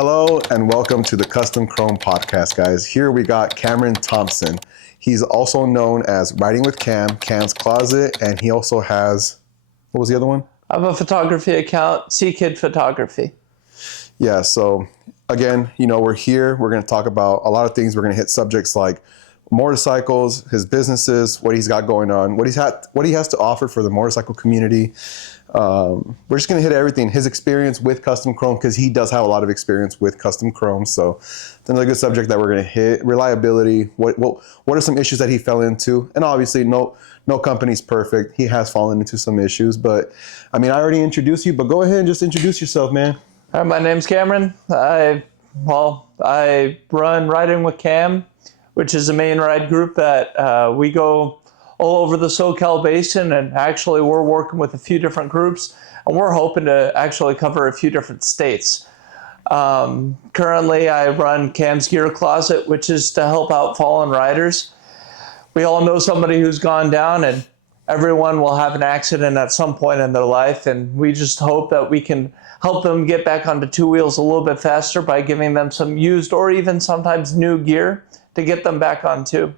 Hello and welcome to the Custom Chrome Podcast, guys. Here we got Cameron Thompson. He's also known as Riding with Cam, Cam's Closet, and he also has, what was the other one? I have a photography account, C-Kid Photography. Yeah, so again, we're here. We're going to talk about a lot of things. We're going to hit subjects like motorcycles, his businesses, what he's got going on, what he has to offer for the motorcycle community. We're just going to hit everything. His experience with custom chrome, because he does have a lot of experience with custom chrome. So it's another good subject that we're going to hit. Reliability. What are some issues that he fell into? And obviously, no company's perfect. He has fallen into some issues. But I mean, I already introduced you, but go ahead and just introduce yourself, man. Hi, my name's Cameron. I run Riding with Cam, which is a main ride group that we go all over the SoCal basin, and actually we're working with a few different groups, and we're hoping to actually cover a few different states. Currently, I run Cam's Gear Closet, which is to help out fallen riders. We all know somebody who's gone down, and everyone will have an accident at some point in their life, and we just hope that we can help them get back onto two wheels a little bit faster by giving them some used or even sometimes new gear to get them back on too.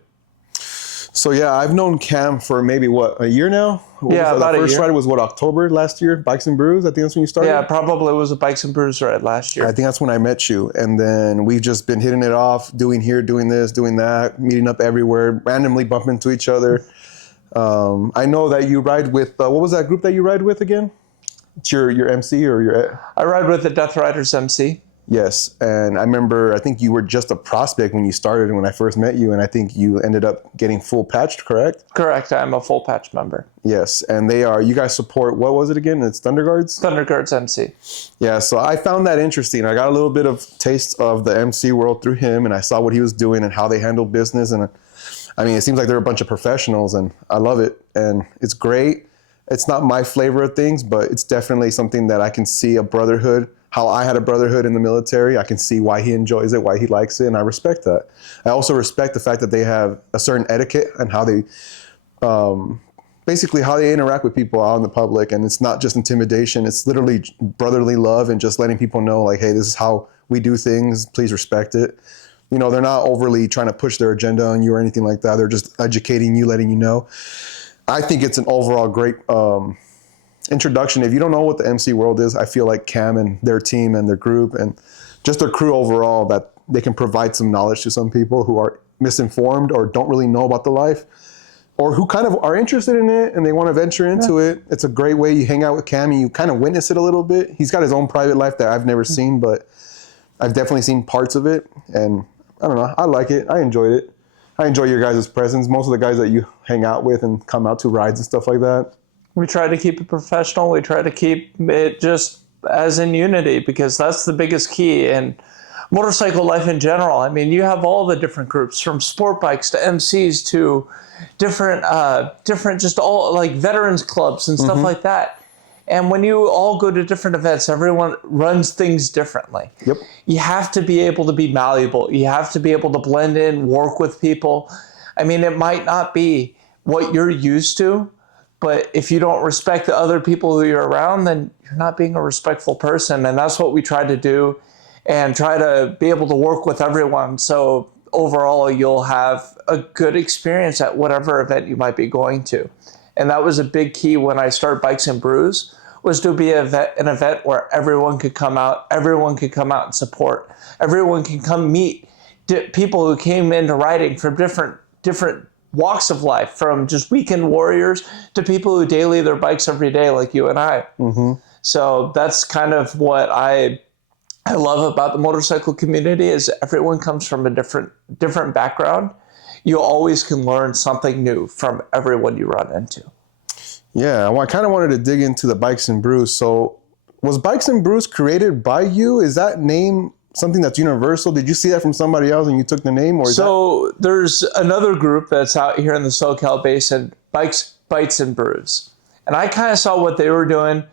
So yeah, I've known Cam for maybe a year now? Yeah, about a year. The first ride was October last year? Bikes and Brews? I think that's when you started? Yeah, probably was a Bikes and Brews ride last year. I think that's when I met you. And then we've just been hitting it off, doing here, doing this, doing that, meeting up everywhere, randomly bumping into each other. I know that you ride with, what was that group that you ride with again? It's your MC or your... I ride with the Death Riders MC. Yes, and I think you were just a prospect when you started, when I first met you, and I think you ended up getting full patched, correct? Correct, I'm a full patch member. Yes, and you guys support, what was it again? It's Thunderguards? Thunderguards MC. Yeah, so I found that interesting. I got a little bit of taste of the MC world through him, and I saw what he was doing and how they handle business, and I mean, it seems like they're a bunch of professionals, and I love it, and it's great. It's not my flavor of things, but it's definitely something that I can see a brotherhood. How I had a brotherhood in the military, I can see why he enjoys it, why he likes it, and I respect that. I also respect the fact that they have a certain etiquette and how they, basically how they interact with people out in the public, and it's not just intimidation, it's literally brotherly love and just letting people know, like, hey, this is how we do things, please respect it. They're not overly trying to push their agenda on you or anything like that, they're just educating you, letting you know. I think it's an overall great introduction. If you don't know what the MC world is, I feel like Cam and their team and their group and just their crew overall, that they can provide some knowledge to some people who are misinformed or don't really know about the life, or who kind of are interested in it and they want to venture into it. It's a great way. You hang out with Cam and you kind of witness it a little bit. He's got his own private life that I've never seen, but I've definitely seen parts of it, and I don't know, I like it. I enjoyed it. I enjoy your guys' presence. Most of the guys that you hang out with and come out to rides and stuff like that. We try to keep it professional. We try to keep it just as in unity, because that's the biggest key in motorcycle life in general. I mean, you have all the different groups, from sport bikes to MCs to different just all like veterans clubs and stuff like that. And when you all go to different events, everyone runs things differently. Yep. You have to be able to be malleable. You have to be able to blend in, work with people. I mean, it might not be what you're used to, but if you don't respect the other people who you're around, then you're not being a respectful person. And that's what we try to do, and try to be able to work with everyone. So overall, you'll have a good experience at whatever event you might be going to. And that was a big key when I started Bikes and Brews, was to be an event where everyone could come out and support. Everyone can come meet people who came into riding from different walks of life, from just weekend warriors to people who daily their bikes every day, like you and I. So that's kind of what I love about the motorcycle community, is everyone comes from a different background. You always can learn something new from everyone you run into. Yeah, I kind of wanted to dig into the Bikes and Brews. So was Bikes and Brews created by you? Is that name something that's universal? Did you see that from somebody else and you took the name? Or there's another group that's out here in the SoCal basin, Bites and Brews. And I kind of saw what they were doing,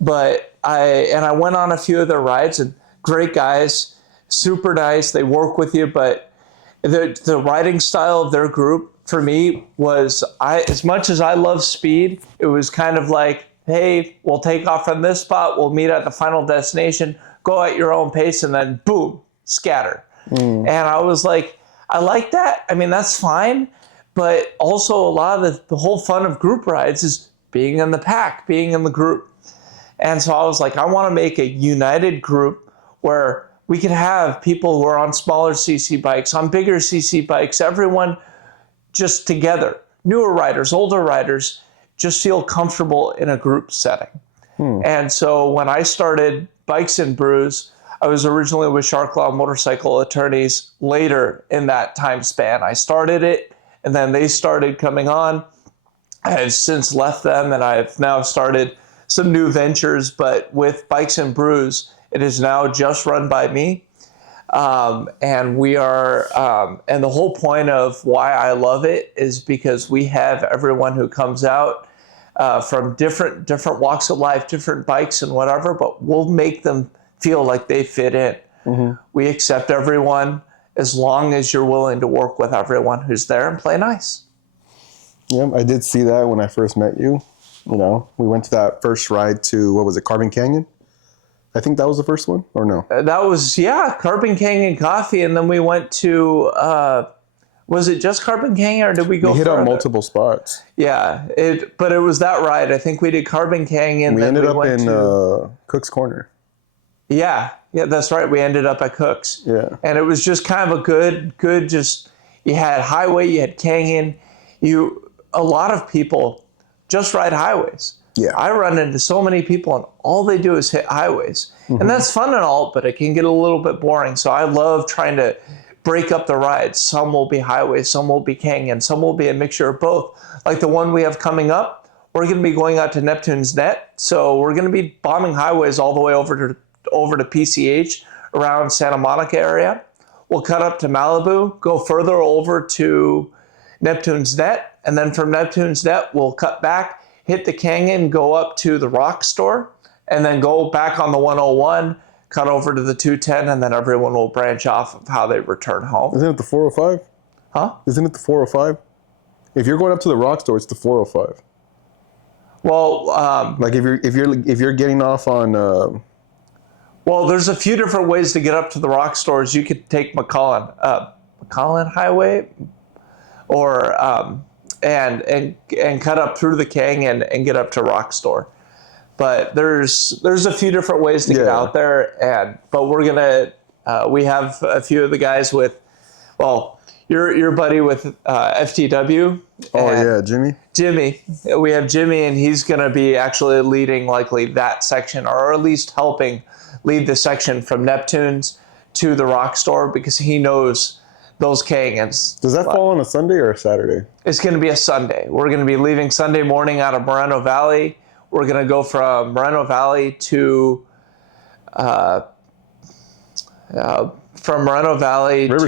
but I went on a few of their rides, and great guys, super nice. They work with you, but the riding style of their group for me was, as much as I love speed, it was kind of like, hey, we'll take off from this spot, we'll meet at the final destination, go go at your own pace and then boom, scatter. And I was like, I like that. I mean, that's fine. But also a lot of the whole fun of group rides is being in the pack, being in the group. And so I was like, I want to make a united group where we could have people who are on smaller CC bikes, on bigger CC bikes, everyone just together. Newer riders, older riders, just feel comfortable in a group setting. And so when I started Bikes and Brews, I was originally with Shark Law Motorcycle Attorneys. Later in that time span, I started it, and then they started coming on. I have since left them, and I've now started some new ventures, but with Bikes and Brews, it is now just run by me. And we are, and the whole point of why I love it is because we have everyone who comes out from different walks of life, different bikes and whatever, but we'll make them feel like they fit in. We accept everyone as long as you're willing to work with everyone who's there and play nice. Yeah, I did see that when I first met you. You know, we went to that first ride to, what was it, Carbon Canyon? I think that was the first one, or no? That was, Carbon Canyon Coffee, and then we went to, was it just Carbon Canyon, or did we go We hit further? on multiple spots. Yeah, but it was that ride. I think we did Carbon Canyon. We then ended up went in to, Cook's Corner. Yeah, that's right. We ended up at Cook's. Yeah. And it was just kind of a good, just, you had highway, you had canyon. A lot of people just ride highways. Yeah. I run into so many people and all they do is hit highways. And that's fun and all, but it can get a little bit boring. So I love trying to break up the rides. Some will be highways, some will be canyon, some will be a mixture of both. Like the one we have coming up, we're going to be going out to Neptune's Net. So we're going to be bombing highways all the way over to PCH around Santa Monica area. We'll cut up to Malibu, go further over to Neptune's Net, and then from Neptune's Net, we'll cut back, hit the canyon, go up to the Rock Store, and then go back on the 101, cut over to the 210, and then everyone will branch off of how they return home. Isn't it the 405? Huh? Isn't it the 405? If you're going up to the Rock Store, it's the 405. Well, Like if you're getting off on well, there's a few different ways to get up to the Rock Stores. You could take McCollin Highway, or and cut up through the canyon and get up to Rock Store. But there's a few different ways to get out there, but we're gonna we have a few of the guys with, well, your buddy with FTW. oh yeah, Jimmy. We have Jimmy, and he's gonna be actually leading likely that section, or at least helping lead the section from Neptune's to the Rock Store, because he knows those canyons. Does that fall on a Sunday or a Saturday? It's going to be a Sunday. We're going to be leaving Sunday morning out of Moreno Valley. We're going to go from Moreno Valley to Riverside.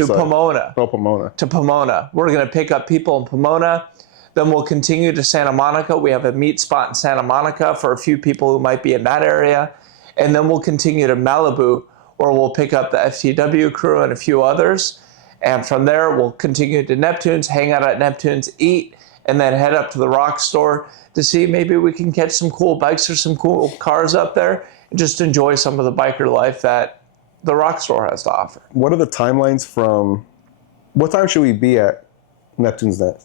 to Pomona. Oh, Pomona. To Pomona. We're going to pick up people in Pomona. Then we'll continue to Santa Monica. We have a meet spot in Santa Monica for a few people who might be in that area. And then we'll continue to Malibu, where we'll pick up the FTW crew and a few others. And from there, we'll continue to Neptune's, hang out at Neptune's, eat, and then head up to the Rock Store to see maybe we can catch some cool bikes or some cool cars up there and just enjoy some of the biker life that the Rock Store has to offer. What are the timelines from, what time should we be at Neptune's Net?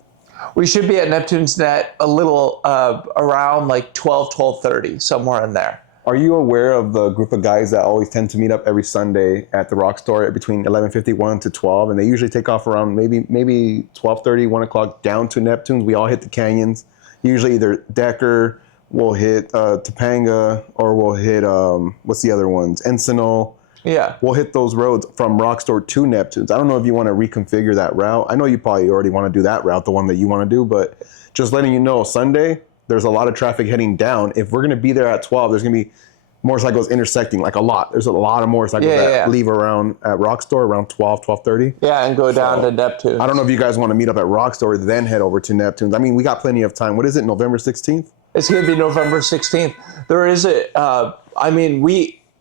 We should be at Neptune's Net a little around like 12:30, somewhere in there. Are you aware of the group of guys that always tend to meet up every Sunday at the Rock Store between 11:51 to 12, and they usually take off around maybe 12:30, 1 o'clock down to Neptune's? We all hit the canyons. Usually either Decker, we'll hit Topanga, or we'll hit, what's the other ones? Encinal. Yeah. We'll hit those roads from Rock Store to Neptune's. I don't know if you want to reconfigure that route. I know you probably already want to do that route, the one that you want to do, but just letting you know, Sunday, there's a lot of traffic heading down. If we're going to be there at 12, there's going to be motorcycles intersecting, like a lot. There's a lot of motorcycles that leave around at Rock Store around 12:30. Yeah, and go down to Neptune. I don't know if you guys want to meet up at Rock Store, then head over to Neptune's. I mean, we got plenty of time. What is it, November 16th? It's going to be November 16th. There is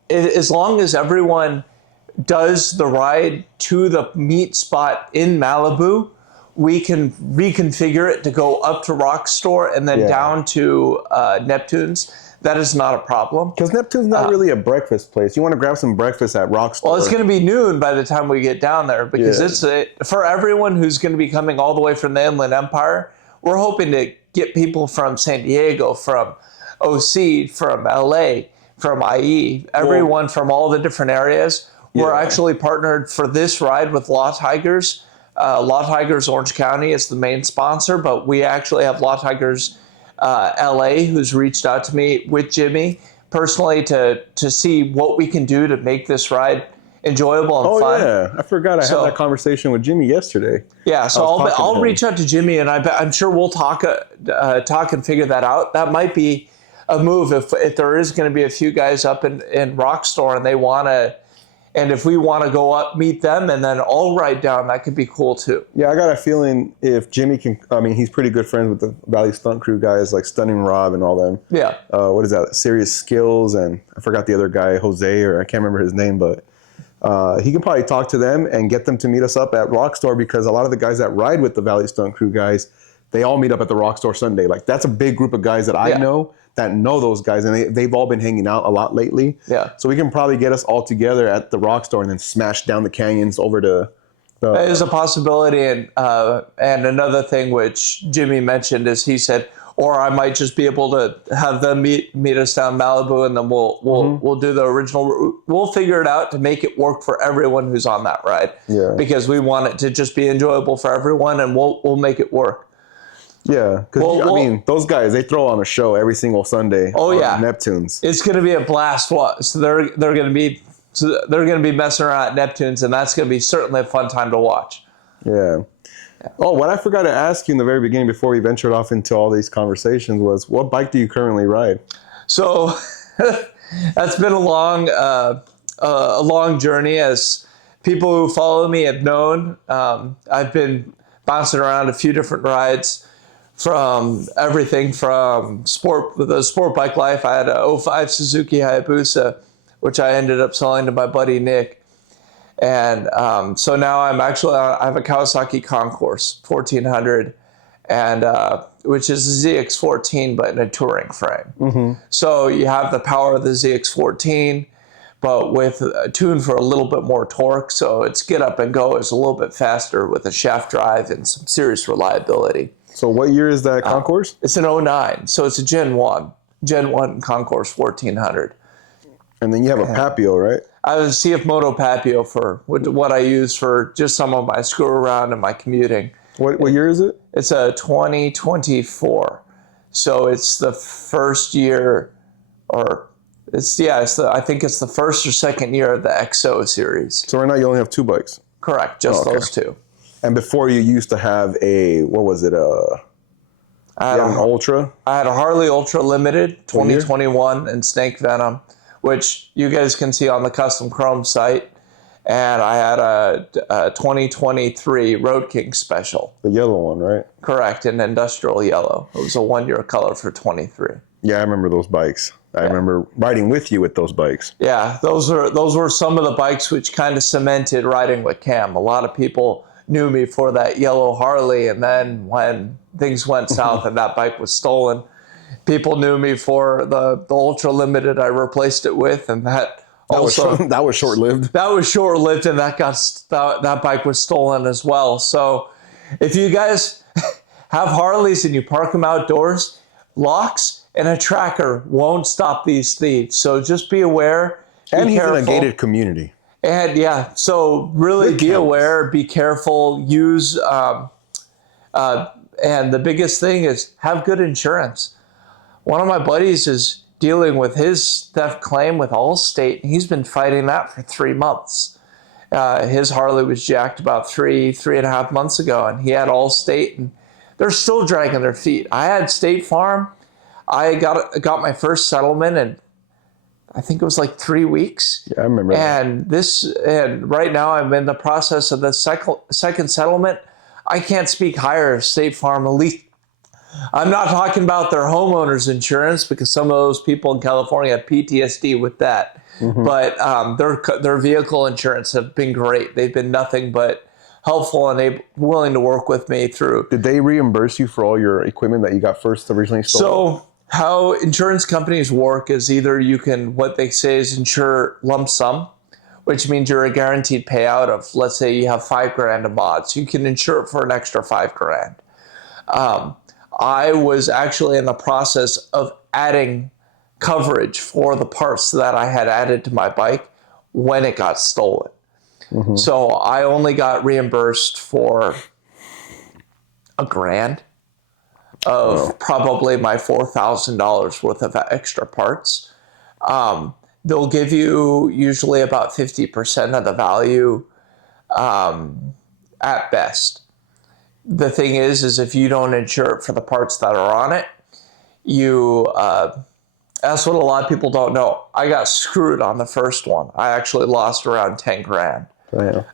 as long as everyone does the ride to the meet spot in Malibu, we can reconfigure it to go up to Rock Store and then down to Neptune's. that is not a problem. Because Neptune's not really a breakfast place. You want to grab some breakfast at Rockstore. Well, it's going to be noon by the time we get down there because Yeah. for everyone who's going to be coming all the way from the Inland Empire, we're hoping to get people from San Diego, from OC, from LA, from IE, everyone from all the different areas. We're actually partnered for this ride with Law Tigers. Law Tigers Orange County is the main sponsor, but we actually have Law Tigers LA who's reached out to me with Jimmy personally to see what we can do to make this ride enjoyable and fun. Oh yeah, I forgot I had that conversation with Jimmy yesterday. Yeah, so I'll reach out to Jimmy, and I'm sure we'll talk and figure that out. That might be a move if there is going to be a few guys up in Rockstore and they want to. And if we want to go up, meet them, and then all ride down, that could be cool too. Yeah, I got a feeling if Jimmy can, I mean, he's pretty good friends with the Valley Stunt Crew guys like Stunning Rob and all them. Yeah. What is that? Serious Skills, and I forgot the other guy, Jose, or I can't remember his name, but he can probably talk to them and get them to meet us up at Rockstore because a lot of the guys that ride with the Valley Stunt Crew guys, they all meet up at the Rockstore Sunday. Like that's a big group of guys that I know that know those guys, and they've all been hanging out a lot lately. Yeah. So we can probably get us all together at the Rockstore and then smash down the canyons over to. That is a possibility, and another thing which Jimmy mentioned is he said, or I might just be able to have them meet us down Malibu, and then we'll do the original. We'll figure it out to make it work for everyone who's on that ride. Yeah. Because we want it to just be enjoyable for everyone, and we'll make it work. Yeah, because I mean, those guys, they throw on a show every single Sunday. Oh yeah, Neptunes. It's going to be a blast. So they're going to be messing around at Neptunes, and that's going to be certainly a fun time to watch. Yeah. Oh, what I forgot to ask you in the very beginning before we ventured off into all these conversations was, what bike do you currently ride? So that's been a long journey, as people who follow me have known. I've been bouncing around a few different rides. From everything from the sport bike life. I had a 05 Suzuki Hayabusa, which I ended up selling to my buddy Nick. And so now I have a Kawasaki Concourse 1400, and which is a ZX14, but in a touring frame. Mm-hmm. So you have the power of the ZX14, but with a tune for a little bit more torque. So its get up and go is a little bit faster with a shaft drive and some serious reliability. So what year is that Concourse? It's an 09, so it's a Gen 1 Concourse 1400. And then you have a Papio, right? I have a CF Moto Papio for what I use for just some of my screw around and my commuting. What year is it? It's a 2024. So it's the first year, or I think it's the first or second year of the XO series. So right now you only have two bikes? Correct, just those two. And before you used to have what was it? I had an Ultra? I had a Harley Ultra Limited 2021 in Snake Venom, which you guys can see on the Custom Chrome site. And I had a 2023 Road King Special. The yellow one, right? Correct, in industrial yellow. It was a 1-year color for 23. Yeah, I remember those bikes. I remember riding with you with those bikes. Yeah, those were some of the bikes which kind of cemented riding with Cam. A lot of people knew me for that yellow Harley, and then when things went south and that bike was stolen, people knew me for the Ultra Limited I replaced it with, and that was short-lived. That was short-lived, and that bike was stolen as well. So if you guys have Harleys and you park them outdoors, locks and a tracker won't stop these thieves. So just be aware. And he's in a gated community. And so really be aware, be careful, use, and the biggest thing is have good insurance. One of my buddies is dealing with his theft claim with Allstate, and he's been fighting that for 3 months. His Harley was jacked about 3.5 months ago, and he had Allstate, and they're still dragging their feet. I had State Farm. I got my first settlement, and I think it was like 3 weeks. Yeah, I remember. And right now I'm in the process of the second settlement. I can't speak higher of State Farm. At least I'm not talking about their homeowners insurance, because some of those people in California have PTSD with that. Mm-hmm. But their vehicle insurance have been great. They've been nothing but helpful, and they're willing to work with me through. Did they reimburse you for all your equipment that you got first originally stolen? So How insurance companies work is either you can, what they say is insure lump sum, which means you're a guaranteed payout of, let's say you have $5,000 of mods. You can insure it for an extra $5,000. I was actually in the process of adding coverage for the parts that I had added to my bike when it got stolen. Mm-hmm. So I only got reimbursed for $1,000 of probably my $4,000 worth of extra parts. They'll give you usually about 50% of the value at best. The thing is if you don't insure it for the parts that are on it, that's what a lot of people don't know. I got screwed on the first one. I actually lost around $10,000. Yeah.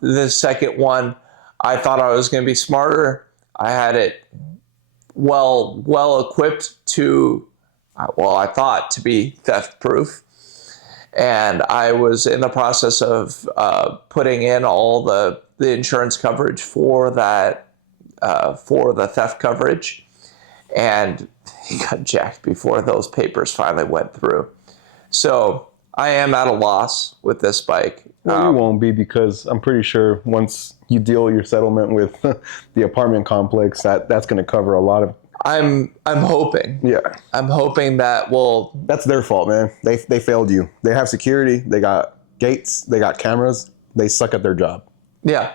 The second one, I thought I was going to be smarter. I had it well equipped to, I thought to be theft proof. And I was in the process of putting in all the insurance coverage for that, for the theft coverage. And he got jacked before those papers finally went through. So I am at a loss with this bike. Well, you won't be, because I'm pretty sure once you deal your settlement with the apartment complex, that's going to cover a lot of. I'm hoping. Yeah. I'm hoping that That's their fault, man. They failed you. They have security. They got gates. They got cameras. They suck at their job. Yeah.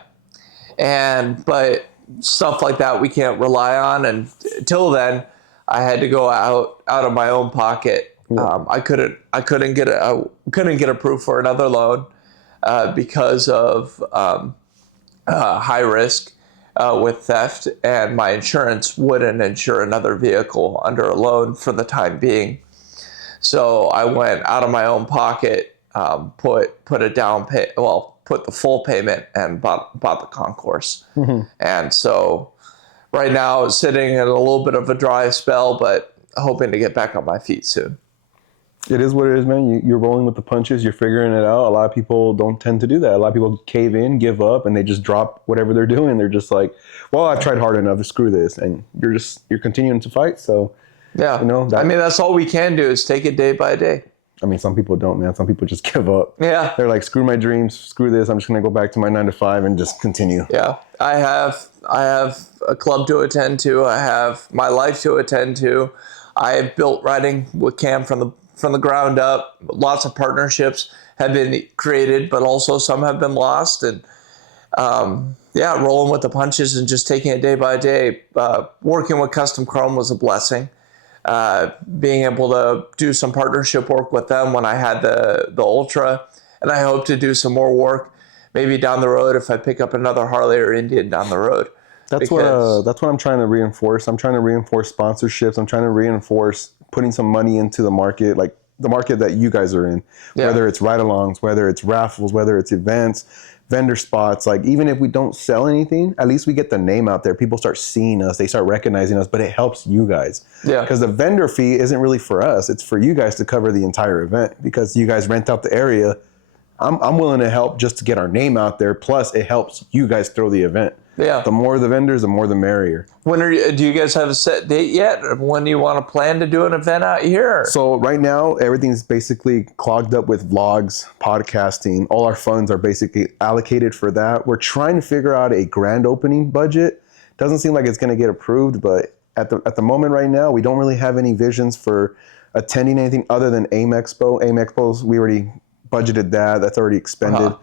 But stuff like that we can't rely on. And until then, I had to go out of my own pocket. Yeah. I couldn't get approved for another loan because of high risk with theft, and my insurance wouldn't insure another vehicle under a loan for the time being. So I went out of my own pocket, put the full payment, and bought the concourse. Mm-hmm. And so right now it's sitting in a little bit of a dry spell, but hoping to get back on my feet soon. It is what it is, man. You're rolling with the punches. You're figuring it out. A lot of people don't tend to do that. A lot of people cave in, give up, and they just drop whatever they're doing. They're just like, well, I've tried hard enough to screw this. And you're continuing to fight. So, yeah. That's all we can do is take it day by day. I mean, some people don't, man. Some people just give up. Yeah. They're like, screw my dreams, screw this. I'm just going to go back to my 9 to 5 and just continue. Yeah. I have a club to attend to. I have my life to attend to. I have built riding with Cam from the ground up. Lots of partnerships have been created, but also some have been lost. And rolling with the punches and just taking it day by day. Working with Custom Chrome was a blessing. Being able to do some partnership work with them when I had the Ultra, and I hope to do some more work maybe down the road if I pick up another Harley or Indian down the road. That's what I'm trying to reinforce. I'm trying to reinforce sponsorships. I'm trying to reinforce putting some money into the market, like the market that you guys are in, whether it's ride-alongs, whether it's raffles, whether it's events, vendor spots. Like, even if we don't sell anything, at least we get the name out there. People start seeing us. They start recognizing us, but it helps you guys. Yeah. Because the vendor fee isn't really for us. It's for you guys to cover the entire event, because you guys rent out the area. I'm willing to help just to get our name out there. Plus, it helps you guys throw the event. Yeah. The more the vendors, the more the merrier. Do you guys have a set date yet? When do you want to plan to do an event out here? So right now, everything's basically clogged up with vlogs, podcasting. All our funds are basically allocated for that. We're trying to figure out a grand opening budget. Doesn't seem like it's going to get approved, but at the moment right now, we don't really have any visions for attending anything other than AIM Expo. AIM Expos, we already budgeted that. That's already expended. Uh-huh.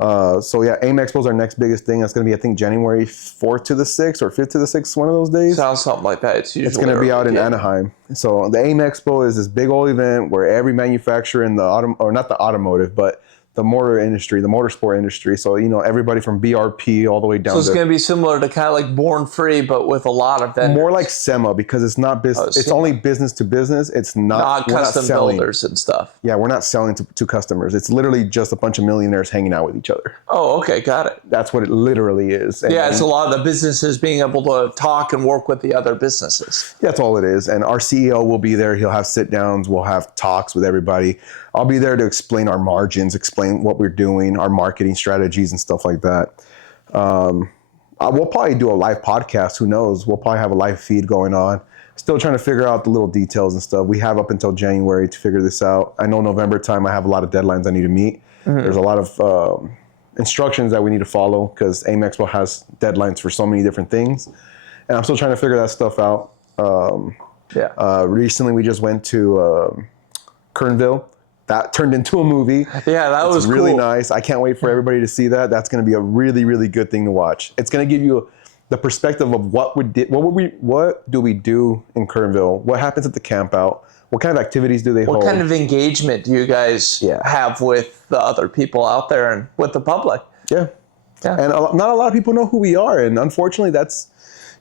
AIM Expo is our next biggest thing. That's going to be, I think, January 4th to the 6th or 5th to the 6th, one of those days. Sounds something like that. It's going to be out in Anaheim. So the AIM Expo is this big old event where every manufacturer in not the automotive, but the motor industry, the motorsport industry. So, everybody from BRP all the way down to... So it's going to be similar to kind of like Born Free, but with a lot of vendors. More like SEMA, because it's not business. It's only business to business. It's not custom builders and stuff. Yeah, we're not selling to customers. It's literally just a bunch of millionaires hanging out with each other. Oh, okay, got it. That's what it literally is. It's a lot of the businesses being able to talk and work with the other businesses. That's all it is. And our CEO will be there. He'll have sit downs. We'll have talks with everybody. I'll be there to explain our margins, explain what we're doing, our marketing strategies and stuff like that. We'll probably do a live podcast. Who knows? We'll probably have a live feed going on. Still trying to figure out the little details and stuff. We have up until January to figure this out. I know November time I have a lot of deadlines I need to meet. There's a lot of instructions that we need to follow because AIM Expo has deadlines for so many different things. And I'm still trying to figure that stuff out. Recently we just went to Kernville. That turned into a movie. Yeah, that was really cool. nice. I can't wait for everybody to see that. That's going to be a really, really good thing to watch. It's going to give you the perspective of what do we do in Kernville? What happens at the camp out? What kind of activities do they hold? What kind of engagement do you guys have with the other people out there and with the public? Yeah. And not a lot of people know who we are. And unfortunately, that's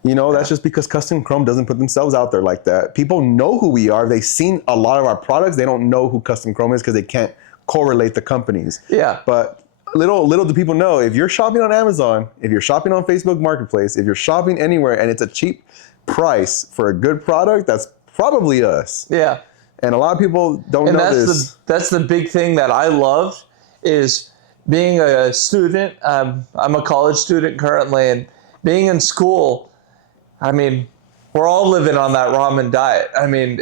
just because Custom Chrome doesn't put themselves out there like that. People know who we are. They've seen a lot of our products. They don't know who Custom Chrome is because they can't correlate the companies. Yeah. But little do people know, if you're shopping on Amazon, if you're shopping on Facebook Marketplace, if you're shopping anywhere and it's a cheap price for a good product, that's probably us. Yeah. And a lot of people don't know this. That's the big thing that I love is being a student. I'm a college student currently, and being in school, I mean, we're all living on that ramen diet. I mean,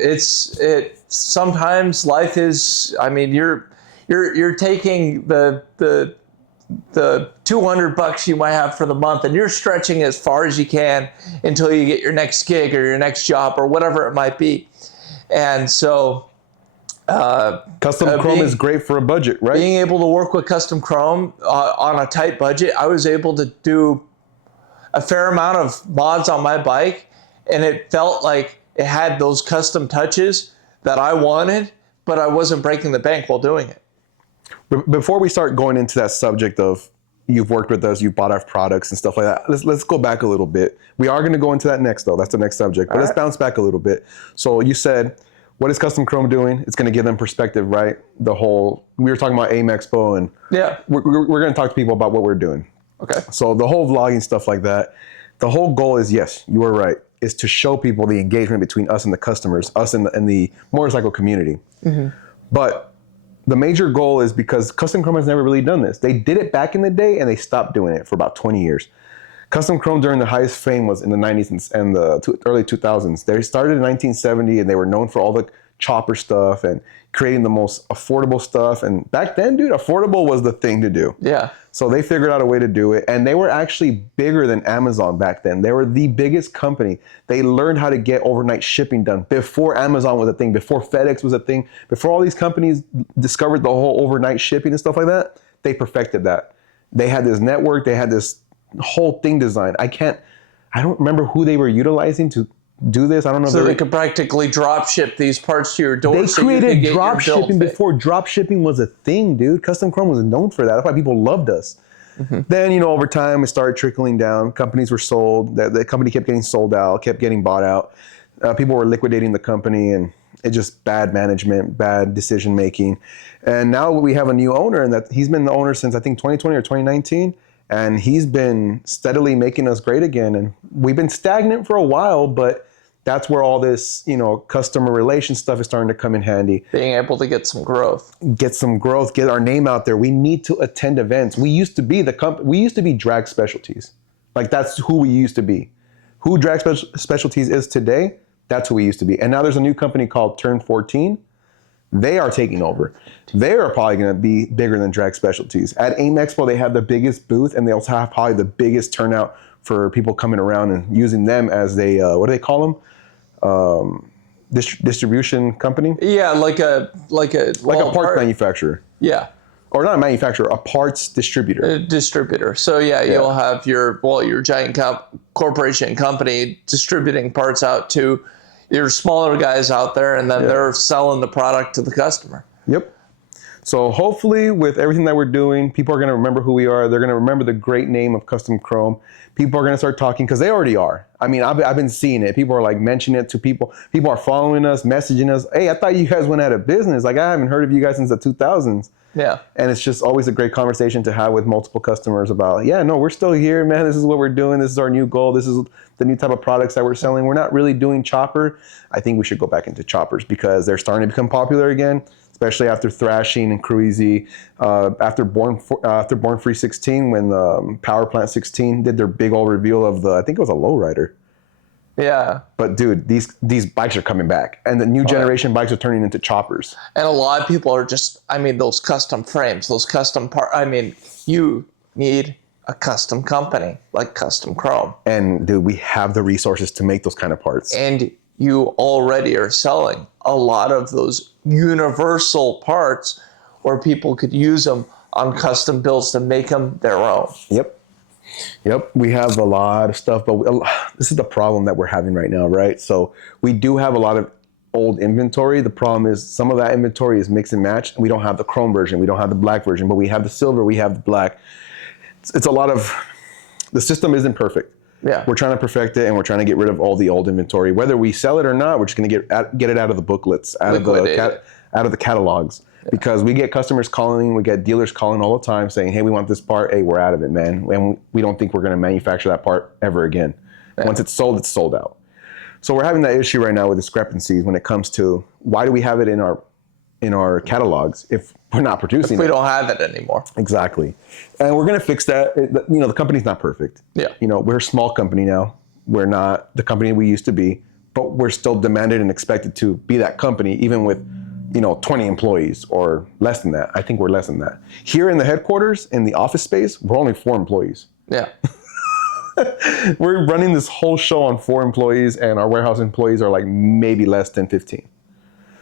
sometimes life is, I mean, you're taking the $200 you might have for the month and you're stretching as far as you can until you get your next gig or your next job or whatever it might be. And so Custom Chrome is great for a budget, right? Being able to work with Custom Chrome on a tight budget, I was able to do a fair amount of mods on my bike, and it felt like it had those custom touches that I wanted, but I wasn't breaking the bank while doing it. Before we start going into that subject of you've worked with us, you've bought our products and stuff like that, let's go back a little bit. We are going to go into that next, though. That's the next subject. But let's bounce back a little bit. So you said, what is Custom Chrome doing? It's going to give them perspective, right? We were talking about AIM Expo, and we're going to talk to people about what we're doing. Okay. So the whole vlogging stuff like that, the whole goal is, yes, you are right, is to show people the engagement between us and the customers, us and the motorcycle community. Mm-hmm. But the major goal is because Custom Chrome has never really done this. They did it back in the day and they stopped doing it for about 20 years. Custom Chrome during the highest fame was in the 90s and the early 2000s. They started in 1970 and they were known for all the chopper stuff and creating the most affordable stuff. And back then, dude, affordable was the thing to do. Yeah. So they figured out a way to do it. And they were actually bigger than Amazon back then. They were the biggest company. They learned how to get overnight shipping done before Amazon was a thing, before FedEx was a thing, before all these companies discovered the whole overnight shipping and stuff like that. They perfected that. They had this network. They had this whole thing designed. I don't remember who they were utilizing to do this. I don't know. So they could practically drop ship these parts to your door. They created drop shipping before drop shipping was a thing, dude. Custom Chrome was known for that. That's why people loved us. Mm-hmm. Then, over time, it started trickling down. Companies were sold. The company kept getting sold out, kept getting bought out. People were liquidating the company, and it just bad management, bad decision making. And now we have a new owner, and that he's been the owner since I think 2020 or 2019. And he's been steadily making us great again. And we've been stagnant for a while, but that's where all this, customer relation stuff is starting to come in handy. Being able to get some growth. Get our name out there. We need to attend events. We used to be we used to be Drag Specialties. Like, that's who we used to be. Who Drag Specialties is today, that's who we used to be. And now there's a new company called Turn 14. They are taking over. They are probably going to be bigger than Drag Specialties. At AIM Expo, they have the biggest booth, and they also have probably the biggest turnout for people coming around and using them as what do they call them? Distribution company? Yeah, like a parts manufacturer. Yeah. Or not a manufacturer, a parts distributor. A distributor. So you'll have your giant corporation company distributing parts out to your smaller guys out there, and then they're selling the product to the customer. Yep. So hopefully with everything that we're doing, people are going to remember who we are. They're going to remember the great name of Custom Chrome. People are going to start talking, because they already are. I mean, I've been seeing it. People are like mentioning it to people. People are following us, messaging us. Hey, I thought you guys went out of business. Like, I haven't heard of you guys since the 2000s. Yeah. And it's just always a great conversation to have with multiple customers about, we're still here, man. This is what we're doing. This is our new goal. This is the new type of products that we're selling. We're not really doing chopper. I think we should go back into choppers because they're starting to become popular again, especially after Thrashing and Cruisy, after Born Free 16, when Power Plant 16 did their big old reveal of I think it was a lowrider. Yeah. But dude, these bikes are coming back, and the new generation bikes are turning into choppers. And a lot of people are just, I mean, those custom frames, those custom I mean, you need a custom company like Custom Chrome. And dude, we have the resources to make those kind of parts. And you already are selling a lot of those universal parts where people could use them on custom builds to make them their own. Yep, we have a lot of stuff, but this is the problem that we're having right now, right? So we do have a lot of old inventory. The problem is some of that inventory is mix and match, and we don't have the chrome version, we don't have the black version, but we have the silver, we have the black. It's a lot of, the system isn't perfect. Yeah. We're trying to perfect it, and we're trying to get rid of all the old inventory. Whether we sell it or not, we're just going to get it out of the booklets, out of the catalogs. Because we get customers calling, we get dealers calling all the time saying, hey, we want this part. Hey, we're out of it, man. And we don't think we're going to manufacture that part ever again. Yeah. Once it's sold out. So we're having that issue right now with discrepancies when it comes to why do we have it in our catalogs if we're not producing if we don't have it anymore. Exactly. And we're going to fix that. The company's not perfect. Yeah. We're a small company now. We're not the company we used to be, but we're still demanded and expected to be that company even with 20 employees or less than that. I think we're less than that. Here in the headquarters, in the office space, we're only 4 employees. Yeah. We're running this whole show on 4 employees, and our warehouse employees are like maybe less than 15.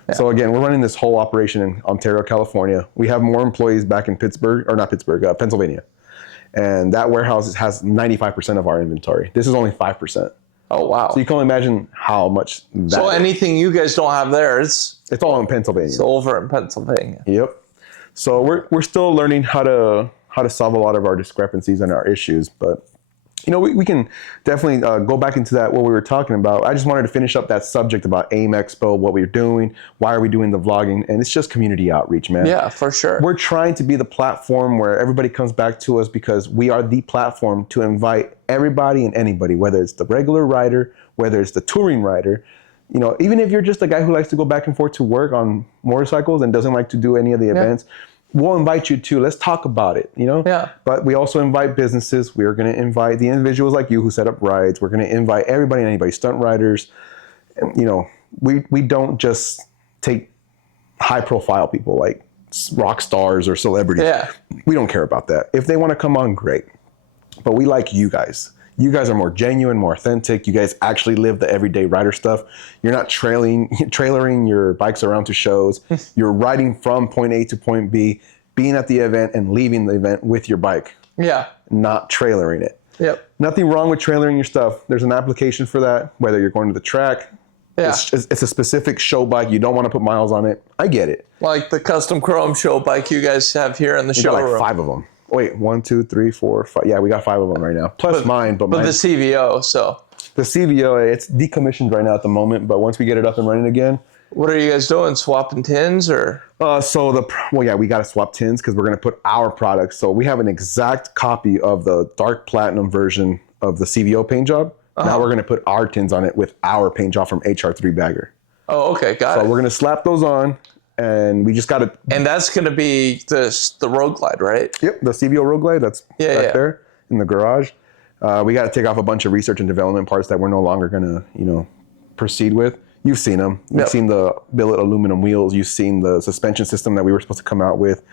Yeah. So again, we're running this whole operation in Ontario, California. We have more employees back in Pennsylvania. And that warehouse has 95% of our inventory. This is only 5%. Oh, wow. So you can only imagine how much that So is. anything you guys don't have there, it's all in Pennsylvania. It's over in Pennsylvania. Yep. So we're still learning how to solve a lot of our discrepancies and our issues, but we can definitely go back into that, what we were talking about. I just wanted to finish up that subject about AIM Expo, what we're doing, why are we doing the vlogging, and it's just community outreach, man. Yeah, for sure. We're trying to be the platform where everybody comes back to us because we are the platform to invite everybody and anybody, whether it's the regular rider, whether it's the touring rider. Even if you're just a guy who likes to go back and forth to work on motorcycles and doesn't like to do any of the events, we'll invite you too. Let's talk about it, Yeah. But we also invite businesses. We're going to invite the individuals like you who set up rides. We're going to invite everybody and anybody, stunt riders. We don't just take high profile people like rock stars or celebrities. Yeah. We don't care about that. If they want to come on, great. But we like you guys. You guys are more genuine, more authentic. You guys actually live the everyday rider stuff. You're not trailering your bikes around to shows. You're riding from point A to point B, being at the event and leaving the event with your bike. Yeah. Not trailering it. Yep. Nothing wrong with trailering your stuff. There's an application for that, whether you're going to the track. Yeah. It's a specific show bike. You don't want to put miles on it. I get it. Like the custom chrome show bike you guys have here in the showroom. We got like 5 of them. Wait, 1, 2, 3, 4, 5. Yeah, we got 5 of them right now. Plus mine. But the CVO, so. The CVO, it's decommissioned right now at the moment, but once we get it up and running again. What are you guys doing? Swapping tins or? We got to swap tins because we're going to put our products. So we have an exact copy of the dark platinum version of the CVO paint job. Uh-huh. Now we're going to put our tins on it with our paint job from HR3 Bagger. Oh, okay, got it. So we're going to slap those on. And we just got to... And that's going to be the Road Glide, right? Yep, the CVO Road Glide. That's there in the garage. We got to take off a bunch of research and development parts that we're no longer going to, proceed with. You've seen them. You've seen the billet aluminum wheels. You've seen the suspension system that we were supposed to come out with.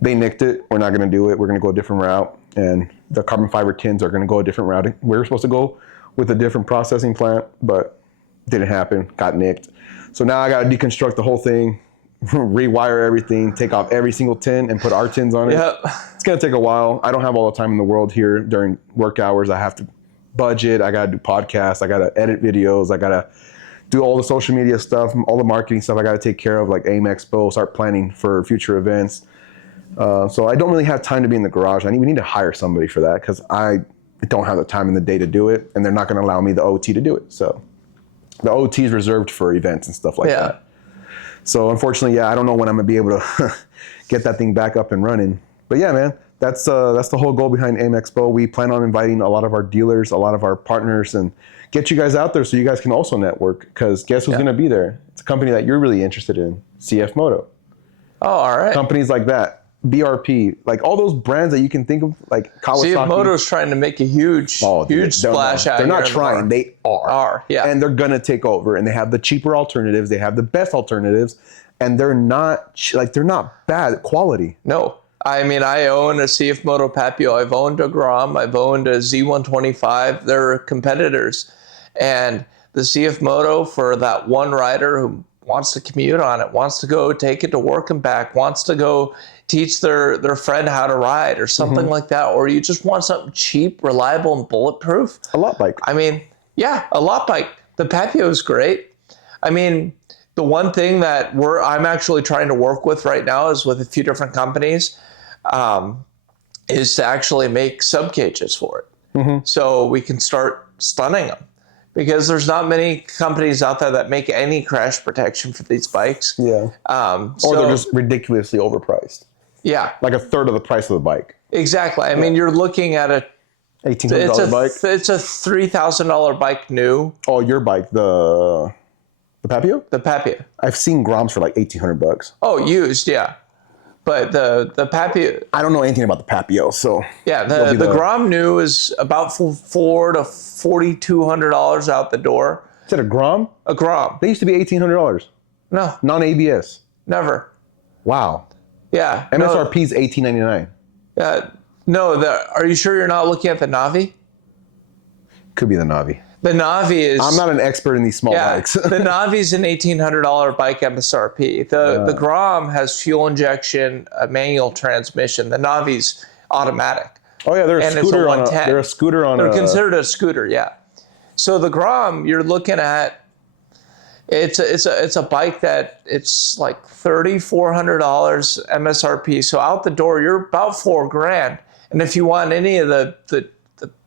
They nicked it. We're not going to do it. We're going to go a different route. And the carbon fiber tins are going to go a different route. We were supposed to go with a different processing plant, but didn't happen. Got nicked. So now I got to deconstruct the whole thing, rewire everything, take off every single tin and put our tins on it. Yep. It's going to take a while. I don't have all the time in the world here during work hours. I have to budget. I got to do podcasts. I got to edit videos. I got to do all the social media stuff, all the marketing stuff I got to take care of, like AIM Expo, start planning for future events. So I don't really have time to be in the garage. We need to hire somebody for that because I don't have the time in the day to do it, and they're not going to allow me the OT to do it. So the OT is reserved for events and stuff like that. So unfortunately, I don't know when I'm gonna be able to get that thing back up and running. But yeah, man, that's the whole goal behind AIM Expo. We plan on inviting a lot of our dealers, a lot of our partners, and get you guys out there so you guys can also network. Because guess who's gonna be there? It's a company that you're really interested in, CF Moto. Oh, all right. Companies like that. BRP, like all those brands that you can think of, like Kawasaki. CF Moto's trying to make a huge splash out. They're not trying. They are. Yeah. And they're gonna take over. And they have the cheaper alternatives. They have the best alternatives, and they're not bad quality. No. I mean, I own a CF Moto Papio. I've owned a Grom. I've owned a Z125. They're competitors. And the CF Moto, for that one rider who wants to commute on it, wants to go take it to work and back, wants to go teach their friend how to ride or something like that, or you just want something cheap, reliable, and bulletproof. A lot bike. I mean, yeah, a lot bike. The Papio is great. I mean, the one thing that I'm actually trying to work with right now is with a few different companies, is to actually make sub cages for it. So we can start stunning them, because there's not many companies out there that make any crash protection for these bikes. Yeah. Or they're just ridiculously overpriced. Yeah. Like a third of the price of the bike. Exactly. I mean, you're looking at a $1,800 bike. It's a $3,000 bike new. Oh, your bike, the Papio? The Papio. I've seen Groms for like $1,800. Oh, used, yeah. But the Papio. I don't know anything about the Papio, so Yeah, the Grom new is about $400 to $4,200 out the door. Is that a Grom? A Grom. They used to be $1,800. No, Non-ABS. never. Wow. Yeah. MSRP is $1,899. No, are you sure you're not looking at the Navi? Could be the Navi. The Navi is. I'm not an expert in these small bikes. The Navi's an $1,800 bike MSRP. The Grom has fuel injection, a manual transmission. The Navi's automatic. Oh yeah, they're a scooter on They're considered a scooter, yeah. So the Grom, you're looking at, it's a bike that it's like $3,400 MSRP. So out the door, you're about $4,000. And if you want any of the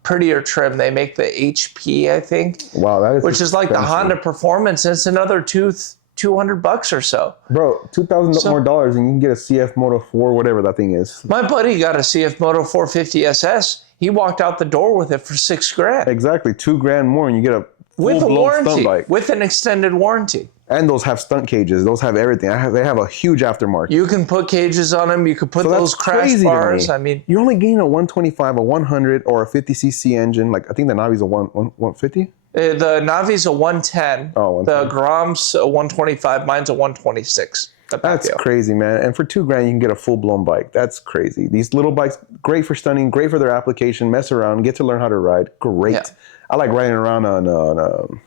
prettier trim, they make the HP, I think. Wow, that is which is like the expensive. Honda Performance. And it's another $200 or so. Bro, $2,000 more dollars and you can get a CF Moto 4, whatever that thing is. My buddy got a CF Moto 450 SS. He walked out the door with it for $6,000. Exactly, $2,000 more and you get a with a full-blown stunt bike. with an extended warranty. And those have stunt cages. Those have everything. They have a huge aftermarket. You can put cages on them. You could put those crash bars. I mean, you're only getting a 125, a 100, or a 50cc engine. Like I think the Navi's a 150. The Navi's a 110. Oh, 110. The Grom's a 125. Mine's a 126. That's crazy, man. And for $2,000, you can get a full-blown bike. That's crazy. These little bikes, great for stunning, great for their application. Mess around, get to learn how to ride. Great. Yeah. I like riding around on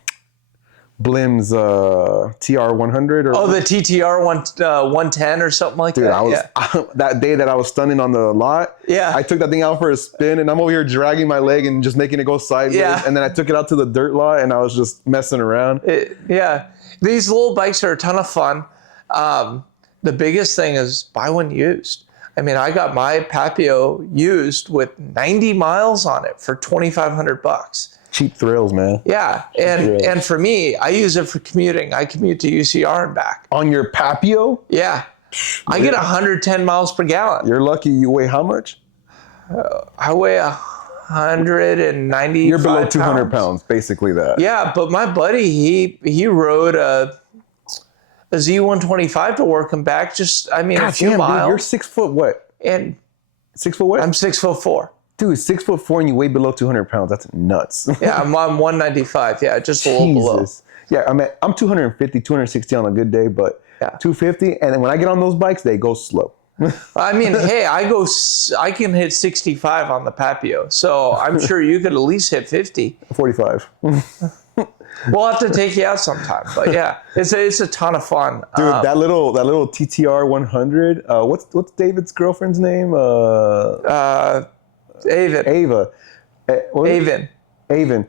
Blim's TR100 or the TTR 110 or something like dude, that. That day that I was stunning on the lot, I took that thing out for a spin and I'm over here dragging my leg and just making it go sideways. And then I took it out to the dirt lot and I was just messing around. These little bikes are a ton of fun. The biggest thing is buy one used. I mean, I got my Papio used with 90 miles on it for $2,500. Cheap thrills, man. Yeah, and for me, I use it for commuting. I commute to UCR and back. On your Papio? Yeah. I get 110 miles per gallon. You're lucky. You weigh how much? I weigh 190. You're below 200 pounds, basically that. Yeah, but my buddy, he rode a Z125 to work and back. Just, I mean, a few miles. Dude, you're 6 foot what? And 6 foot what? I'm 6'4". Dude, 6'4" and you weigh below 200 pounds. That's nuts. Yeah, I'm 195. Yeah, just a little below. Yeah, I mean, I'm 250, 260 on a good day, but 250. And then when I get on those bikes, they go slow. I mean, hey, I can hit 65 on the Papio, so I'm sure you could at least hit 50. 45. We'll have to take you out sometime, but yeah, it's a ton of fun. Dude, that little TTR 100. What's David's girlfriend's name? Avon. Avon.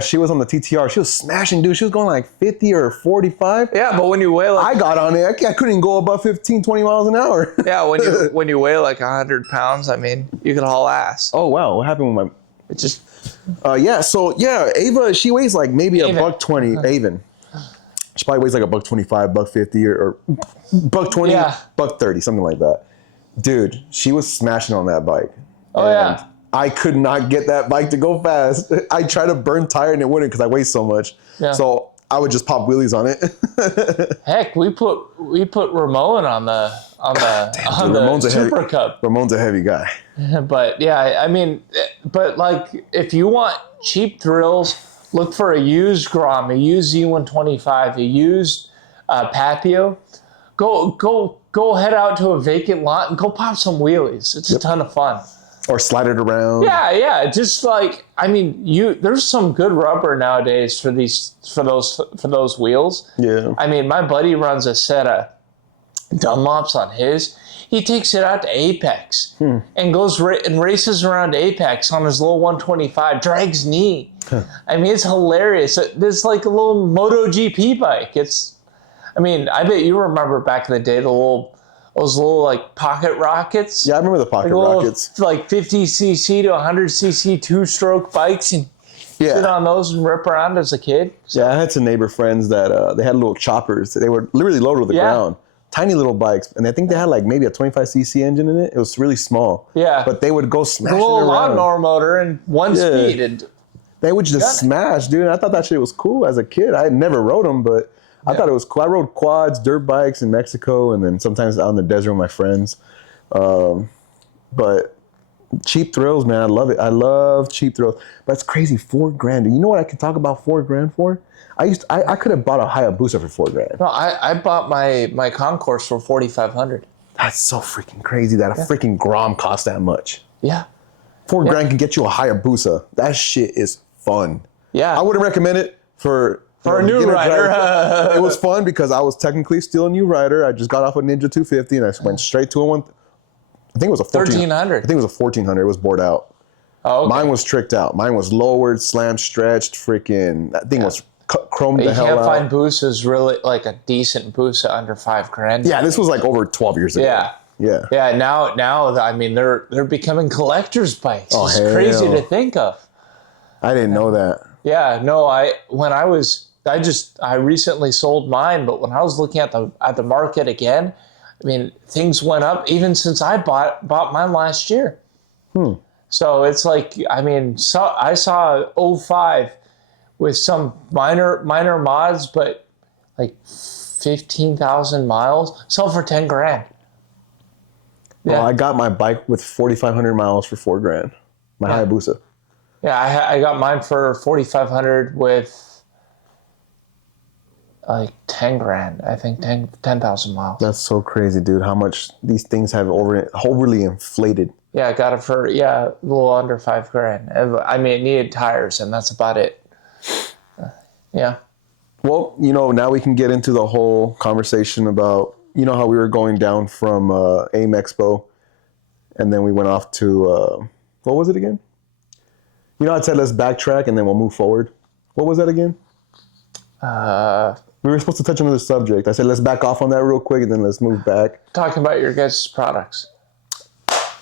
She was on the TTR. She was smashing, dude. She was going like 50 or 45. Yeah, but when you weigh like... I got on it. I couldn't go above 15, 20 miles an hour. Yeah, when you weigh like 100 pounds, I mean, you can haul ass. Oh, wow. What happened with my... It just... Ava, she weighs like maybe $120. Avon. She probably weighs like $125, $150, or $120, $130, something like that. Dude, she was smashing on that bike. Oh, yeah. I could not get that bike to go fast. I tried to burn tire and it wouldn't because I weigh so much. Yeah. So I would just pop wheelies on it. Heck, we put Ramon on the Ramon's Super Cup. Ramon's a heavy guy. But yeah, I mean, but like if you want cheap thrills, look for a used Grom, a used Z125, a used Papio. Go head out to a vacant lot and go pop some wheelies. It's a ton of fun. Or slide it around. Yeah. Just like, I mean, there's some good rubber nowadays for those wheels. Yeah. I mean, my buddy runs a set of Dunlops on his. He takes it out to Apex and goes and races around Apex on his little 125, drags knee. I mean, it's hilarious. It's like a little MotoGP bike. I mean, I bet you remember back in the day those little like pocket rockets. Yeah, I remember the pocket rockets. Like 50cc to 100cc two-stroke bikes, and sit on those and rip around as a kid. So. Yeah, I had some neighbor friends that they had little choppers. They were literally low to the ground. Tiny little bikes, and I think they had like maybe a 25cc engine in it. It was really small. Yeah. But they would go smash it around. A little lawnmower motor and one speed. And they would just smash, dude. And I thought that shit was cool as a kid. I had never rode them, but I thought it was cool. I rode quads, dirt bikes in Mexico, and then sometimes out in the desert with my friends. But cheap thrills, man. I love it. I love cheap thrills. But it's crazy, $4,000. You know what I could talk about $4,000 for? I could have bought a Hayabusa for $4,000. No, I bought my Concourse for $4,500. That's so freaking crazy that a freaking Grom costs that much. Yeah. $4,000 can get you a Hayabusa. That shit is fun. Yeah. I wouldn't recommend it for a new rider. It was fun because I was technically still a new rider. I just got off a Ninja 250 and I went straight to I think it was a 1300. I think it was a 1400. It was bored out. Oh, okay. Mine was tricked out. Mine was lowered, slammed, stretched, freaking. That thing was chromed the hell out. You can't find Busas really like a decent Busa under $5,000. Yeah, this was like over 12 years ago. Yeah. Now I mean they're becoming collector's bikes. Oh, it's crazy to think of. I didn't know that. Yeah, no, I recently sold mine, but when I was looking at the market again, I mean, things went up even since I bought mine last year. So it's like, I mean, I saw 05 with some minor mods, but like 15,000 miles, sold for $10,000. Yeah. Well, I got my bike with 4,500 miles for $4,000. My Hayabusa. Yeah, I got mine for 4,500 with like $10,000. I think 10,000 miles. That's so crazy, dude. How much these things have overly inflated. Yeah, I got it for a little under $5,000. I mean, it needed tires, and that's about it. Yeah. Well, now we can get into the whole conversation about, how we were going down from AIM Expo, and then we went off to, what was it again? I said let's backtrack and then we'll move forward. What was that again? We were supposed to touch on another subject. I said let's back off on that real quick and then let's move back. Talking about your guys' products.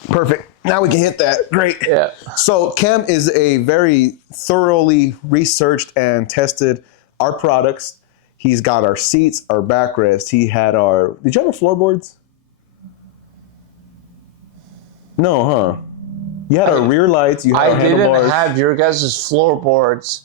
Perfect. Now we can hit that. Great. Yeah. So Cam is a very thoroughly researched and tested our products. He's got our seats, our backrest. He had did you have our floorboards? No, huh? You had our rear lights. You had our handlebars. I didn't have your guys' floorboards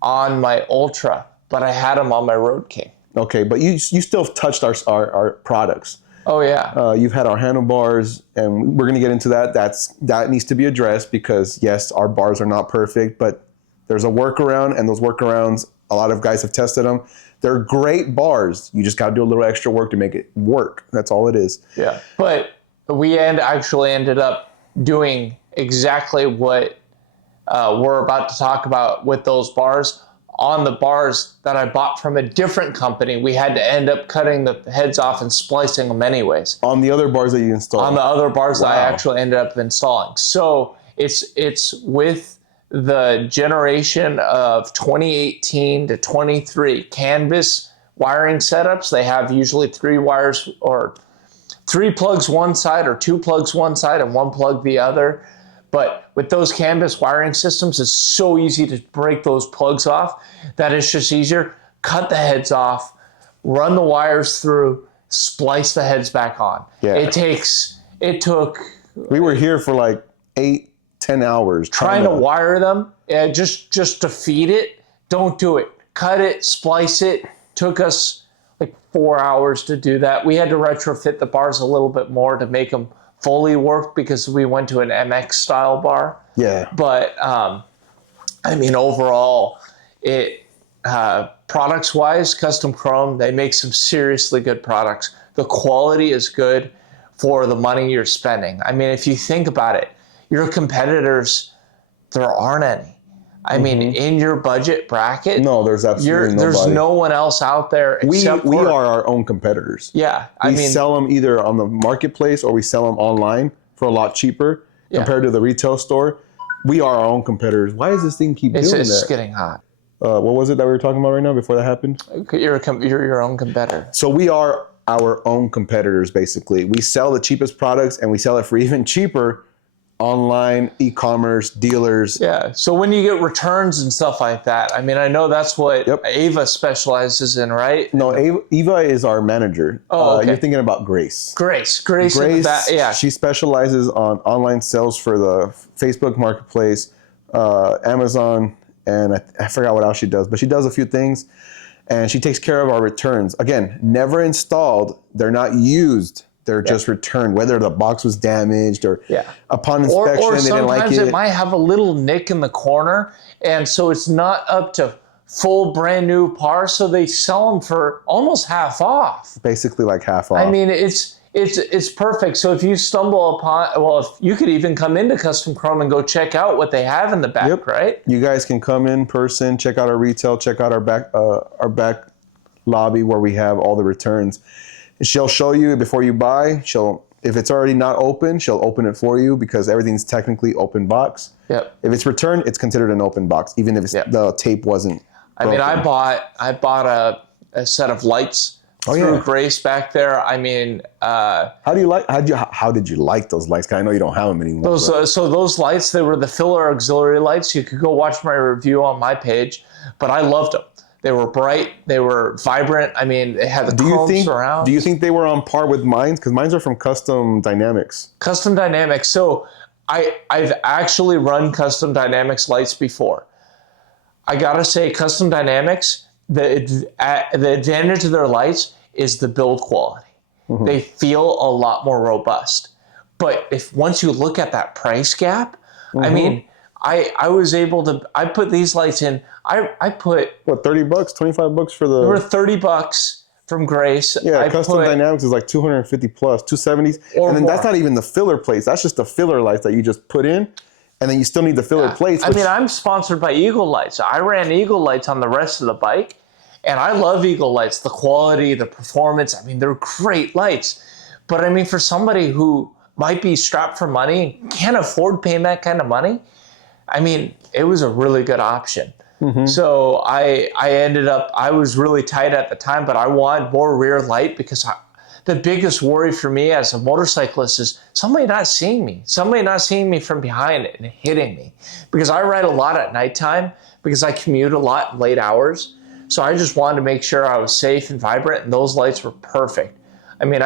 on my Ultra, but I had them on my Road King. Okay, but you still touched our products. Oh, yeah. You've had our handlebars, and we're going to get into that. That needs to be addressed because, yes, our bars are not perfect, but there's a workaround, and those workarounds, a lot of guys have tested them. They're great bars. You just got to do a little extra work to make it work. That's all it is. Yeah, but we actually ended up doing exactly what we're about to talk about with those bars. On the bars that I bought from a different company, we had to end up cutting the heads off and splicing them anyways. On the other bars that you installed? On the other bars that I actually ended up installing. So it's with the generation of 2018 to 23 canvas wiring setups. They have usually 3 wires or 3 plugs one side or 2 plugs one side and 1 plug the other. But with those canvas wiring systems, it's so easy to break those plugs off that it's just easier. Cut the heads off, run the wires through, splice the heads back on. Yeah. It took. We were here for like 8-10 hours trying to wire them, just to feed it. Don't do it. cut it, splice it. Took us like 4 hours to do that. We had to retrofit the bars a little bit more to make them fully work because we went to an MX style bar. Yeah. But I mean, overall, it products wise, Custom Chrome, they make some seriously good products. The quality is good for the money you're spending. I mean, if you think about it, your competitors, there aren't any. I mean, in your budget bracket, No, there's absolutely nobody. there's no one else out there except we are our own competitors. Yeah, We sell them either on the marketplace or we sell them online for a lot cheaper compared to the retail store. We are our own competitors. Why does this thing keep doing that? It's getting hot. What was it that we were talking about right now before that happened? You're your own competitor. So we are our own competitors, basically. We sell the cheapest products and we sell it for even cheaper online, e-commerce, dealers. Yeah. So when you get returns and stuff like that, I mean, I know that's what Ava specializes in, right? No, Eva is our manager. Oh, okay. You're thinking about Grace. Grace, Yeah. She specializes on online sales for the Facebook Marketplace, Amazon, and I forgot what else she does, but she does a few things, and she takes care of our returns. Again, never installed. They're not used. They're just returned, whether the box was damaged or upon inspection or they didn't like sometimes it. it might have a little nick in the corner, and so it's not up to full brand new par, so they sell them for almost half off. Basically like half off. I mean, it's perfect. So if you stumble upon, well, if you could even come into Custom Chrome and go check out what they have in the back, right? You guys can come in person, check out our retail, check out our back lobby where we have all the returns. She'll show you before you buy. If it's already not open, she'll open it for you because everything's technically open box. Yep. If it's returned, it's considered an open box, even if the tape wasn't broken. I mean, I bought a set of lights through Grace back there. I mean, how did you like those lights? 'Cause I know you don't have them anymore. So those lights, they were the filler auxiliary lights. You could go watch my review on my page, but I loved them. They were bright. They were vibrant. I mean, they had the chrome surround. Do you think they were on par with mine? Because mine are from Custom Dynamics. Custom Dynamics. So I've actually run Custom Dynamics lights before. I gotta say, Custom Dynamics, the advantage of their lights is the build quality. They feel a lot more robust. But if once you look at that price gap, I mean, I was able to, I put these lights in, I put... What, $30, $25 for the... They were $30 from Grace. Yeah, Custom Dynamics is like 250 plus, 270s. And then that's not even the filler plates. That's just the filler lights that you just put in. And then you still need the filler plates. I mean, I'm sponsored by Eagle Lights. I ran Eagle Lights on the rest of the bike. And I love Eagle Lights. The quality, the performance. I mean, they're great lights. But I mean, for somebody who might be strapped for money, can't afford paying that kind of money, I mean, it was a really good option. So I ended up, I was really tight at the time, but I wanted more rear light because the biggest worry for me as a motorcyclist is somebody not seeing me from behind and hitting me. Because I ride a lot at nighttime because I commute a lot in late hours. So I just wanted to make sure I was safe and vibrant, and those lights were perfect. I mean,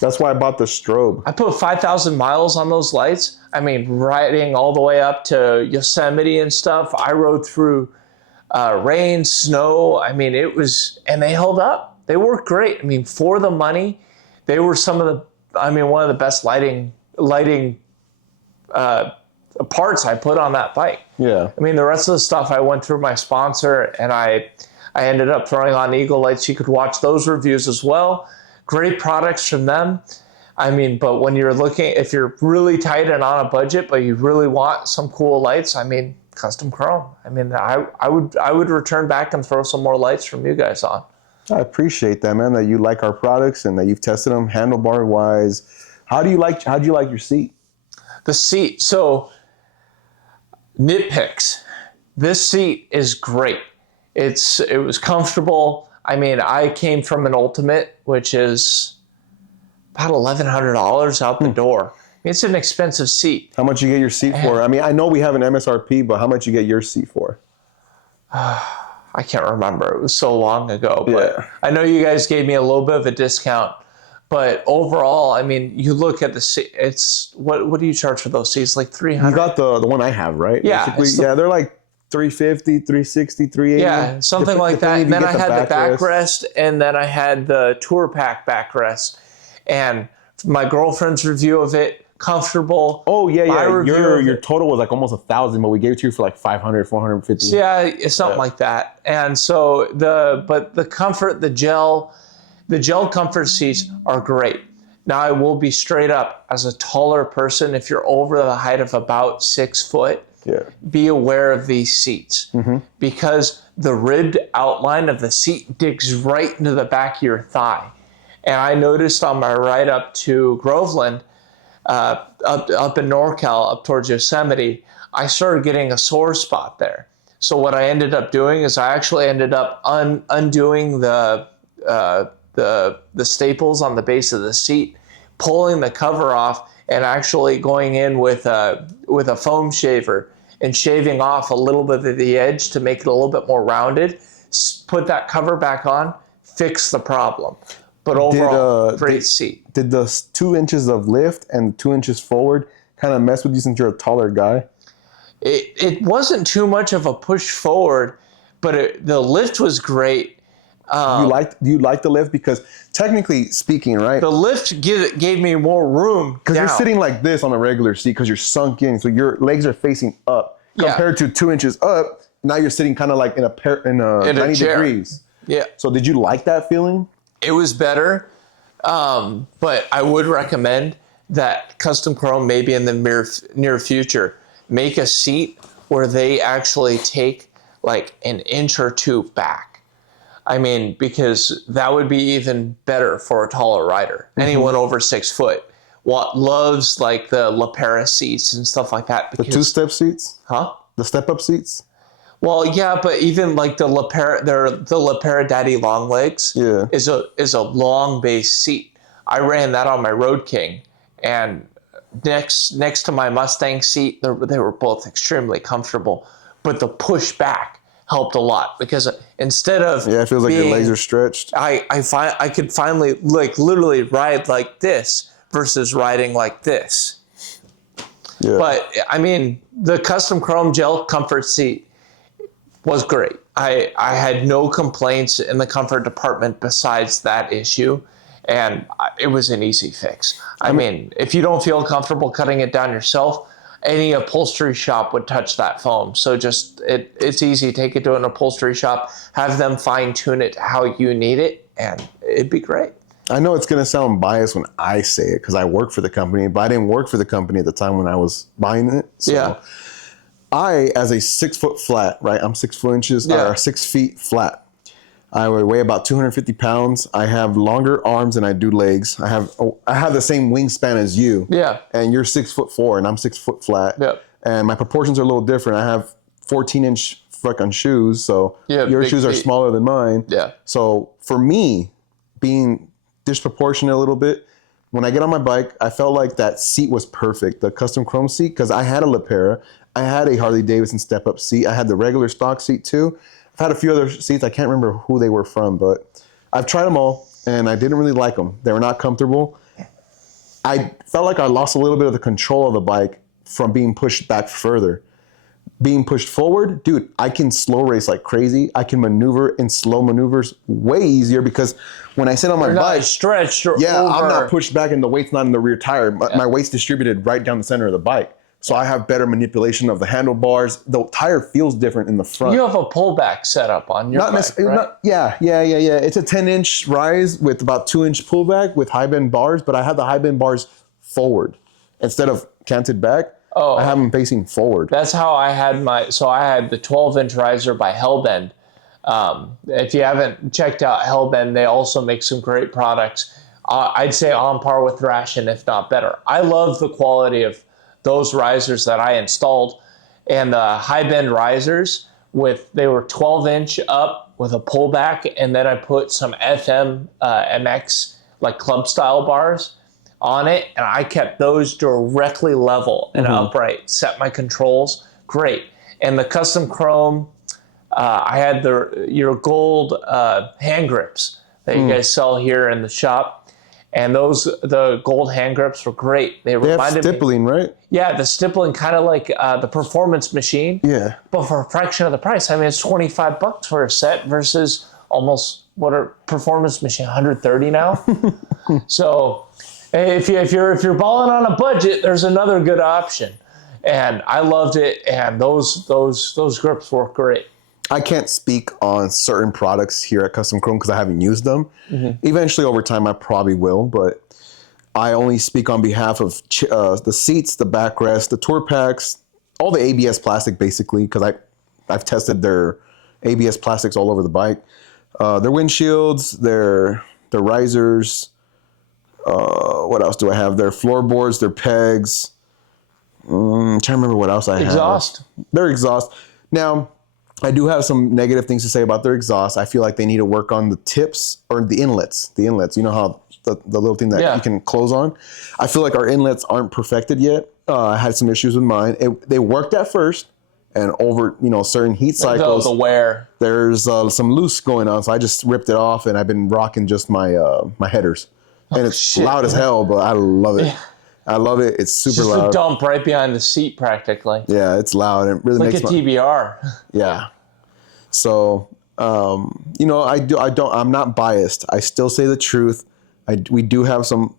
that's why I bought the strobe. I put 5,000 miles on those lights. I mean, riding all the way up to Yosemite and stuff. I rode through rain, snow. I mean, and they held up. They worked great. I mean, for the money, they were one of the best lighting parts I put on that bike. Yeah. I mean, the rest of the stuff I went through my sponsor, and I ended up throwing on Eagle Lights. You could watch those reviews as well. Great products from them. I mean, but when you're looking, if you're really tight and on a budget, but you really want some cool lights, I mean, Custom Chrome. I mean, I would return back and throw some more lights from you guys on. I appreciate that, man, that you like our products and that you've tested them handlebar wise. How'd you like your seat? The seat. So nitpicks. This seat is great. It was comfortable. I mean, I came from an Ultimate, which is about $1,100 out the door. It's an expensive seat. How much you get your seat for? I mean, I know we have an MSRP, but how much you get your seat for? I can't remember. It was so long ago. But I know you guys gave me a little bit of a discount. But overall, I mean, you look at the seat. It's what do you charge for those seats? Like $300. You got the one I have, right? Yeah. Basically, they're like 350, 360, 380. Yeah, something like that. And then I had the backrest, and then I had the Tour Pack backrest. And my girlfriend's review of it, comfortable. Oh, yeah, My yeah. review Your total was like almost 1,000, but we gave it to you for like 500, 450. Yeah, it's something like that. And so the comfort, the gel comfort seats are great. Now I will be straight up, as a taller person, if you're over the height of about 6 foot, be aware of these seats, because the ribbed outline of the seat digs right into the back of your thigh. And I noticed on my ride up to Groveland, up in NorCal, up towards Yosemite, I started getting a sore spot there. So what I ended up doing is I actually ended up undoing the staples on the base of the seat, pulling the cover off, and actually going in with a foam shaver and shaving off a little bit of the edge to make it a little bit more rounded. Put that cover back on, fix the problem. But overall, great seat. Did the 2 inches of lift and 2 inches forward kind of mess with you since you're a taller guy? It wasn't too much of a push forward, but the lift was great. Do you like the lift? Because technically speaking, right? The lift gave me more room. Because you're sitting like this on a regular seat because you're sunk in, so your legs are facing up compared to 2 inches up. Now you're sitting kind of like in a 90 degrees. Yeah. So did you like that feeling? It was better, but I would recommend that Custom Chrome, maybe in the near future, make a seat where they actually take like an inch or two back. I mean, because that would be even better for a taller rider. Anyone over 6 foot loves like the La Parra seats and stuff like that. The 2-step seats? Huh? The step-up seats? Well, yeah, but even like the La Parra Daddy Long Legs is a long base seat. I ran that on my Road King, and next to my Mustang seat, they were both extremely comfortable. But the push back helped a lot, because instead of it feels like your legs are stretched. I could finally like literally ride like this versus riding like this. Yeah. But I mean, the Custom Chrome Gel Comfort seat was great. I had no complaints in the comfort department besides that issue, and it was an easy fix. I mean, if you don't feel comfortable cutting it down yourself, any upholstery shop would touch that foam. So just it's easy. Take it to an upholstery shop, have them fine tune it how you need it, and it'd be great. I know it's going to sound biased when I say it because I work for the company, but I didn't work for the company at the time when I was buying it. So I, as a 6 foot flat, right? I'm 6 inches, or 6 feet flat. I weigh about 250 pounds. I have longer arms than I do legs. I have the same wingspan as you. Yeah. And you're 6'4" and I'm 6 foot flat. Yeah. And my proportions are a little different. I have 14-inch fucking shoes, so your shoes are smaller than mine. Yeah. So for me, being disproportionate a little bit, when I get on my bike, I felt like that seat was perfect, the Custom Chrome seat, because I had a La Parra. I had a Harley-Davidson step-up seat. I had the regular stock seat too. I've had a few other seats. I can't remember who they were from, but I've tried them all, and I didn't really like them. They were not comfortable. I felt like I lost a little bit of the control of the bike from being pushed back further. Being pushed forward, dude, I can slow race like crazy. I can maneuver in slow maneuvers way easier because when I sit on my bike, stretched or I'm not pushed back and the weight's not in the rear tire. My weight's distributed right down the center of the bike. So I have better manipulation of the handlebars. The tire feels different in the front. You have a pullback setup on your bike, right? Yeah. It's a 10-inch rise with about 2-inch pullback with high bend bars, but I have the high bend bars forward instead of canted back. Oh, I have them facing forward. That's how I had I had the 12-inch riser by Hellbend. If you haven't checked out Hellbend, they also make some great products. I'd say on par with Thrashin, if not better. I love the quality of those risers that I installed, and the high bend risers they were 12-inch up with a pullback, and then I put some FM MX like club style bars on it, and I kept those directly level and upright, set my controls, great. And the Custom Chrome, I had your gold hand grips that you guys sell here in the shop, And the gold hand grips were great. They have reminded me. stippling, right? Yeah, the stippling, kind of like the Performance Machine. Yeah. But for a fraction of the price. I mean, it's $25 for a set versus almost what a Performance Machine, $130 now. So if you're balling on a budget, there's another good option. And I loved it, and those grips work great. I can't speak on certain products here at Custom Chrome because I haven't used them. Eventually, over time, I probably will, but I only speak on behalf of the seats, the backrest, the tour packs, all the ABS plastic, basically, because I've tested their ABS plastics all over the bike. Their windshields, their risers. What else do I have? Their floorboards, their pegs. I'm trying to remember what else I have. Exhaust. Their exhaust. Now, I do have some negative things to say about their exhaust. I feel like they need to work on the tips or the inlets. The inlets, you know how the little thing that you can close on? I feel like our inlets aren't perfected yet. I had some issues with mine. They worked at first, and over certain heat cycles, the wear. There's some loose going on, so I just ripped it off, and I've been rocking just my headers. And it's loud as hell, but I love it. Yeah. I love it. It's super loud. Just a dump right behind the seat, practically. Yeah, it's loud. It really makes like a TBR. Yeah. So, I'm not biased. I still say the truth. We do have some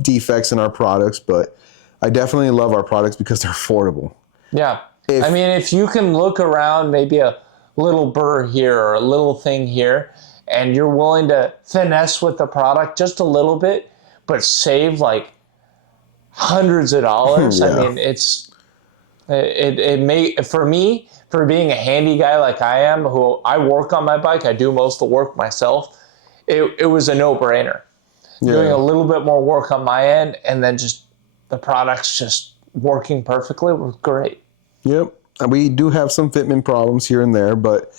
defects in our products, but I definitely love our products because they're affordable. Yeah. If you can look around, maybe a little burr here or a little thing here, and you're willing to finesse with the product just a little bit, but save like hundreds of dollars. Yeah. I mean, for me, for being a handy guy like I am, who I work on my bike, I do most of the work myself. It was a no-brainer. Yeah. Doing a little bit more work on my end, and then just the products just working perfectly was great. Yep. And we do have some fitment problems here and there, but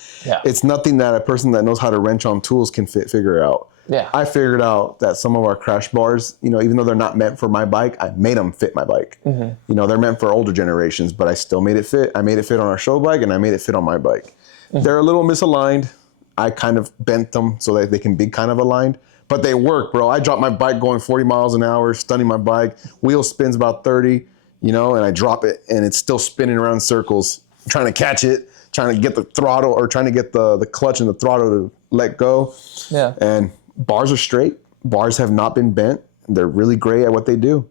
it's nothing that a person that knows how to wrench on tools can figure out. Yeah. I figured out that some of our crash bars, even though they're not meant for my bike, I made them fit my bike. Mm-hmm. They're meant for older generations, but I still made it fit. I made it fit on our show bike, and I made it fit on my bike. Mm-hmm. They're a little misaligned. I kind of bent them so that they can be kind of aligned, but they work, bro. I dropped my bike going 40 miles an hour, stunning my bike. Wheel spins about 30, and I drop it, and it's still spinning around in circles, trying to catch it, trying to get the throttle, or trying to get the clutch and the throttle to let go. Yeah. And bars are straight. Bars have not been bent. They're really great at what they do.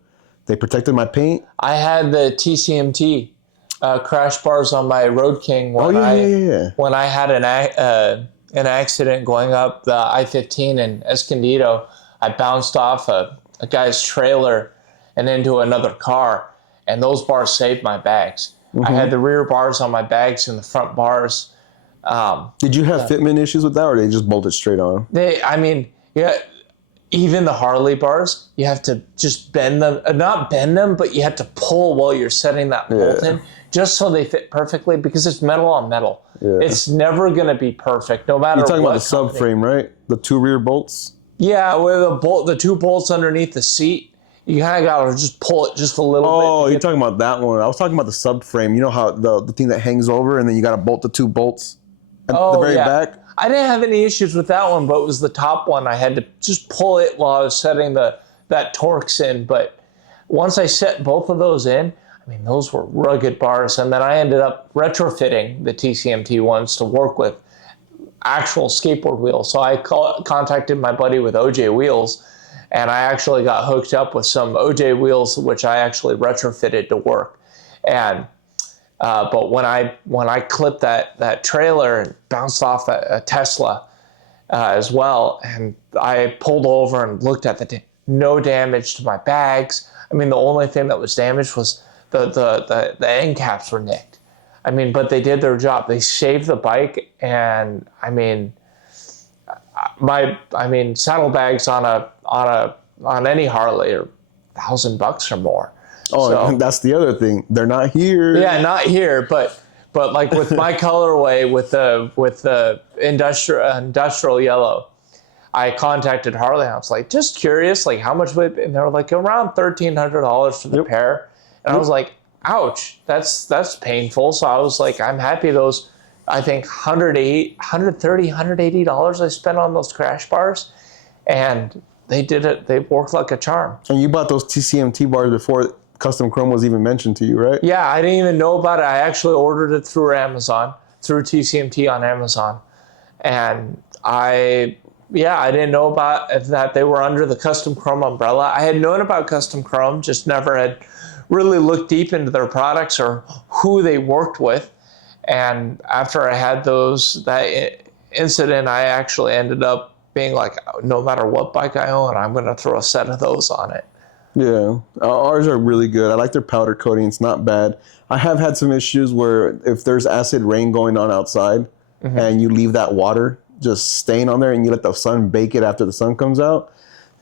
They protected my paint. I had the TCMT crash bars on my Road King when I had an accident going up the I-15 in Escondido. I bounced off a guy's trailer and into another car, and those bars saved my bags. Mm-hmm. I had the rear bars on my bags and the front bars. Did you have fitment issues with that, or they just bolted straight on? Even the Harley bars, you have to just bend them, not bend them, but you have to pull while you're setting that bolt in, just so they fit perfectly, because it's metal on metal. Yeah. It's never going to be perfect, no matter what. You're talking about the subframe, right? The two rear bolts? Yeah, with the two bolts underneath the seat. You kind of got to just pull it just a little bit. Oh, you're talking about that one. I was talking about the subframe. You know how the thing that hangs over, and then you got to bolt the two bolts at the very back? I didn't have any issues with that one, but it was the top one. I had to just pull it while I was setting that Torx in. But once I set both of those in, those were rugged bars. And then I ended up retrofitting the TCMT ones to work with actual skateboard wheels. So I contacted my buddy with OJ Wheels, and I actually got hooked up with some OJ wheels, which I actually retrofitted to work. And but when I clipped that trailer and bounced off a Tesla as well, and I pulled over and looked at no damage to my bags. The only thing that was damaged was the end caps were nicked. But they did their job. They saved the bike, and saddlebags on any Harley are $1,000 or more. Oh, so, that's the other thing. They're not here. Yeah, not here, but like with my colorway with the industrial yellow, I contacted Harley. I was like, just curious, like how much would it be? And they were like around $1,300 for the pair. And I was like, ouch, that's painful. So I was like, I'm happy those, I think $130, $180 I spent on those crash bars. And they did it. They worked like a charm. And you bought those TCMT bars before custom chrome was even mentioned to you, right? Yeah, I didn't even know about it. I actually ordered it through Amazon, through TCMT on Amazon. And I didn't know about that they were under the custom chrome umbrella. I had known about custom chrome, just never had really looked deep into their products or who they worked with. And after I had that incident, I actually ended up being like, no matter what bike I own, I'm going to throw a set of those on it. Yeah, ours are really good. I like their powder coating. It's not bad. I have had some issues where if there's acid rain going on outside and you leave that water just staying on there and you let the sun bake it after the sun comes out,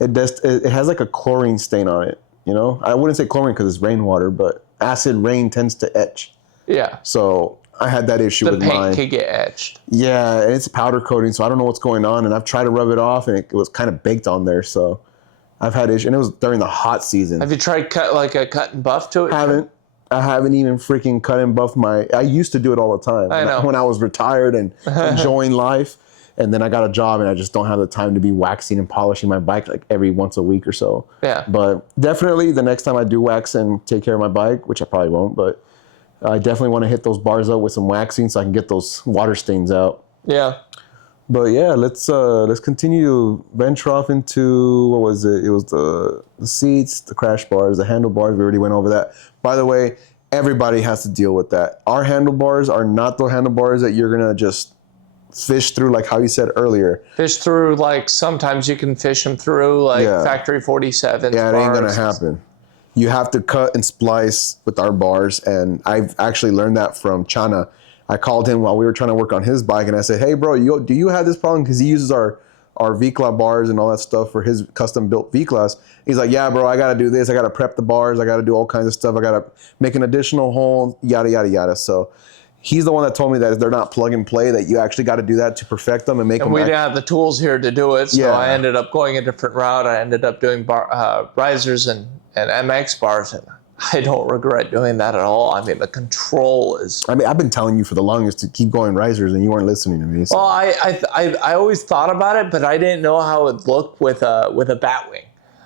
it has like a chlorine stain on it. You know, I wouldn't say chlorine because it's rainwater, but acid rain tends to etch. Yeah. So I had that issue with mine. The paint could get etched. Yeah, and it's powder coating, so I don't know what's going on. And I've tried to rub it off, and it was kind of baked on there. So I've had issues, and it was during the hot season. Have you tried a cut and buff to it? I haven't even freaking cut and buffed I used to do it all the time. I know. When I was retired and enjoying life. And then I got a job and I just don't have the time to be waxing and polishing my bike like every once a week or so. Yeah. But definitely the next time I do wax and take care of my bike, which I probably won't, but I definitely want to hit those bars up with some waxing so I can get those water stains out. Yeah. But yeah, let's continue to venture off into, what was it? It was the seats, the crash bars, the handlebars. We already went over that. By the way, everybody has to deal with that. Our handlebars are not the handlebars that you're going to just fish through, like how you said earlier. Fish through, like sometimes you can fish them through, like factory 47. Yeah, it ain't going to happen. You have to cut and splice with our bars. And I've actually learned that from Chana. I called him while we were trying to work on his bike, and I said, hey, bro, do you have this problem? Because he uses our V-Claw bars and all that stuff for his custom-built V-Claws. He's like, yeah, bro, I got to do this. I got to prep the bars. I got to do all kinds of stuff. I got to make an additional hole, yada, yada, yada. So he's the one that told me that they're not plug and play, that you actually got to do that to perfect them and make them. And we didn't have the tools here to do it, so Yeah. I ended up going a different route. I ended up doing risers and MX bars, and I don't regret doing that at all. I mean, the control is... I mean, I've been telling you for the longest to keep going risers, and you weren't listening to me. So. Well, I always thought about it, but I didn't know how it looked with a bat wing.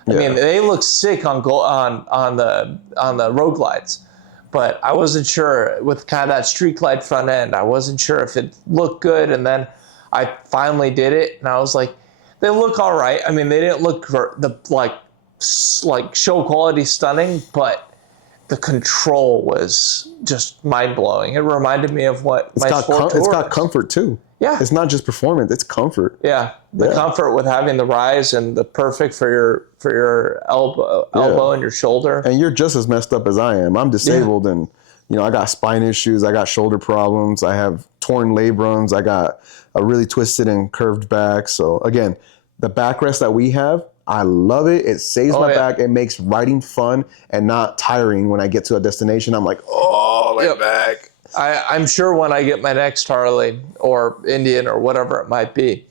I mean, they look sick on the road glides, but I wasn't sure with kind of that street glide front end. I wasn't sure if it looked good, and then I finally did it, and I was like, they look all right. I mean, they didn't look like show quality stunning, but the control was just mind-blowing. It reminded me of what it's got comfort too. Yeah. It's not just performance, it's comfort. Yeah. The comfort with having the rise and the perfect for your elbow and your shoulder. And you're just as messed up as I am. I'm disabled and I got spine issues, I got shoulder problems, I have torn labrums, I got a really twisted and curved back. So again, the backrest that we have, I love it. It saves my back. It makes riding fun and not tiring when I get to a destination. I'm like, oh, my back. I'm sure when I get my next Harley or Indian or whatever it might be,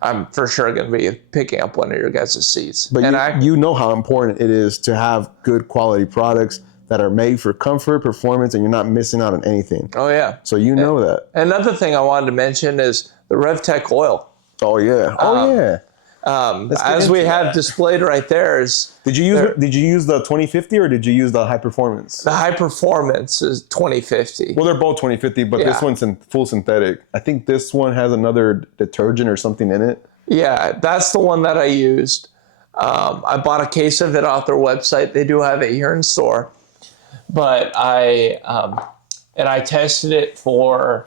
I'm for sure going to be picking up one of your guys' seats. But you know how important it is to have good quality products that are made for comfort, performance, and you're not missing out on anything. Oh, yeah. So you know that. Another thing I wanted to mention is the RevTech oil. Oh, yeah. As we have displayed right there is... Did you use the 2050 or did you use the high performance? The high performance is 2050. Well, they're both 2050, but this one's full synthetic. I think this one has another detergent or something in it. Yeah, that's the one that I used. I bought a case of it off their website. They do have it here in store. But I tested it for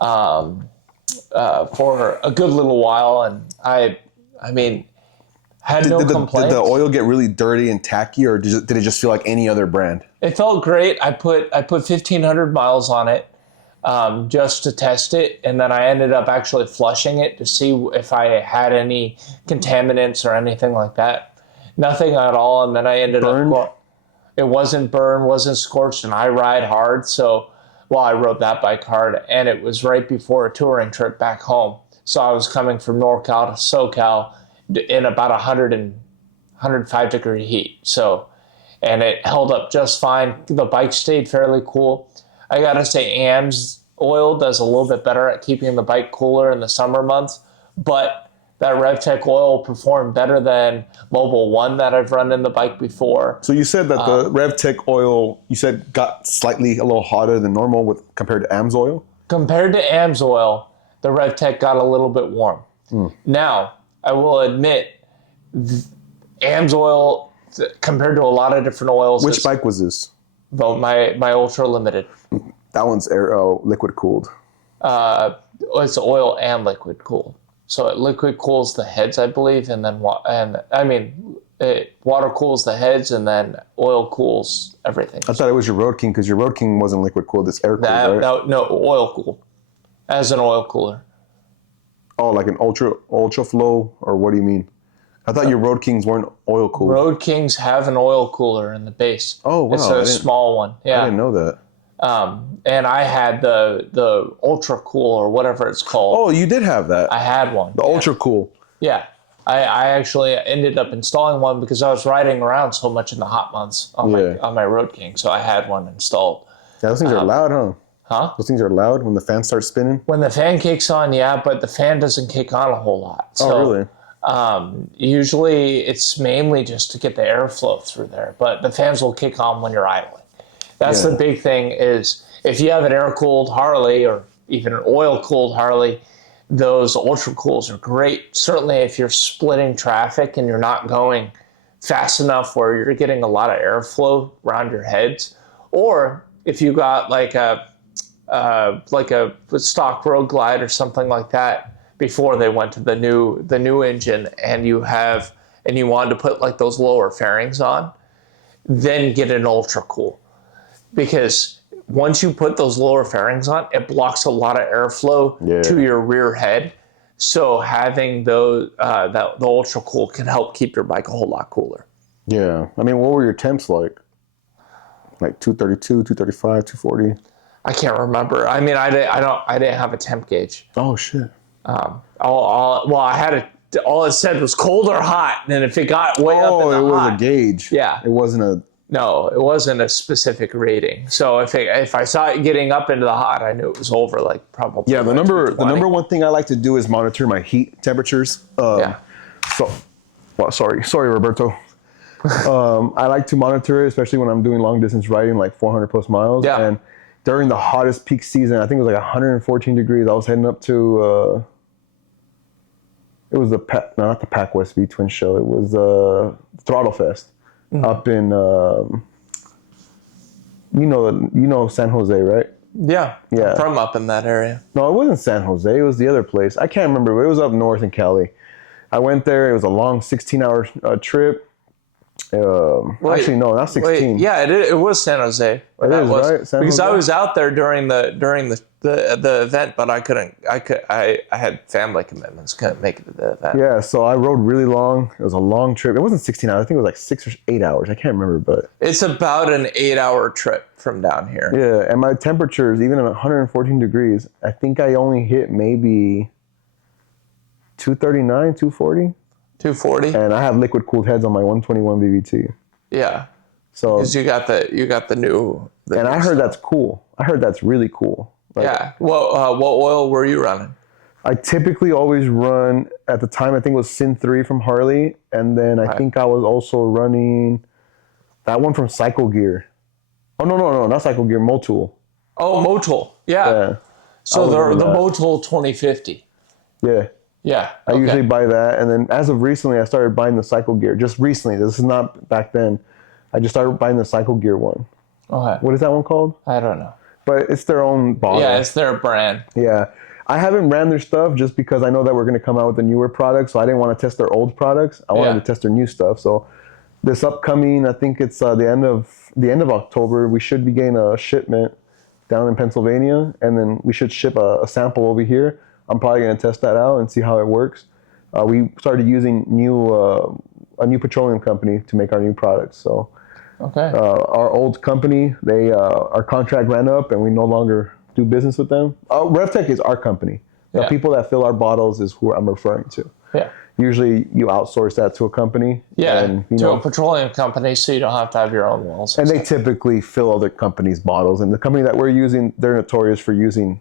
a good little while, and I mean, had no complaints. Did the oil get really dirty and tacky, or did it just feel like any other brand? It felt great. I put 1,500 miles on it just to test it, and then I ended up actually flushing it to see if I had any contaminants or anything like that. Nothing at all, and then I ended up... It wasn't burned, wasn't scorched, and I ride hard, so... Well, I rode that bike hard, and it was right before a touring trip back home. So I was coming from NorCal to SoCal in about 105 degree heat. So, and it held up just fine. The bike stayed fairly cool. I gotta say, AM's oil does a little bit better at keeping the bike cooler in the summer months, but that RevTech oil performed better than Mobil 1 that I've run in the bike before. So you said that the RevTech oil, you said got slightly a little hotter than normal compared to AMS oil? Compared to AMS oil, the RevTech got a little bit warm. Now, I will admit, AMS oil, compared to a lot of different oils... Which bike was this? My Ultra Limited. That one's liquid cooled. It's oil and liquid cooled. So it liquid cools the heads, I believe, and then it water cools the heads, and then oil cools everything. I thought it was your Road King because your Road King wasn't liquid cooled; it's air cooled, right? No, oil cooled, as an oil cooler. Oh, like an ultra flow, or what do you mean? I thought your Road Kings weren't oil cooled. Road Kings have an oil cooler in the base. Oh, wow! It's a small one. Yeah, I didn't know that. And I had the Ultra Cool or whatever it's called. Oh, you did have that. I had one. The Ultra Cool. Yeah. I actually ended up installing one because I was riding around so much in the hot months on my Road King, so I had one installed. Yeah, those things are loud, huh? Huh? Those things are loud when the fan starts spinning? When the fan kicks on, yeah, but the fan doesn't kick on a whole lot. So, really? Usually it's mainly just to get the airflow through there, but the fans will kick on when you're idling. That's the big thing is if you have an air-cooled Harley or even an oil-cooled Harley, those ultra cools are great. Certainly if you're splitting traffic and you're not going fast enough where you're getting a lot of airflow around your heads, or if you got like a stock Road Glide or something like that before they went to the new engine, and you wanted to put like those lower fairings on, then get an ultra cool, because once you put those lower fairings on, it blocks a lot of airflow to your rear head. So having the ultra cool can help keep your bike a whole lot cooler. Yeah. I mean, what were your temps like? Like 232, 235, 240? I can't remember. I mean, I didn't have a temp gauge. Oh shit. I had all it said was cold or hot, and if it got way up in the hot, it was a gauge. Yeah. It wasn't a... No, it wasn't a specific rating. So if I saw it getting up into the hot, I knew it was over, like probably. Yeah, the number one thing I like to do is monitor my heat temperatures. Sorry, Roberto. I like to monitor it, especially when I'm doing long distance riding, like 400 plus miles. Yeah. And during the hottest peak season, I think it was like 114 degrees. I was heading up to. It was not the Pac West V Twin show. It was Throttle Fest. Up in, you know San Jose, right? Yeah. I'm from up in that area. No, it wasn't San Jose. It was the other place. I can't remember, but it was up north in Cali. I went there. It was a long 16-hour trip. Actually, no, not 16. It was San Jose. It is, right? San because Jose? I was out there during the event, but I had family commitments, couldn't make it to the event. Yeah, so I rode really long. It was a long trip. It wasn't 16 hours. I think it was like 6 or 8 hours. I can't remember, but it's about an 8-hour trip from down here. Yeah, and my temperatures, even at 114 degrees, I think I only hit maybe 239, 240. 240. And I have liquid cooled heads on my 121 VVT. Yeah. So because you got the new. And I heard that's cool. I heard that's really cool. Like, yeah. Well, what oil were you running? I typically always run, at the time, I think it was Sin 3 from Harley. And then I think I was also running that one from Cycle Gear. Oh, no, not Cycle Gear, Motul. Oh, Motul. Yeah. So the Motul 2050. Yeah. Yeah. I usually buy that. And then as of recently, I started buying the Cycle Gear. Just recently. This is not back then. I just started buying the Cycle Gear one. Okay. What is that one called? I don't know. But it's their own bottle. Yeah, it's their brand. Yeah. I haven't ran their stuff just because I know that we're going to come out with a newer product. So I didn't want to test their old products. I wanted to test their new stuff. So this upcoming, I think it's the end of October, we should be getting a shipment down in Pennsylvania. And then we should ship a sample over here. I'm probably going to test that out and see how it works. We started using a new petroleum company to make our new products. So our old company, our contract ran up and we no longer do business with them. RevTech is our company. The people that fill our bottles is who I'm referring to. Yeah. Usually you outsource that to a company. Yeah, and, a petroleum company so you don't have to have your own wells. And they typically fill other companies' bottles. And the company that we're using, they're notorious for using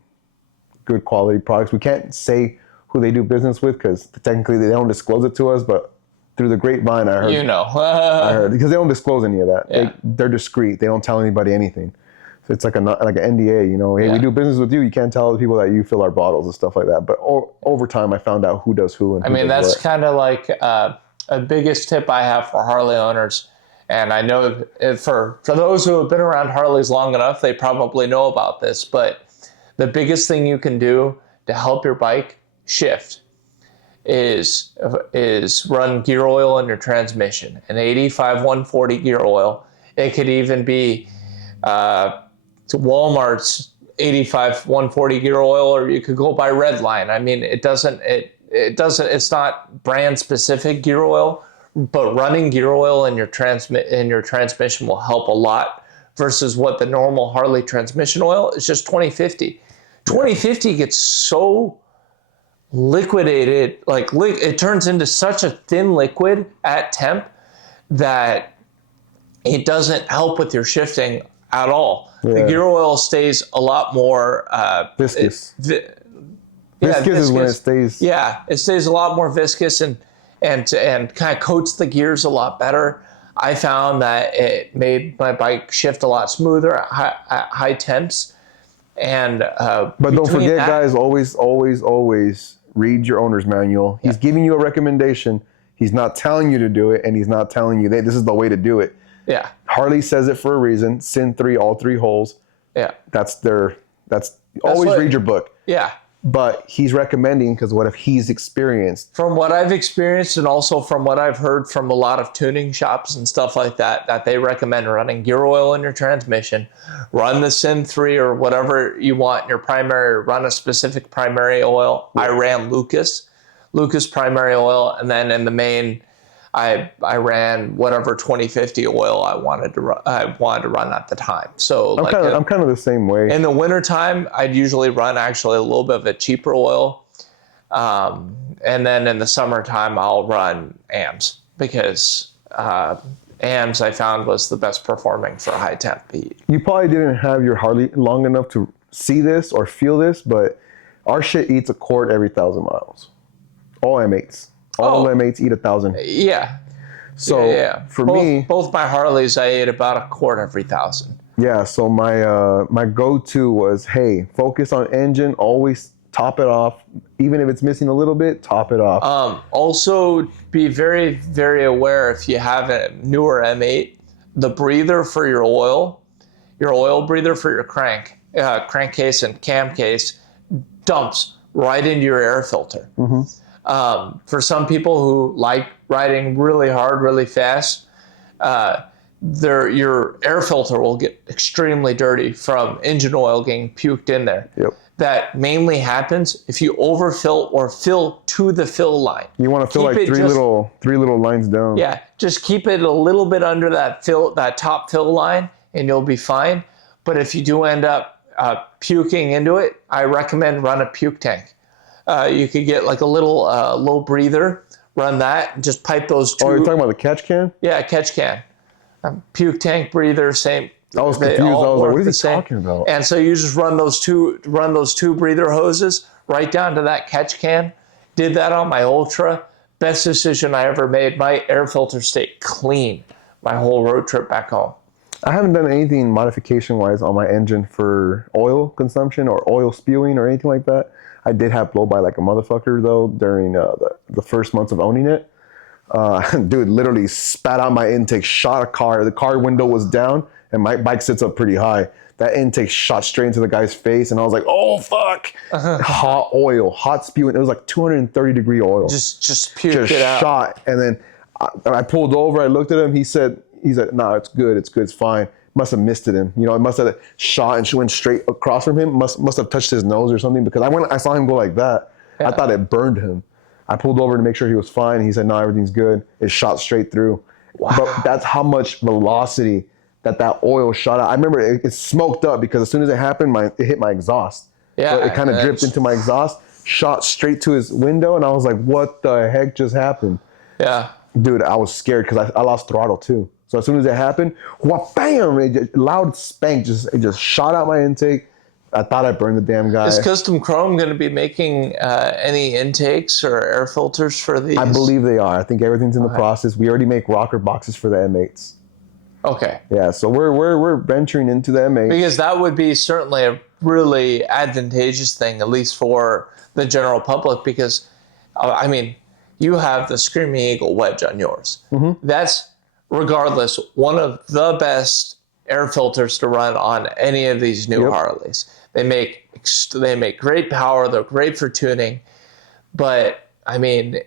good quality products. We can't say who they do business with, because technically they don't disclose it to us, but through the grapevine, I heard. I heard, because they don't disclose any of that. Yeah. They're discreet. They don't tell anybody anything. So it's like an NDA, you know. Hey, we do business with you. You can't tell other people that you fill our bottles and stuff like that. But over time, I found out who does who. And I mean, that's kind of like a biggest tip I have for Harley owners. And I know for those who have been around Harleys long enough, they probably know about this. But the biggest thing you can do to help your bike shift is run gear oil in your transmission, an 85 140 gear oil. It could even be Walmart's 85 140 gear oil, or you could go by Redline. I mean, it's not brand specific gear oil, but running gear oil in your transmission will help a lot versus what the normal Harley transmission oil is just 2050. 2050 gets so liquidated, it turns into such a thin liquid at temp that it doesn't help with your shifting at all. Yeah. The gear oil stays a lot more viscous. Viscous is when it stays. Yeah, it stays a lot more viscous and kind of coats the gears a lot better. I found that it made my bike shift a lot smoother at high temps. And but don't forget, guys, always read your owner's manual. He's giving you a recommendation. He's not telling you to do it, and he's not telling you that this is the way to do it. Yeah. Harley says it for a reason. Sin 3, all 3 holes. Yeah. Always read your book. Yeah. But he's recommending, because what if he's experienced? From what I've experienced, and also from what I've heard from a lot of tuning shops and stuff like that they recommend running gear oil in your transmission, run the Sin 3 or whatever you want in your primary, run a specific primary oil. Yeah. I ran Lucas primary oil, and then in the main, I ran whatever 2050 oil I wanted to run at the time. So I'm kind of the same way. In the wintertime, I'd usually run actually a little bit of a cheaper oil. And then in the summertime, I'll run AMS, because AMS I found was the best performing for high temp heat. You probably didn't have your Harley long enough to see this or feel this, but our shit eats a quart every 1,000 miles. All M8s. All M8s eat 1,000. Yeah. So for me, both my Harleys, I ate about a quart every 1,000. Yeah. So my go-to was, hey, focus on engine. Always top it off, even if it's missing a little bit. Top it off. Also, be very, very aware if you have a newer M8, the breather for your oil breather for your crankcase and cam case dumps right into your air filter. Mm-hmm. For some people who like riding really hard, really fast, your air filter will get extremely dirty from engine oil getting puked in there. Yep. That mainly happens if you overfill or fill to the fill line. You want to fill like three little lines down. Yeah, just keep it a little bit under that top fill line, and you'll be fine. But if you do end up puking into it, I recommend run a puke tank. You could get like a little low breather, run that, and just pipe those two. Oh, you're talking about the catch can? Yeah, catch can. Puke tank, breather, same. I was confused. I was like, what is he talking about? And so you just run those two breather hoses right down to that catch can. Did that on my Ultra. Best decision I ever made. My air filter stayed clean my whole road trip back home. I haven't done anything modification-wise on my engine for oil consumption or oil spewing or anything like that. I did have blow by like a motherfucker, though, during the first months of owning it. Dude, literally spat out my intake, shot a car. The car window was down, and my bike sits up pretty high. That intake shot straight into the guy's face, and I was like, oh, fuck. Hot oil, hot spewing. It was like 230-degree oil. Just puked it out. Shot. And then I pulled over. I looked at him. He said, no, it's good. It's good. It's fine. Must have missed him. You know, it must have shot and she went straight across from him. Must have touched his nose or something, because I saw him go like that. Yeah. I thought it burned him. I pulled over to make sure he was fine. He said, no, everything's good. It shot straight through. Wow. But that's how much velocity that oil shot out. I remember it smoked up, because as soon as it happened, it hit my exhaust. Yeah, so it kind of dripped into my exhaust, shot straight to his window, and I was like, what the heck just happened? Yeah. Dude, I was scared, because I lost throttle too. So as soon as it happened, bam! Loud spank, it just shot out my intake, I thought I burned the damn guy. Is Custom Chrome going to be making any intakes or air filters for these? I believe they are. I think everything's in the process. We already make rocker boxes for the M8s. Okay. Yeah, so we're venturing into the M8. Because that would be certainly a really advantageous thing, at least for the general public, because, I mean, you have the Screaming Eagle wedge on yours. Mm-hmm. That's, regardless, one of the best air filters to run on any of these new Harleys. They make great power. They're great for tuning. But, I mean,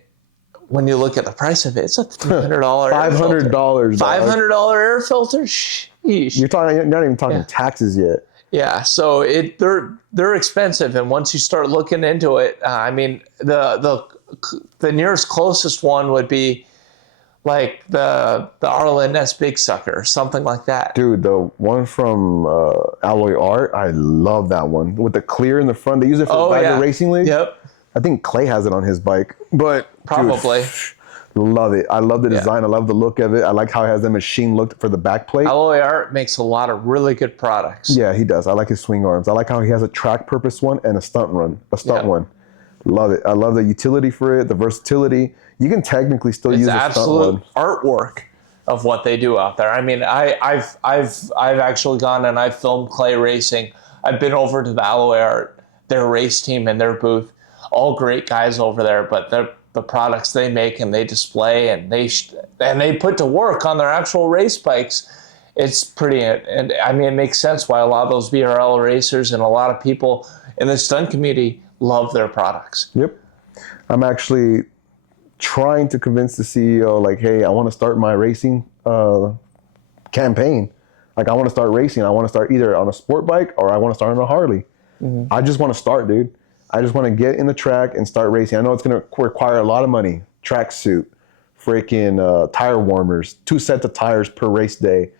when you look at the price of it, it's a $300 $500. $500 air filter? Sheesh. You're not even talking taxes yet. Yeah, so they're expensive, and once you start looking into it, I mean, the nearest closest one would be like the Arlen S Big Sucker or something like that. Dude, the one from Alloy Art, I love that one with the clear in the front. They use it for the racing league. Yep. I think Clay has it on his bike, but probably. Dude, love it. I love the design. I love the look of it. I like how it has the machine look for the back plate. Alloy Art makes a lot of really good products. Yeah, he does. I like his swing arms. I like how he has a track purpose one and a stunt one. One. Love it. I love the utility for it, the versatility. You can technically still use a stunt one. It's absolute artwork of what they do out there. I mean, I've actually gone and I've filmed Clay racing. I've been over to the Alloy Art, their race team and their booth. All great guys over there, but the products they make and they display and they put to work on their actual race bikes. It's pretty, and I mean, it makes sense why a lot of those VRL racers and a lot of people in the stunt community love their products. Yep. I'm actually trying to convince the CEO, like, hey, I want to start my racing campaign. Like, I want to start racing. I want to start either on a sport bike or I want to start on a Harley. Mm-hmm. I just want to start, dude. I just want to get in the track and start racing. I know it's going to require a lot of money. Tracksuit, freaking tire warmers, 2 sets of tires per race day,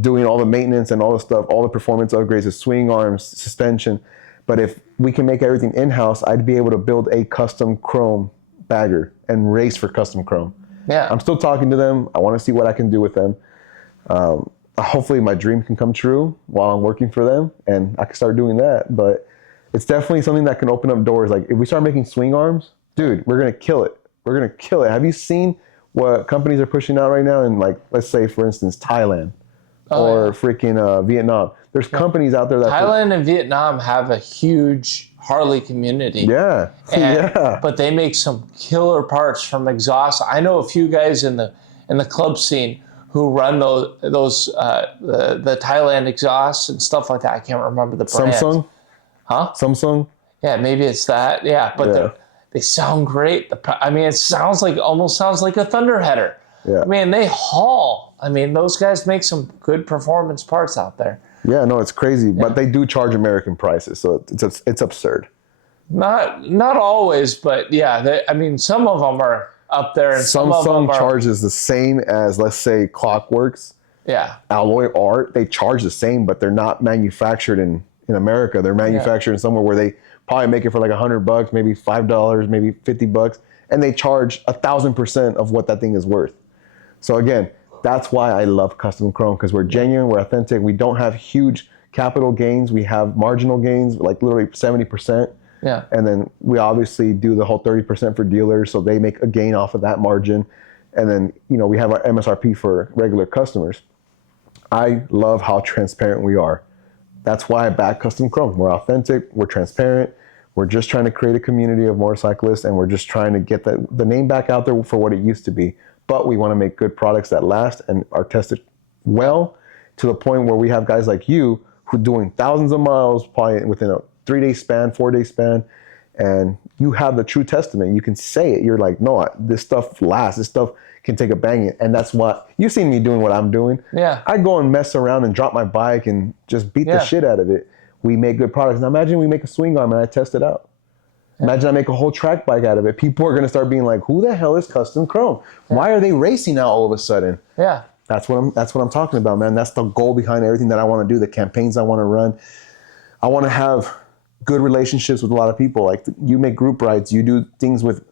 doing all the maintenance and all the stuff, all the performance upgrades, the swing arms, suspension. But if we can make everything in-house, I'd be able to build a custom chrome bagger and race for custom chrome. Yeah. I'm still talking to them. I want to see what I can do with them. Hopefully my dream can come true while I'm working for them and I can start doing that. But it's definitely something that can open up doors. Like if we start making swing arms, dude, we're going to kill it. We're going to kill it. Have you seen what companies are pushing out right now in, like, let's say, for instance, Thailand freaking Vietnam? There's companies out there that... Thailand and Vietnam have a huge Harley community. Yeah. But they make some killer parts from exhaust. I know a few guys in the club scene who run the Thailand exhausts and stuff like that. I can't remember the brand. Samsung? Huh? Samsung? Yeah, maybe it's that. Yeah, but they sound great. I mean, it almost sounds like a Thunderheader. Yeah. I mean, they haul. I mean, those guys make some good performance parts out there. Yeah, no, it's crazy, but they do charge American prices, so it's absurd. Not always, but yeah, I mean, some of them are up there, and some of them charges the same as, let's say, Clockworks. Yeah. Alloy Art, they charge the same, but they're not manufactured in America. They're manufactured in somewhere where they probably make it for like $100, maybe $5, maybe $50, and they charge 1,000% of what that thing is worth. So again, that's why I love custom chrome, because we're genuine, we're authentic. We don't have huge capital gains. We have marginal gains, like literally 70%. Yeah. And then we obviously do the whole 30% for dealers, so they make a gain off of that margin. And then, we have our MSRP for regular customers. I love how transparent we are. That's why I back custom chrome. We're authentic, we're transparent. We're just trying to create a community of motorcyclists, and we're just trying to get the name back out there for what it used to be. But we want to make good products that last and are tested well, to the point where we have guys like you who are doing thousands of miles probably within a 3-day span, 4-day span, and you have the true testament. You can say it. You're like, no, this stuff lasts. This stuff can take a banging. And that's what you've seen me doing what I'm doing. Yeah. I go and mess around and drop my bike and just beat the shit out of it. We make good products. Now imagine we make a swing arm and I test it out. Imagine I make a whole track bike out of it. People are going to start being like, who the hell is custom chrome? Why are they racing now all of a sudden? Yeah. That's what I'm talking about, man. That's the goal behind everything that I want to do, the campaigns I want to run. I want to have good relationships with a lot of people. Like, you make group rides, you do things with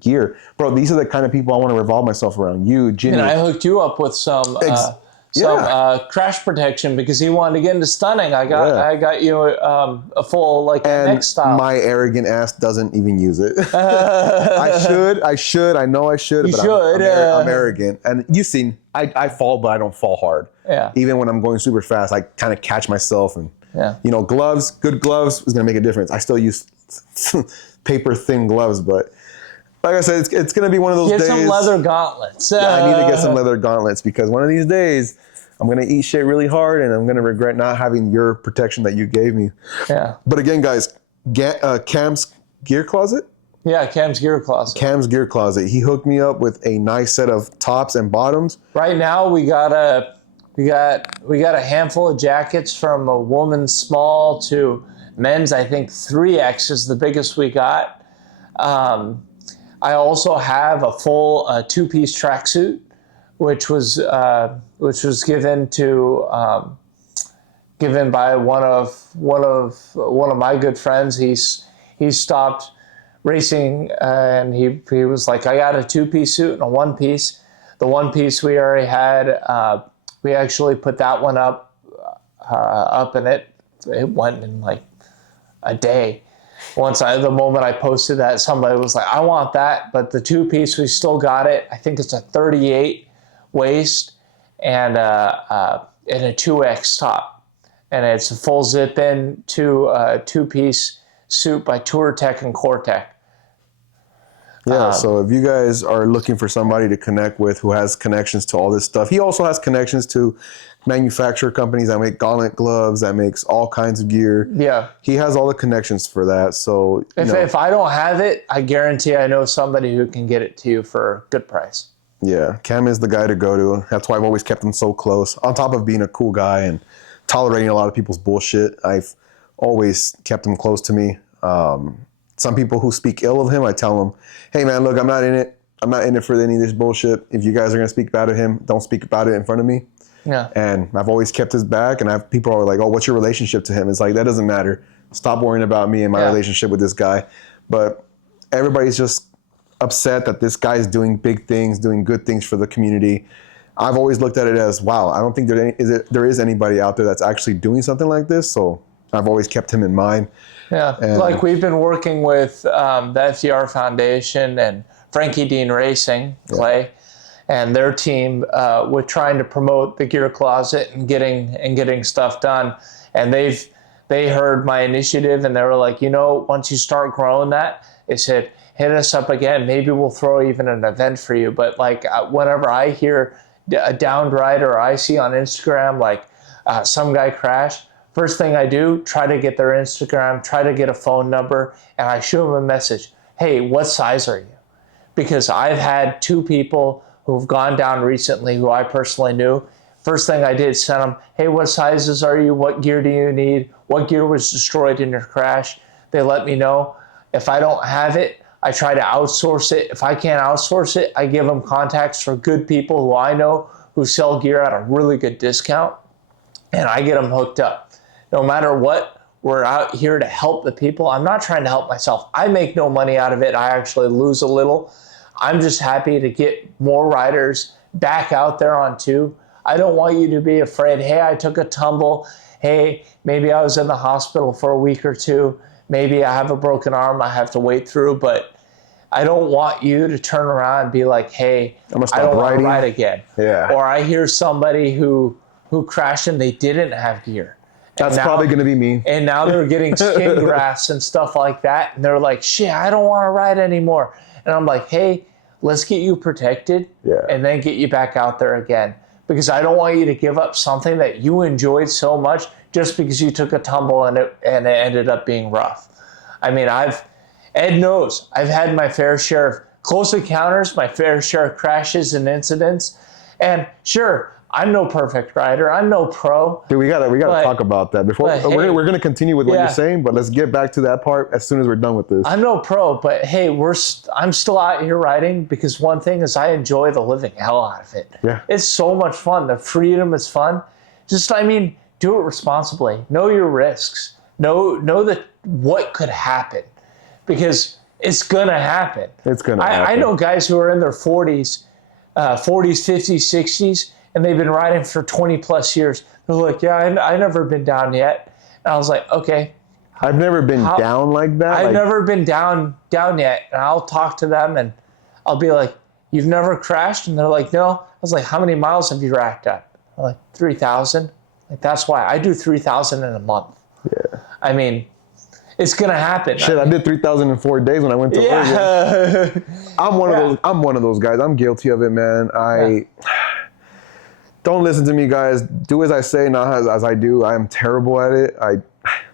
gear. Bro, these are the kind of people I want to revolve myself around. You, Jimmy. And I hooked you up with some crash protection because he wanted to get into stunning. I got you a full like And MX style. my arrogant ass doesn't even use it. I should. I know I should. You but should. I'm arrogant. And you've seen, I fall, but I don't fall hard. Yeah. Even when I'm going super fast, I kind of catch myself. And, Yeah. Gloves, good gloves is going to make a difference. I still use paper thin gloves, but like I said, it's going to be one of those days. Get some leather gauntlets. I need to get some leather gauntlets because one of these days I'm going to eat shit really hard and I'm going to regret not having your protection that you gave me. Yeah. But again, guys, Cam's Gear Closet? Yeah, Cam's Gear Closet. Cam's Gear Closet. He hooked me up with a nice set of tops and bottoms. Right now we got a handful of jackets from a woman's small to men's. I think 3X is the biggest we got. I also have a full two-piece tracksuit, which was given by one of my good friends. He stopped racing and he was like, I got a two-piece suit and a one-piece. The one-piece we already had. We actually put that one up and it went in like a day. The moment I posted that, somebody was like, I want that. But the two-piece, we still got it. I think it's a 38 waist and a 2X top. And it's a full zip-in two-piece suit by TourTech and CoreTech. Yeah, so if you guys are looking for somebody to connect with who has connections to all this stuff, he also has connections to manufacturer companies that make gauntlet gloves, that makes all kinds of gear. Yeah. He has all the connections for that. So if I don't have it, I guarantee I know somebody who can get it to you for a good price. Yeah, Cam is the guy to go to. That's why I've always kept him so close. On top of being a cool guy and tolerating a lot of people's bullshit, I've always kept him close to me. Some people who speak ill of him, I tell them, hey man, look, I'm not in it. I'm not in it for any of this bullshit. If you guys are going to speak bad of him, don't speak about it in front of me. Yeah. And I've always kept his back. And people are like, oh, what's your relationship to him? It's like, that doesn't matter. Stop worrying about me and my relationship with this guy. But everybody's just upset that this guy is doing big things, doing good things for the community. I've always looked at it as, wow, I don't think there is anybody out there that's actually doing something like this. So I've always kept him in mind. Yeah, like we've been working with the FDR Foundation and Frankie Dean Racing, Clay, and their team with trying to promote the Gear Closet and getting stuff done. And they heard my initiative and they were like, once you start growing that, they said, hit us up again. Maybe we'll throw even an event for you. But like whenever I hear a downed rider or I see on Instagram like some guy crashed, first thing I do, try to get their Instagram, try to get a phone number, and I shoot them a message. Hey, what size are you? Because I've had two people who've gone down recently who I personally knew. First thing I did, send them, hey, what sizes are you? What gear do you need? What gear was destroyed in your crash? They let me know. If I don't have it, I try to outsource it. If I can't outsource it, I give them contacts for good people who I know who sell gear at a really good discount, and I get them hooked up. No matter what, we're out here to help the people. I'm not trying to help myself. I make no money out of it. I actually lose a little. I'm just happy to get more riders back out there on tube. I don't want you to be afraid, hey, I took a tumble. Hey, maybe I was in the hospital for a week or two. Maybe I have a broken arm I have to wait through. But I don't want you to turn around and be like, hey, I don't want to ride again. Yeah. Or I hear somebody who crashed and they didn't have gear. That's probably going to be me. And now they're getting skin grafts and stuff like that. And they're like, shit, I don't want to ride anymore. And I'm like, hey, let's get you protected and then get you back out there again. Because I don't want you to give up something that you enjoyed so much just because you took a tumble and it ended up being rough. I mean, Ed knows, I've had my fair share of close encounters, my fair share of crashes and incidents. And sure, I'm no perfect rider. I'm no pro. Dude, we gotta talk about that before. We're gonna continue with what you're saying, but let's get back to that part as soon as we're done with this. I'm no pro, but hey, I'm still out here riding because one thing is I enjoy the living hell out of it. Yeah, it's so much fun. The freedom is fun. Just do it responsibly. Know your risks. Know that what could happen, because it's gonna happen. It's gonna happen. I know guys who are in their 40s, 50s, 60s. and they've been riding for 20 plus years. They're like, yeah, I never been down yet. And I was like, okay. I've never been down like that. I've never been down yet. And I'll talk to them and I'll be like, you've never crashed? And they're like, no. I was like, how many miles have you racked up? I'm like, 3,000. Like, that's why I do 3,000 in a month. Yeah. I mean, it's gonna happen. Shit, I did 3,000 in 4 days when I went to Oregon. I'm one of those guys. I'm guilty of it, man. Don't listen to me, guys. Do as I say, not as I do. I am terrible at it.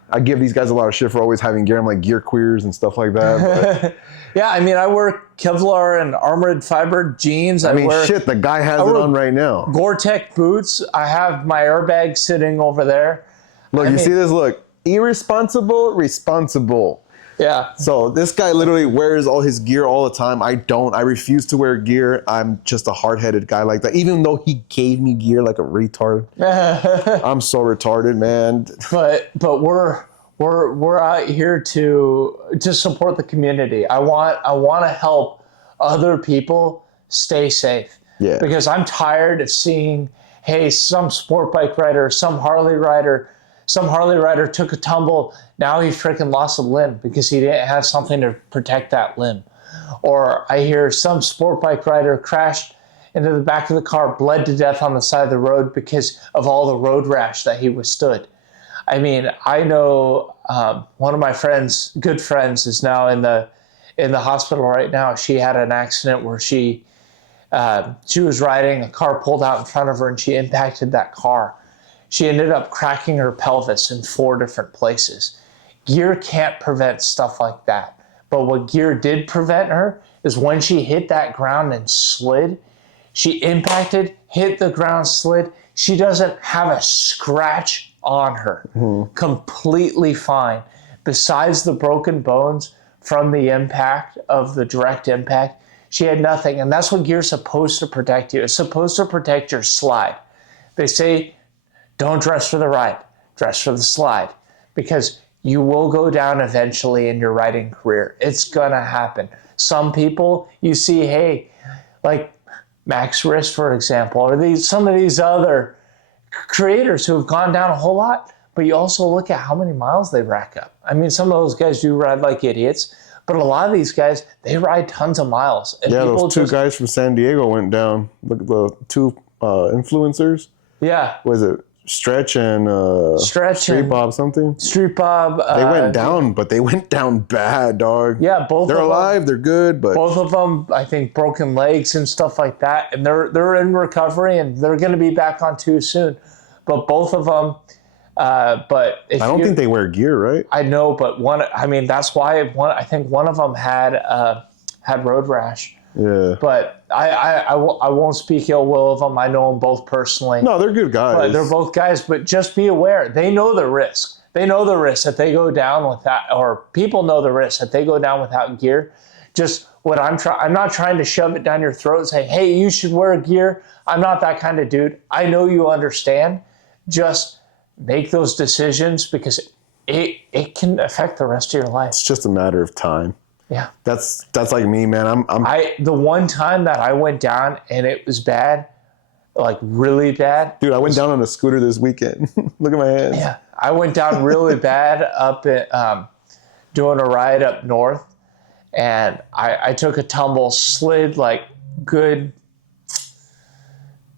I give these guys a lot of shit for always having gear. I'm like gear queers and stuff like that. But yeah, I mean, I wear Kevlar and armored fiber jeans. I mean, shit, the guy has it on right now. Gore-Tex boots. I have my airbag sitting over there. Look, see this? Look, irresponsible, responsible. Yeah. So this guy literally wears all his gear all the time. I don't. I refuse to wear gear. I'm just a hard-headed guy like that. Even though he gave me gear like a retard. I'm so retarded, man. But we're out here to support the community. I want to help other people stay safe. Yeah. Because I'm tired of seeing, hey, some sport bike rider, some Harley rider took a tumble. Now he freaking lost a limb because he didn't have something to protect that limb. Or I hear some sport bike rider crashed into the back of the car, bled to death on the side of the road because of all the road rash that he withstood. I mean, I know one of my good friends, is now in the hospital right now. She had an accident where she was riding, a car pulled out in front of her, and she impacted that car. She ended up cracking her pelvis in 4 different places. Gear can't prevent stuff like that. But what gear did prevent her is when she hit that ground and slid, she impacted, hit the ground, slid. She doesn't have a scratch on her. Mm-hmm. Completely fine. Besides the broken bones from the impact of the direct impact, she had nothing. And that's what gear's supposed to protect you. It's supposed to protect your slide. They say, don't dress for the ride, dress for the slide, because you will go down eventually in your riding career. It's gonna happen. Some people you see, hey, like Max Riss, for example, or some of these other creators who have gone down a whole lot, but you also look at how many miles they rack up. I mean, some of those guys do ride like idiots, but a lot of these guys, they ride tons of miles. And yeah, those 2 guys from San Diego went down. Look at the 2 influencers. Yeah. Was it Stretch and Street Bob something? Street Bob. They went down, but they went down bad, dog. Yeah, both they're of alive, them, they're good, but both of them, I think, broken legs and stuff like that, and they're in recovery, and they're going to be back on too soon. But both of them, but I don't think they wear gear, right? I know, but that's why I think one of them had road rash. Yeah. But I won't speak ill will of them. I know them both personally. No, they're good guys. But they're both guys. But just be aware. They know the risk. They know the risk that they go down with that, or people know the risk that they go down without gear. Just what I'm not trying to shove it down your throat and say, hey, you should wear gear. I'm not that kind of dude. I know you understand. Just make those decisions because it can affect the rest of your life. It's just a matter of time. Yeah. That's like me, man. The one time that I went down and it was bad, like really bad. Dude, I went down on a scooter this weekend. Look at my hands. Yeah. I went down really bad up at doing a ride up north, and I took a tumble, slid like good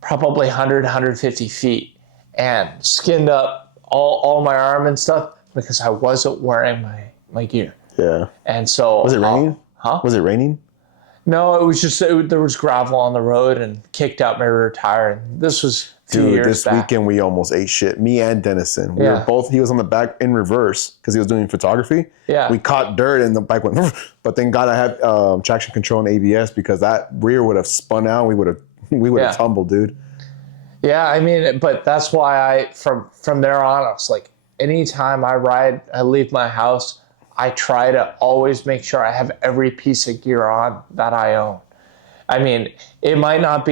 probably 100, 150 feet, and skinned up all my arm and stuff because I wasn't wearing my gear. Yeah. And so... Was it raining? Huh? Was it raining? No, it was just, there was gravel on the road and kicked out my rear tire. And this was a few years this back. Weekend we almost ate shit. Me and Dennison. We Yeah. were both, he was on the back in reverse because he was doing photography. Yeah. We caught dirt and the bike went, but thank God I had traction control and ABS because that rear would have spun out. We would have tumbled, dude. Yeah, I mean, but that's why from there on, I was like, anytime I leave my house, I try to always make sure I have every piece of gear on that I own. I mean, I might not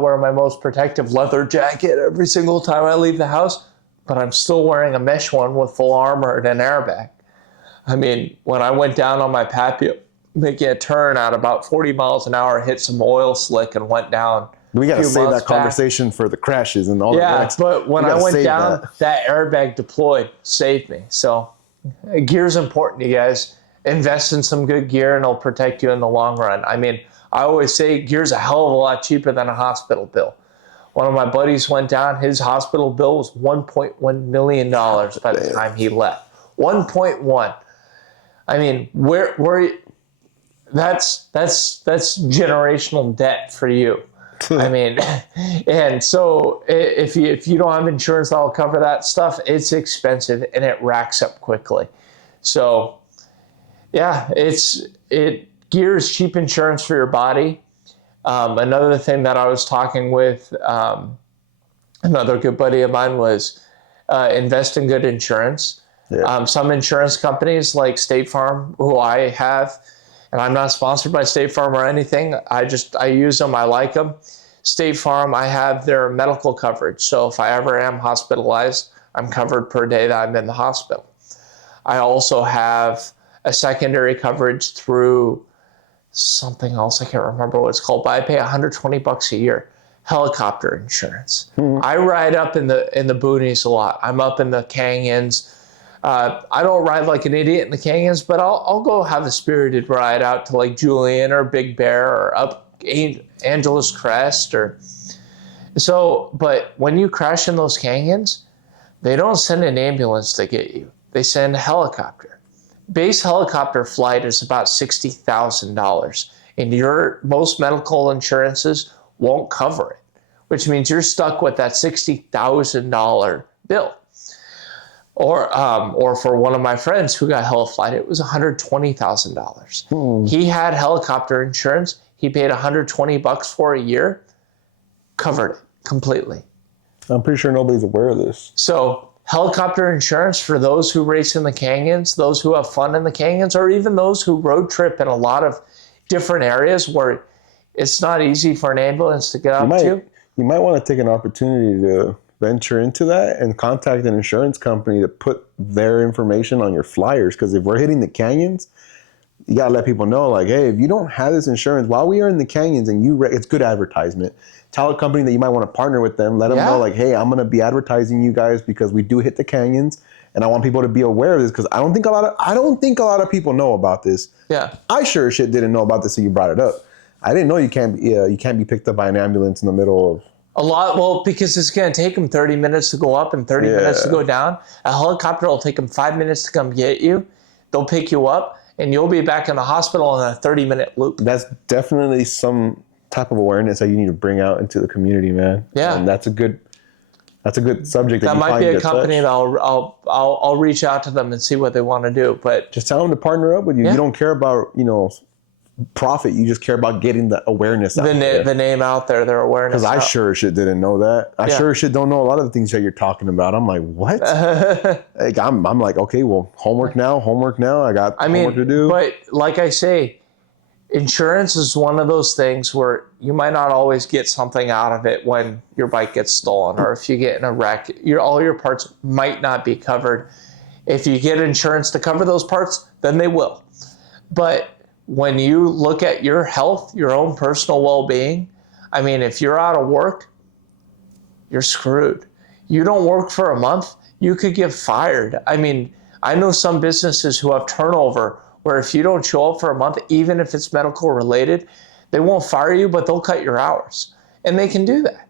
wear my most protective leather jacket every single time I leave the house, but I'm still wearing a mesh one with full armor and an airbag. I mean, when I went down on my patio, making a turn at about 40 miles an hour, hit some oil slick and went down We got to few save months that conversation for the crashes and all the wrecks. But when We I gotta went save down, that airbag deployed, saved me. So gear's important, you guys. Invest in some good gear and it'll protect you in the long run. I mean, I always say gear's a hell of a lot cheaper than a hospital bill. One of my buddies went down, his hospital bill was $1.1 million by the time he left. 1.1. I mean, where that's generational debt for you. I mean, and so if you don't have insurance that'll cover that stuff, it's expensive and it racks up quickly. So yeah, gear is cheap insurance for your body. Another thing that I was talking with another good buddy of mine was invest in good insurance. Yeah. Some insurance companies like State Farm, who I have, and I'm not sponsored by State Farm or anything. I use them. I like them. State Farm, I have their medical coverage. So if I ever am hospitalized, I'm covered per day that I'm in the hospital. I also have a secondary coverage through something else. I can't remember what it's called, but I pay $120 a year. Helicopter insurance. I ride up in the boonies a lot. I'm up in the canyons. I don't ride like an idiot in the canyons, but I'll go have a spirited ride out to like Julian or Big Bear or up Angeles Crest but when you crash in those canyons, they don't send an ambulance to get you. They send a helicopter. Base helicopter flight is about $60,000, and most medical insurances won't cover it, which means you're stuck with that $60,000 bill. Or for one of my friends who got heli-flight, it was $120,000. He had helicopter insurance. He paid $120 for a year, covered it completely. I'm pretty sure nobody's aware of this. So helicopter insurance for those who race in the canyons, those who have fun in the canyons, or even those who road trip in a lot of different areas where it's not easy for an ambulance to get up to. You might want to take an opportunity to venture into that and contact an insurance company to put their information on your flyers. Because if we're hitting the canyons, you got to let people know, like, hey, if you don't have this insurance while we are in the canyons and it's good advertisement. Tell a company that you might want to partner with them. Let them know, like, hey, I'm going to be advertising you guys because we do hit the canyons, and I want people to be aware of this because I don't think a lot of people know about this. Yeah, I sure as shit didn't know about this, so you brought it up. I didn't know you can't be picked up by an ambulance in the middle of because it's going to take them 30 minutes to go up and 30 minutes to go down. A helicopter will take them 5 minutes to come get you. They'll pick you up, and you'll be back in the hospital in a 30-minute loop. That's definitely some type of awareness that you need to bring out into the community, man. Yeah, and that's a good subject. That might be a company that I'll reach out to them and see what they want to do. But just tell them to partner up with you. Yeah. You don't care about profit. You just care about getting the awareness out there. The name out there, their awareness. Because I sure shit didn't know that. I sure shit don't know a lot of the things that you're talking about. I'm like, what? Like, I'm like, okay, well, homework now. I got homework to do. But like I say, insurance is one of those things where you might not always get something out of it when your bike gets stolen or if you get in a wreck. All your parts might not be covered. If you get insurance to cover those parts, then they will. But when you look at your health, your own personal well-being, I mean, if you're out of work, you're screwed. You don't work for a month, you could get fired. I mean, I know some businesses who have turnover where if you don't show up for a month, even if it's medical related, they won't fire you, but they'll cut your hours. And they can do that.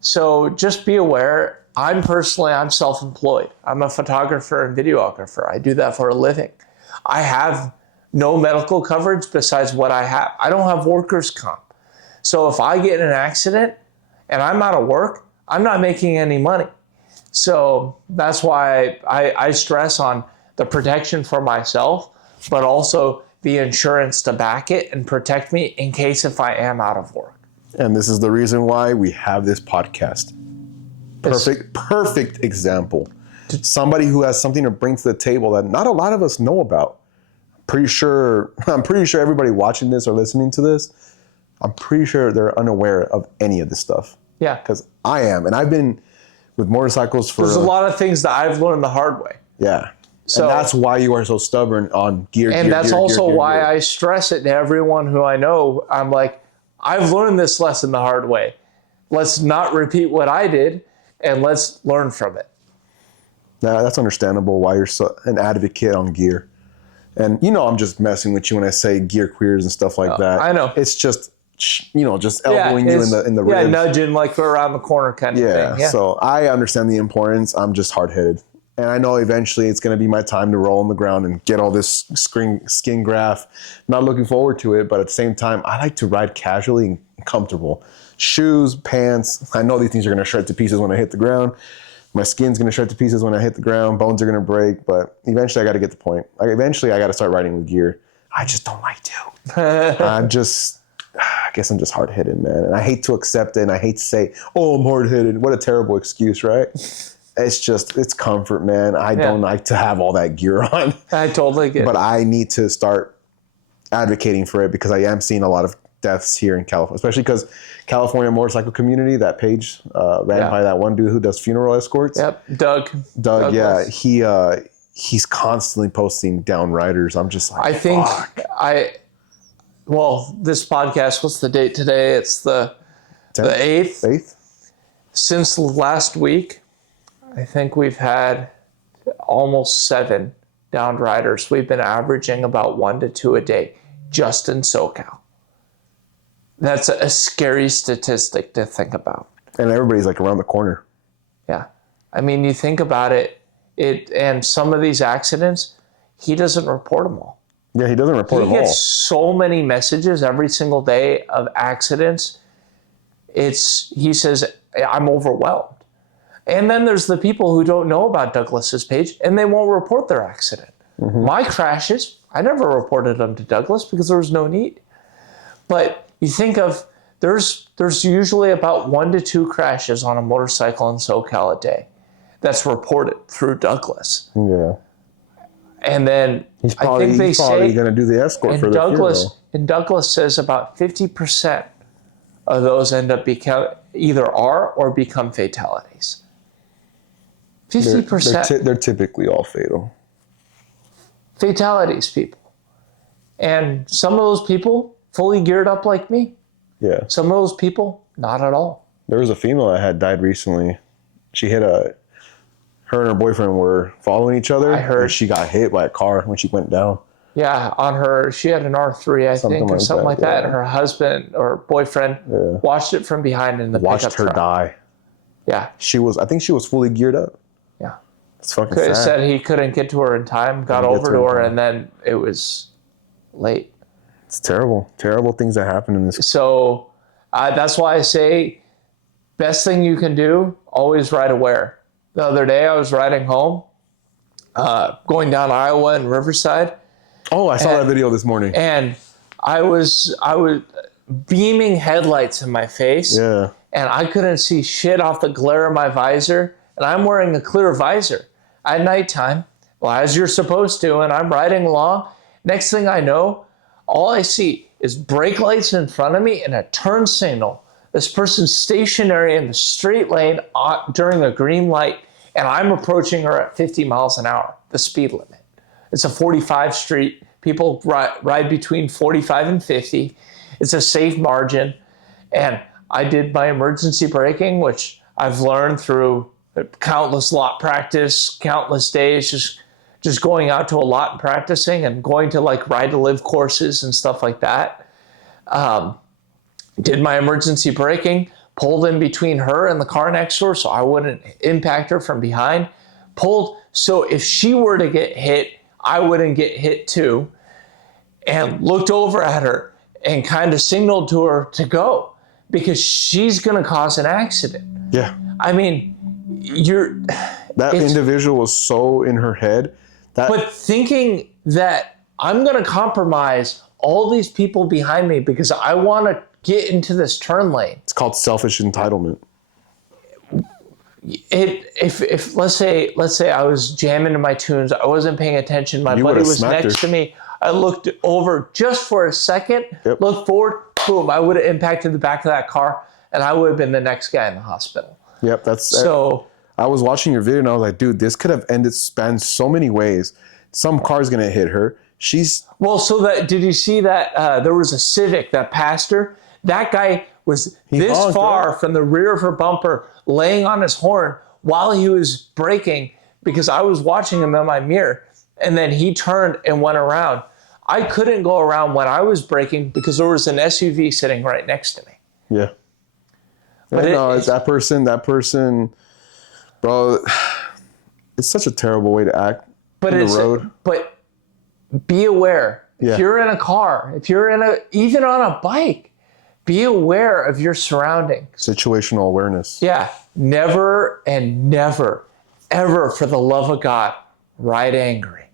So just be aware. I'm self-employed. I'm a photographer and videographer. I do that for a living. I have no medical coverage besides what I have. I don't have workers' comp. So if I get in an accident and I'm out of work, I'm not making any money. So that's why I stress on the protection for myself, but also the insurance to back it and protect me in case if I am out of work. And this is the reason why we have this podcast. Perfect example. Somebody who has something to bring to the table that not a lot of us know about. I'm pretty sure everybody watching this or listening to this, I'm pretty sure they're unaware of any of this stuff. Yeah. Because I am. And I've been with motorcycles for... There's a lot of things that I've learned the hard way. Yeah. So, and that's why you are so stubborn on gear. And that's also why I stress it to everyone who I know. I'm like, I've learned this lesson the hard way. let's not repeat what I did, and let's learn from it. Yeah, that's understandable why you're an advocate on gear. And I'm just messing with you when I say gear queers and stuff like that. I know. It's just just elbowing you in the ribs. Yeah, nudging like around the corner kind of thing. Yeah. So I understand the importance. I'm just hard-headed. And I know eventually it's going to be my time to roll on the ground and get all this skin graft. Not looking forward to it, but at the same time, I like to ride casually and comfortable. Shoes, pants. I know these things are going to shred to pieces when I hit the ground. My skin's going to shred to pieces when I hit the ground. Bones are going to break. But eventually I got to get the point. Eventually I got to start riding with gear. I just don't like to. I guess I'm just hard-headed, man. And I hate to accept it. And I hate to say, oh, I'm hard-headed. What a terrible excuse, right? It's comfort, man. I don't like to have all that gear on. I totally get it. But I need to start advocating for it because I am seeing a lot of deaths here in California, especially because California motorcycle community, that page ran by that one dude who does funeral escorts. Yep, Doug. Douglas. Yeah. He's constantly posting down riders. I'm just like, this podcast, what's the date today? It's the 8th. 8th? Since last week, I think we've had almost 7 downed riders. We've been averaging about 1 to 2 a day just in SoCal. That's a scary statistic to think about. And everybody's like around the corner. Yeah. I mean, you think about it, and some of these accidents, he doesn't report them all. Yeah, he doesn't report them all. He gets so many messages every single day of accidents. He says, I'm overwhelmed. And then there's the people who don't know about Douglas's page and they won't report their accident. Mm-hmm. My crashes, I never reported them to Douglas because there was no need. But you think of, there's usually about 1 to 2 crashes on a motorcycle in SoCal a day that's reported through Douglas. Yeah. And then he's probably going to do the escort for the funeral. And Douglas says about 50% of those end up either are or become fatalities. 50%. They're typically all fatal. Fatalities, people. And some of those people fully geared up like me. Yeah. Some of those people, not at all. There was a female that had died recently. She hit her and her boyfriend were following each other. I heard. And she got hit by a car when she went down. Yeah, on her, she had an R3, I think, or something like that. And her husband or boyfriend watched it from behind in the pickup truck. Watched her die. Yeah. I think she was fully geared up. Yeah. It's fucking sad. Said he couldn't get to her in time, got over to her, and then it was late. It's terrible. Terrible things that happen in this. So that's why I say best thing you can do, always ride aware. The other day I was riding home, going down Iowa and Riverside. Oh, I saw that video this morning. And I was beaming headlights in my face. Yeah. And I couldn't see shit off the glare of my visor. And I'm wearing a clear visor at nighttime, well, as you're supposed to, and I'm riding along. Next thing I know, all I see is brake lights in front of me and a turn signal. This person's stationary in the straight lane during a green light, and I'm approaching her at 50 miles an hour, the speed limit. It's a 45 street. People ride between 45 and 50. It's a safe margin. And I did my emergency braking, which I've learned through countless lot practice, countless days, just going out to a lot and practicing and going to like ride to live courses and stuff like that. Did my emergency braking, pulled in between her and the car next door so I wouldn't impact her from behind. Pulled so if she were to get hit, I wouldn't get hit too. And looked over at her and kind of signaled to her to go because she's going to cause an accident. Yeah. I mean, that individual was so in her head. But thinking that I'm going to compromise all these people behind me because I want to get into this turn lane. It's called selfish entitlement. If let's say I was jamming to my tunes, I wasn't paying attention. My buddy was next to me. I looked over just for a second, looked forward, boom, I would have impacted the back of that car and I would have been the next guy in the hospital. Yep, I was watching your video and I was like, dude, this could have spanned so many ways. Some car's gonna hit her. Did you see that there was a Civic that passed her? That guy was this honked, far right? from the rear of her bumper, laying on his horn while he was braking because I was watching him in my mirror. And then he turned and went around. I couldn't go around when I was braking because there was an SUV sitting right next to me. Yeah. But It's that person, bro, it's such a terrible way to act but on the road. But be aware. Yeah. If you're in a car, if you're even on a bike, be aware of your surroundings. Situational awareness. Yeah. Never and never, ever, for the love of God, ride angry.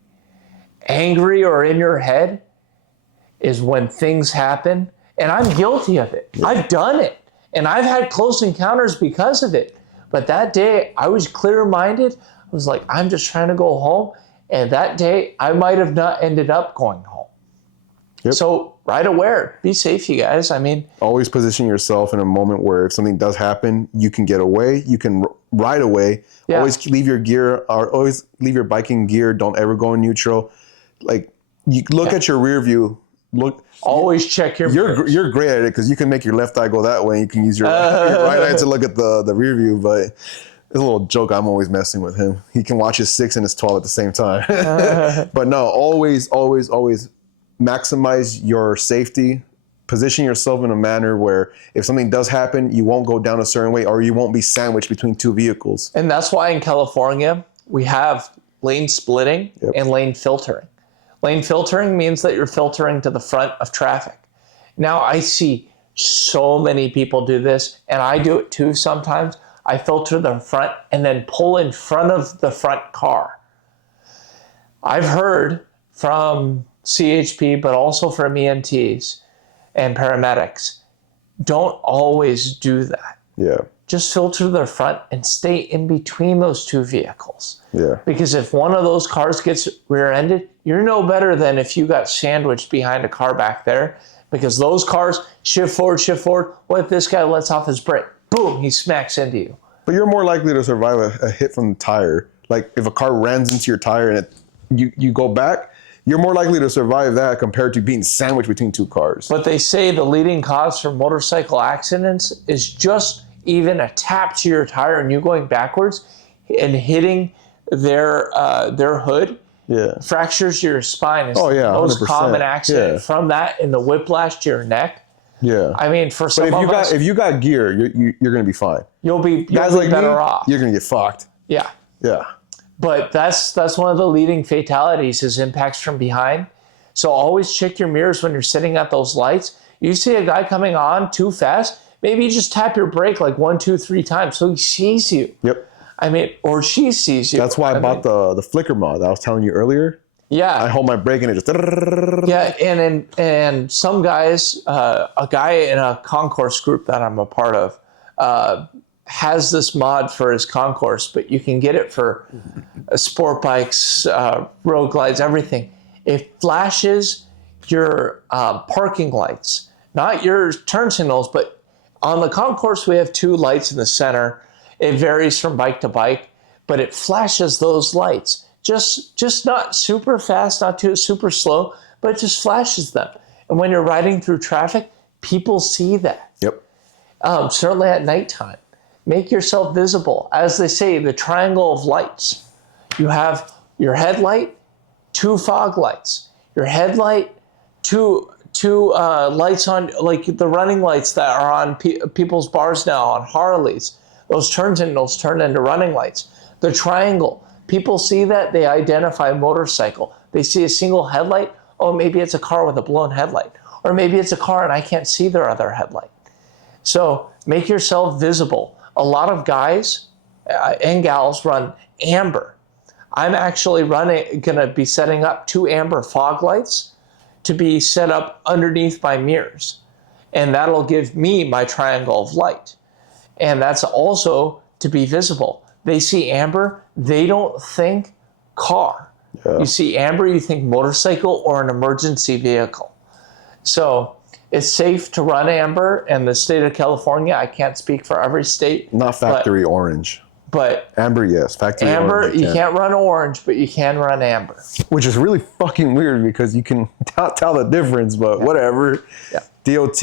Angry or in your head is when things happen. And I'm guilty of it. Yeah. I've done it. And I've had close encounters because of it. But that day, I was clear-minded. I was like, I'm just trying to go home. And that day, I might have not ended up going home. Yep. So ride aware. Be safe, you guys. I mean, always position yourself in a moment where if something does happen, you can get away. You can ride away. Yeah. Always leave your gear, or always leave your biking gear. Don't ever go in neutral. Like, you look at your rear view. Always check your mirrors. You're great at it because you can make your left eye go that way. You can use your right eye to look at the rear view. But it's a little joke. I'm always messing with him. He can watch his 6 and his 12 at the same time. But no, always maximize your safety. Position yourself in a manner where if something does happen, you won't go down a certain way or you won't be sandwiched between two vehicles. And that's why in California, we have lane splitting and lane filtering. Lane filtering means that you're filtering to the front of traffic. Now, I see so many people do this, and I do it too sometimes. I filter the front and then pull in front of the front car. I've heard from CHP, but also from EMTs and paramedics, don't always do that. Yeah. Just filter the front and stay in between those two vehicles. Yeah. Because if one of those cars gets rear-ended, you're no better than if you got sandwiched behind a car back there, because those cars shift forward. What if this guy lets off his brake? Boom, he smacks into you. But you're more likely to survive a hit from the tire. Like if a car rams into your tire and you go back, you're more likely to survive that compared to being sandwiched between two cars. But they say the leading cause for motorcycle accidents is just even a tap to your tire and you going backwards and hitting their hood. Yeah. Fractures your spine is the most 100%. common accident. From that and the whiplash to your neck. Yeah. I mean, for some of us, if you got gear, you're going to be fine. You'll be Guys like better me, off. You're going to get fucked. Yeah. Yeah. But that's one of the leading fatalities is impacts from behind. So always check your mirrors when you're sitting at those lights. You see a guy coming on too fast, maybe you just tap your brake like 1, 2, 3 times so he sees you. Yep. I mean, or she sees you. That's why I bought the flicker mod that I was telling you earlier. Yeah. I hold my brake and it just... Yeah, and some guys, a guy in a concourse group that I'm a part of, has this mod for his concourse, but you can get it for sport bikes, road glides, everything. It flashes your parking lights, not your turn signals, but on the concourse we have 2 lights in the center. It varies from bike to bike, but it flashes those lights. Just not super fast, not too super slow, but it just flashes them. And when you're riding through traffic, people see that. Yep. Certainly at nighttime. Make yourself visible. As they say, the triangle of lights. You have your headlight, 2 fog lights. Your headlight, two lights on, like the running lights that are on people's bars now, on Harleys. Those turn signals turn into running lights. The triangle. People see that, they identify a motorcycle. They see a single headlight. Oh, maybe it's a car with a blown headlight. Or maybe it's a car and I can't see their other headlight. So make yourself visible. A lot of guys and gals run amber. I'm actually going to be setting up 2 amber fog lights to be set up underneath my mirrors. And that'll give me my triangle of light. And that's also to be visible. They see amber, they don't think car. Yeah. You see amber, you think motorcycle or an emergency vehicle. So it's safe to run amber in the state of California. I can't speak for every state. Not factory orange. But amber, yes. Factory amber, orange. you can't run orange, but you can run amber. Which is really fucking weird because you can tell the difference, but whatever. Yeah. DOT,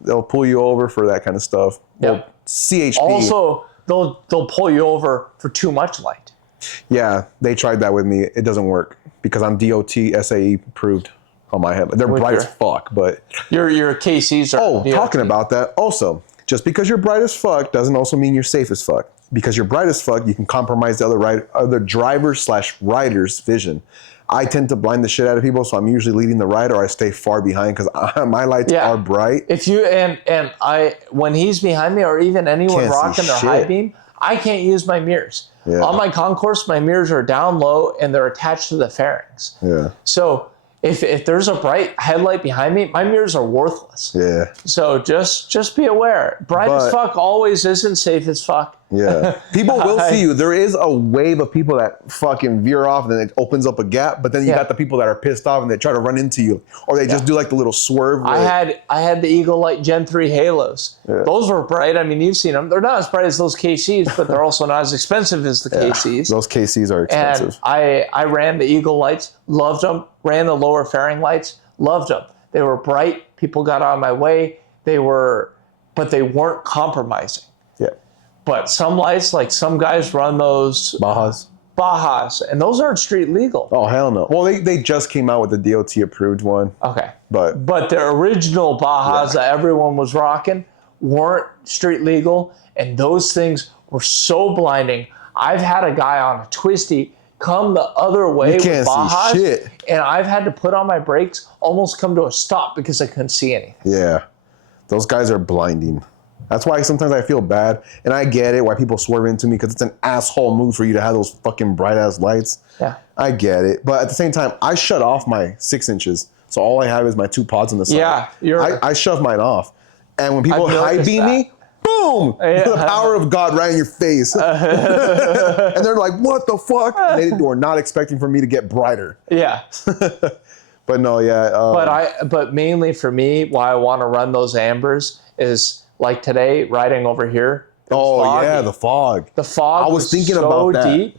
they'll pull you over for that kind of stuff. Yep. Well, CHP. Also, they'll pull you over for too much light. Yeah, they tried that with me. It doesn't work because I'm DOT SAE approved on my headlight. They're bright as fuck, but your KCs are. Oh, talking about that. Also, just because you're bright as fuck doesn't also mean you're safe as fuck. Because you're bright as fuck, you can compromise the other driver/rider's vision. I tend to blind the shit out of people, so I'm usually leading the ride, or I stay far behind because my lights are bright. If you and I, when he's behind me, or even anyone Can't see rocking their shit. high beam, I can't use my mirrors. Yeah. On my concourse, my mirrors are down low and they're attached to the fairings. Yeah. So if there's a bright headlight behind me, my mirrors are worthless. Yeah. So just be aware. Bright as fuck always isn't safe as fuck. Yeah. People will see you. There is a wave of people that fucking veer off and then it opens up a gap, but then you got the people that are pissed off and they try to run into you. Or they just do like the little swerve. I had the Eagle Light Gen 3 Halos. Yeah. Those were bright. I mean, you've seen them. They're not as bright as those KCs, but they're also not as expensive as the KCs. Those KCs are expensive. And I ran the Eagle Lights, loved them. Ran the lower fairing lights, loved them. They were bright. People got out of my way. But they weren't compromising. Yeah. But some lights, like some guys run those Bajas, and those aren't street legal. Oh, hell no. Well, they just came out with the DOT approved one. Okay. But the original Bajas that everyone was rocking weren't street legal, and those things were so blinding. I've had a guy on a twisty come the other way with Bajas, and I've had to put on my brakes, almost come to a stop because I couldn't see anything. Yeah. Those guys are blinding. That's why sometimes I feel bad, and I get it, why people swerve into me, because it's an asshole move for you to have those fucking bright-ass lights. Yeah. I get it. But at the same time, I shut off my 6 inches, so all I have is my 2 pods on the side. Yeah. I shove mine off. And when people high beam me, boom! The power of God right in your face. And they're like, what the fuck? And they were not expecting for me to get brighter. Yeah. But no, yeah. But mainly for me, why I want to run those ambers is like today, riding over here. Yeah, the fog. The fog I was thinking so about that. deep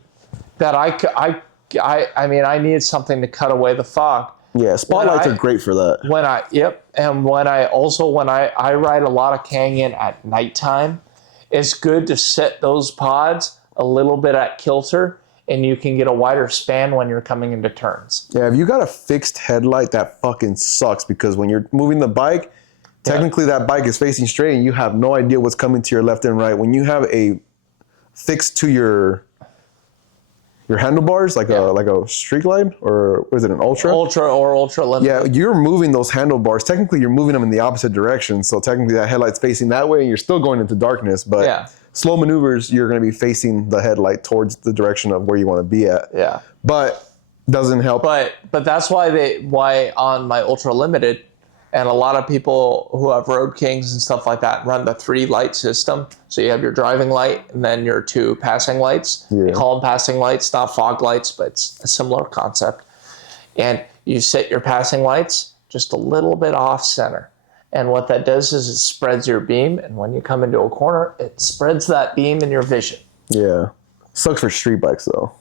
that I mean, I needed something to cut away the fog. Yeah, spotlights are great for that. And when I ride a lot of canyon at nighttime, it's good to set those pods a little bit at kilter, and you can get a wider span when you're coming into turns. Yeah, if you got a fixed headlight, that fucking sucks, because when you're moving the bike, technically that bike is facing straight and you have no idea what's coming to your left and right. When you have a fixed to your handlebars, like a street glide, or was it an ultra? Ultra limited. Yeah, you're moving those handlebars. Technically, you're moving them in the opposite direction. So technically, that headlight's facing that way, and you're still going into darkness. But slow maneuvers, you're going to be facing the headlight towards the direction of where you want to be at. Yeah. But doesn't help. But that's why on my ultra limited, and a lot of people who have Road Kings and stuff like that run the 3 light system. So you have your driving light and then your 2 passing lights. Yeah. They call them passing lights, not fog lights, but it's a similar concept. And you set your passing lights just a little bit off center. And what that does is it spreads your beam. And when you come into a corner, it spreads that beam in your vision. Yeah. Sucks for street bikes, though.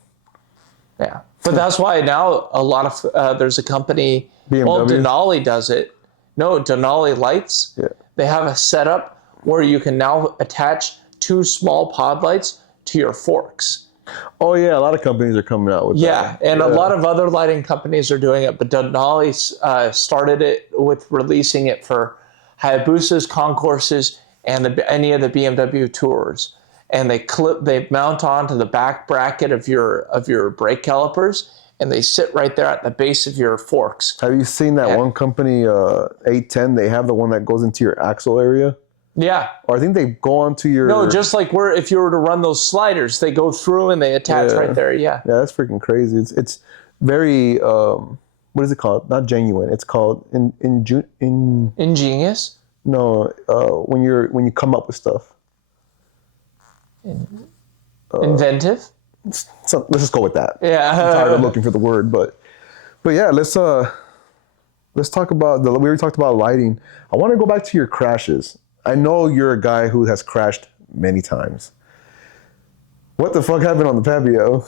Yeah. But that's why now a lot of, there's a company, Denali does it. No, Denali lights. Yeah. They have a setup where you can now attach 2 small pod lights to your forks. Oh yeah, a lot of companies are coming out with that. And a lot of other lighting companies are doing it, but Denali started it with releasing it for Hayabusas, Concourses, and any of the BMW tours. And they mount onto the back bracket of your brake calipers, and they sit right there at the base of your forks. Have you seen that one company, 810? They have the one that goes into your axle area. Yeah. Or I think they go onto your... No, just like if you were to run those sliders, they go through and they attach right there, Yeah, that's freaking crazy. It's very, what is it called? Not genuine. It's called ingenious? No, when you come up with stuff. Inventive? So let's just go with that. Yeah. I'm tired of looking for the word, but yeah, let's talk about we already talked about lighting. I want to go back to your crashes. I know you're a guy who has crashed many times. What the fuck happened on the Papio?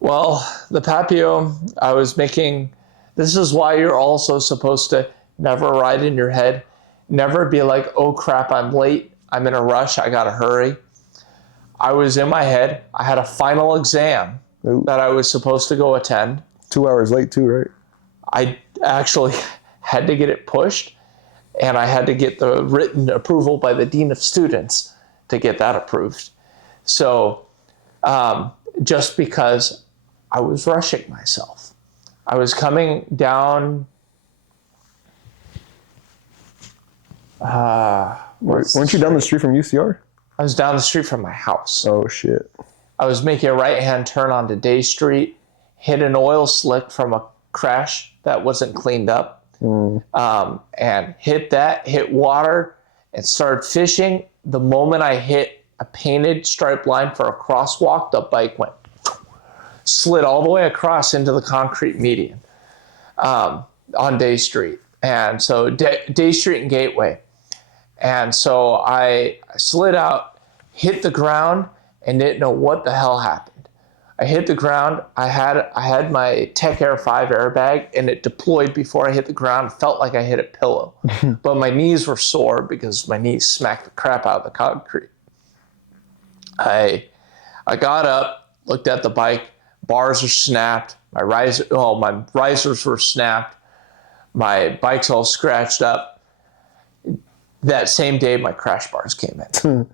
Well, the Papio, I was making. This is why you're also supposed to Never ride in your head. Never be like, oh crap, I'm late. I'm in a rush. I got to hurry. I was in my head. I had a final exam that I was supposed to go attend. 2 hours late too, right? I actually had to get it pushed, and I had to get the written approval by the dean of students to get that approved. So just because I was rushing myself. I was coming down. Weren't you down the street from UCR? I was down the street from my house. Oh, shit. I was making a right-hand turn onto Day Street, hit an oil slick from a crash that wasn't cleaned up, and hit water, and started fishing. The moment I hit a painted striped line for a crosswalk, the bike slid all the way across into the concrete median on Day Street. And so Day Street and Gateway. And so I slid out, hit the ground, and didn't know what the hell happened. I hit the ground. I had my Tech Air 5 airbag, and it deployed before I hit the ground. Felt like I hit a pillow. But my knees were sore because my knees smacked the crap out of the concrete. I got up, looked at the bike. Bars are snapped. My risers were snapped. My bike's all scratched up. That same day, my crash bars came in.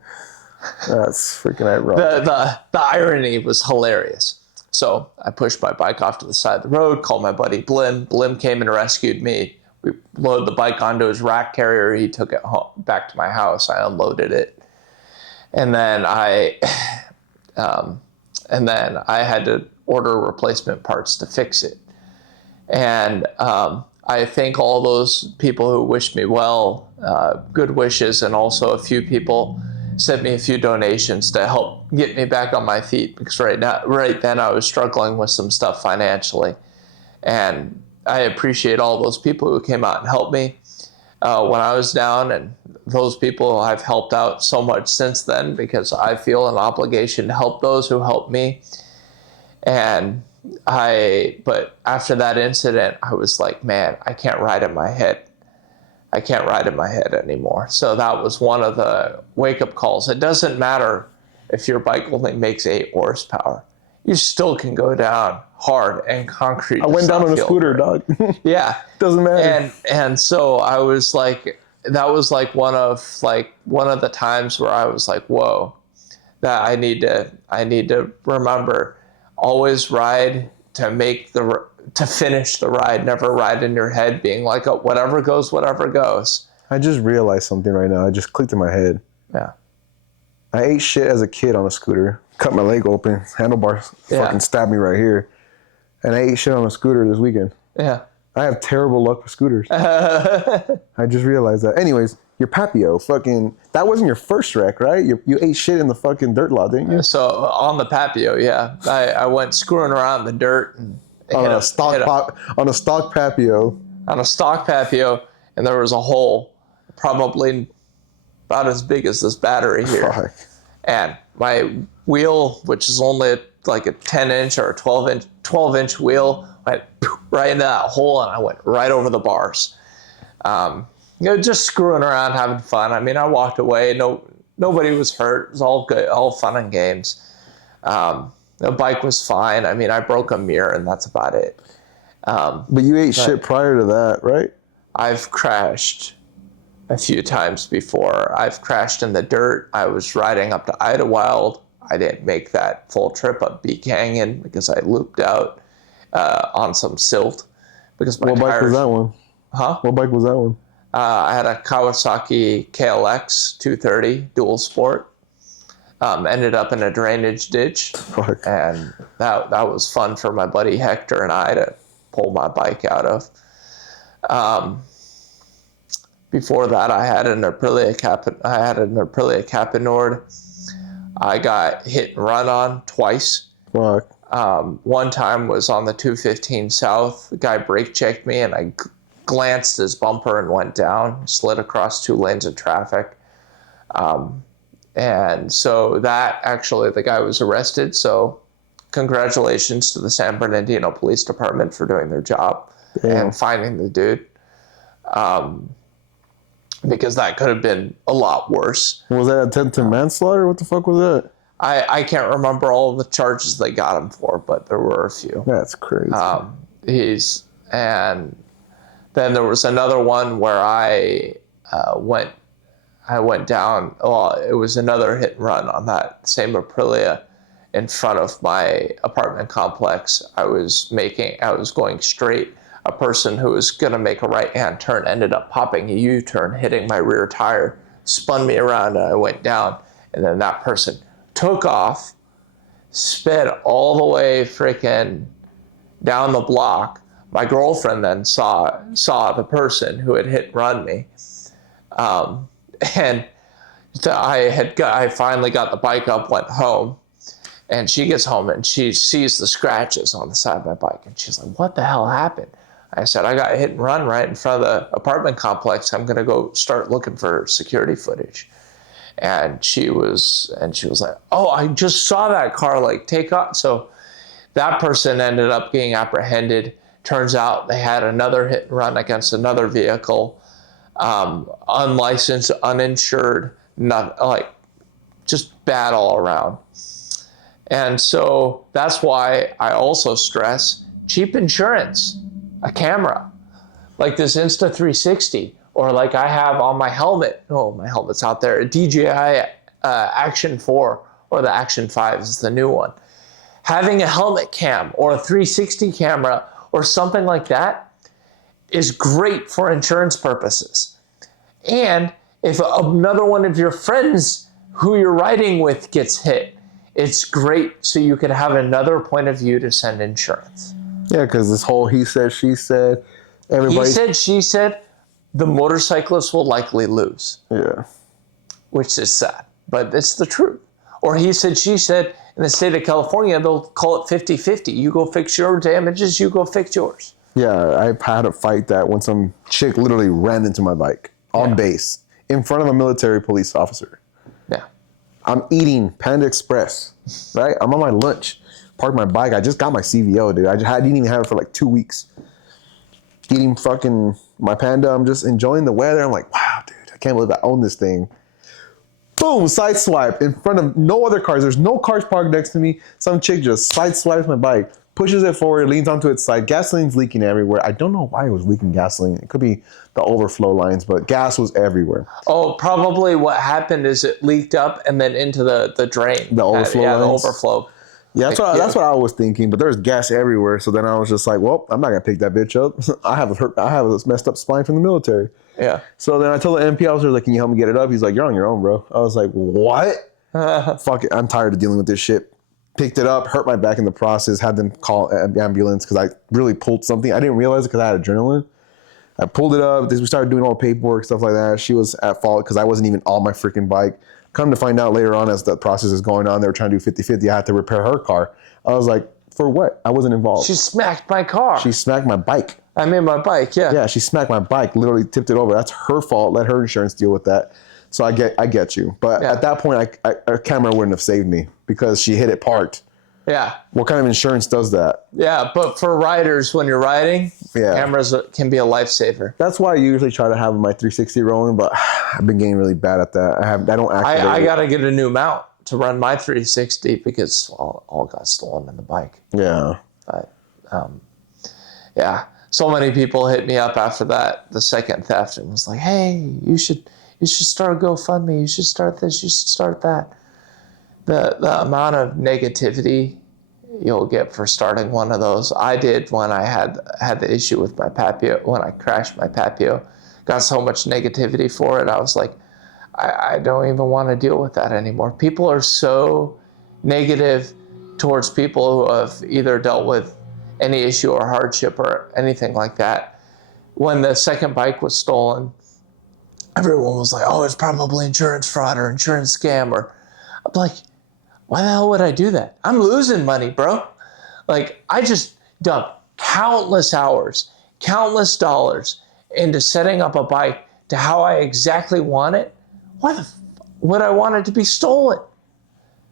That's freaking ironic. The irony was hilarious. So I pushed my bike off to the side of the road, called my buddy Blim. Blim came and rescued me. We loaded the bike onto his rack carrier. He took it home, back to my house. I unloaded it. And then I had to order replacement parts to fix it. And I thank all those people who wished me well, good wishes, and also a few people sent me a few donations to help get me back on my feet, because right then I was struggling with some stuff financially. And I appreciate all those people who came out and helped me when I was down, and those people I've helped out so much since then, because I feel an obligation to help those who helped me. But after that incident, I was like, man, I can't ride in my head. I can't ride in my head anymore. So that was one of the wake-up calls. It doesn't matter if your bike only makes 8 horsepower. You still can go down hard, and concrete. I went down on a scooter, dog. Yeah. Doesn't matter. And so I was like, that was like one of the times where I was like, whoa, that I need to remember. Always ride to finish the ride. Never ride in your head being like, oh, whatever goes, whatever goes. I just realized something right now. I just clicked in my head. Yeah. I ate shit as a kid on a scooter. Cut my leg open. Handlebars fucking stabbed me right here. And I ate shit on a scooter this weekend. Yeah. I have terrible luck with scooters. I just realized that. Anyways, your Papio, that wasn't your first wreck, right? You ate shit in the fucking dirt lot, didn't you? So on the Papio, yeah. I went screwing around in the dirt and on a stock Papio. On a stock Papio, and there was a hole probably about as big as this battery here. Fuck. And my wheel, which is only like a 10-inch or a 12-inch wheel, went right into that hole, and I went right over the bars. Just screwing around, having fun. I mean, I walked away. Nobody was hurt. It was all good, all fun and games. The bike was fine. I mean, I broke a mirror, and that's about it. But you ate shit prior to that, right? I've crashed a few times before. I've crashed in the dirt. I was riding up to Idlewild. I didn't make that full trip up Bee Canyon because I looped out on some silt. Because my What bike was that one? Huh? What bike was that one? I had a Kawasaki KLX 230 dual sport. Ended up in a drainage ditch. Fuck. And that was fun for my buddy Hector and I to pull my bike out of. Before that, I had an Aprilia Capenord. I got hit and run on twice. Fuck. One time was on the 215 South. The guy brake checked me, and I glanced his bumper and went down, slid across 2 lanes of traffic. And so that actually, the guy was arrested. So congratulations to the San Bernardino Police Department for doing their job and finding the dude. because that could have been a lot worse. Was that attempted manslaughter? What the fuck was that? I can't remember all of the charges they got him for, but there were a few. That's crazy. And then there was another one where I went down. Well, it was another hit and run on that same Aprilia in front of my apartment complex. I was going straight. A person who was going to make a right-hand turn ended up popping a U-turn, hitting my rear tire, spun me around, and I went down. And then that person took off, sped all the way freaking down the block. My girlfriend then saw the person who had hit and run me. And I finally got the bike up, went home, and she gets home and she sees the scratches on the side of my bike. And she's like, what the hell happened? I said, I got hit and run right in front of the apartment complex. I'm going to go start looking for security footage. And she was like, oh, I just saw that car like take off. So that person ended up getting apprehended. Turns out they had another hit and run against another vehicle, unlicensed, uninsured, not like just bad all around. And so that's why I also stress cheap insurance, a camera like this Insta360, or like I have on my helmet. Oh, my helmet's out there. A DJI Action 4 or the Action 5 is the new one. Having a helmet cam or a 360 camera or something like that is great for insurance purposes. And if another one of your friends who you're riding with gets hit, it's great so you can have another point of view to send insurance. Yeah, because this whole he said, she said, everybody. He said, she said, the motorcyclist will likely lose. Yeah. Which is sad, but it's the truth. Or he said, she said, in the state of California, they'll call it 50-50. You go fix your damages, you go fix yours. Yeah, I had a fight that when some chick literally ran into my bike on base in front of a military police officer. Yeah. I'm eating Panda Express, right? I'm on my lunch, parked my bike. I just got my CVO, dude. I didn't even have it for like 2 weeks. Eating fucking my Panda. I'm just enjoying the weather. I'm like, wow, dude, I can't believe I own this thing. Boom, side swipe in front of no other cars. There's no cars parked next to me. Some chick just side swipes my bike, pushes it forward, leans onto its side. Gasoline's leaking everywhere. I don't know why it was leaking gasoline. It could be the overflow lines, but gas was everywhere. Oh, probably what happened is it leaked up and then into the drain. The overflow lines? The overflow. Yeah, that's what I was thinking, but there was gas everywhere. So then I was just like, well, I'm not going to pick that bitch up. I have a messed up spine from the military. Yeah. So then I told the MP officer, like, can you help me get it up? He's like, you're on your own, bro. I was like, what? Fuck it. I'm tired of dealing with this shit. Picked it up, hurt my back in the process, had them call an ambulance because I really pulled something. I didn't realize it because I had adrenaline. I pulled it up. We started doing all the paperwork, stuff like that. She was at fault because I wasn't even on my freaking bike. Come to find out later on as the process is going on, they were trying to do 50-50. I had to repair her car. I was like, for what? I wasn't involved. She smacked my car. She smacked my bike. I mean, my bike, yeah. Yeah, she smacked my bike, literally tipped it over. That's her fault. Let her insurance deal with that. So I get you. But at that point, a camera wouldn't have saved me because she hit it parked. Yeah. What kind of insurance does that? Yeah, but for riders, when you're riding, cameras can be a lifesaver. That's why I usually try to have my 360 rolling, but I've been getting really bad at that. I don't activate it. I got to get a new mount to run my 360 because all got stolen in the bike. Yeah. But, yeah. So many people hit me up after that, the second theft, and was like, hey, you should start a GoFundMe. You should start this. You should start that. The amount of negativity you'll get for starting one of those. I did when I had the issue with my Papio, when I crashed my Papio. Got so much negativity for it. I was like, I don't even want to deal with that anymore. People are so negative towards people who have either dealt with any issue or hardship or anything like that. When the second bike was stolen, everyone was like, oh, it's probably insurance fraud or insurance scam. Or I'm like, why the hell would I do that? I'm losing money, bro. Like, I just dumped countless hours, countless dollars into setting up a bike to how I exactly want it. Why the would I want it to be stolen?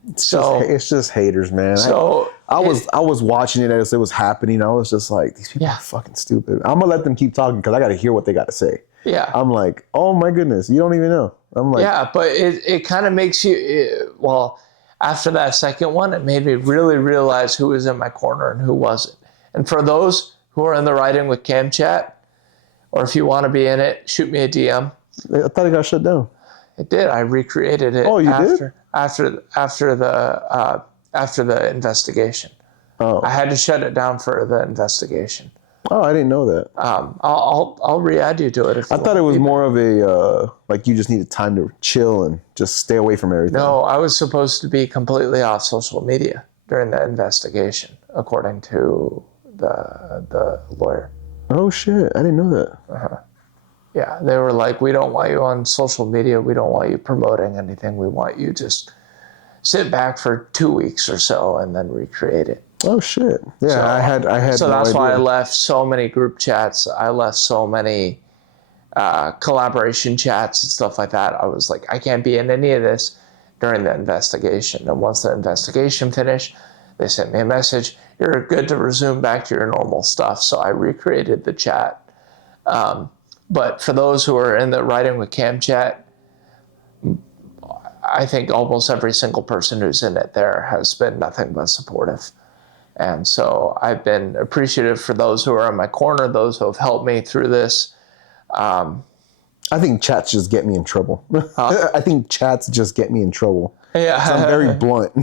It's just haters, man. So I was watching it as it was happening. I was just like, these people are fucking stupid. I'm gonna let them keep talking because I got to hear what they got to say. Yeah. I'm like, oh my goodness, you don't even know. I'm like, yeah, but it kind of makes you, well, after that second one, it made me really realize who was in my corner and who wasn't. And for those who are in the Riding with Cam chat, or if you want to be in it, shoot me a DM. I thought it got shut down. It did. I recreated it. Oh, you did? After the investigation. Oh. I had to shut it down for the investigation. Oh, I didn't know that. I'll re-add you to it. If I thought it was more of a like you just needed time to chill and just stay away from everything. No, I was supposed to be completely off social media during the investigation, according to the lawyer. Oh shit! I didn't know that. Yeah, they were like, we don't want you on social media. We don't want you promoting anything. We want you just sit back for 2 weeks or so and then recreate it. Oh shit! Yeah, so, I had. So no that's idea. why I left so many group chats. I left so many collaboration chats and stuff like that. I was like, I can't be in any of this during the investigation. And once the investigation finished, they sent me a message. You're good to resume back to your normal stuff. So I recreated the chat. But for those who are in the Riding with Cam chat, I think almost every single person who's in it there has been nothing but supportive. And so I've been appreciative for those who are in my corner, those who have helped me through this. I think chats just get me in trouble. I think chats just get me in trouble. Yeah. I'm very blunt.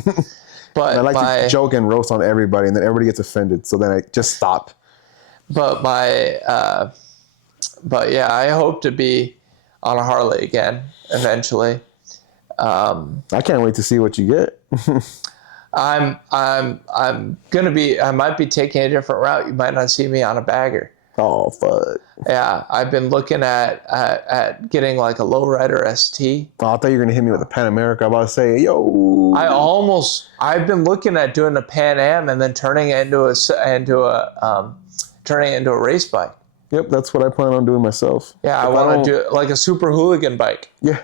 But I like to joke and roast on everybody, and then everybody gets offended. So then I just stop. But yeah, I hope to be on a Harley again eventually. I can't wait to see what you get. I'm gonna be. I might be taking a different route. You might not see me on a bagger. Oh fuck. Yeah, I've been looking at getting like a lowrider ST. Oh, I thought you were gonna hit me with a Pan America. I'm about to say, yo. I've been looking at doing a Pan Am and then turning it into a race bike. Yep, that's what I plan on doing myself. Yeah, I want to do it like a super hooligan bike. Yeah.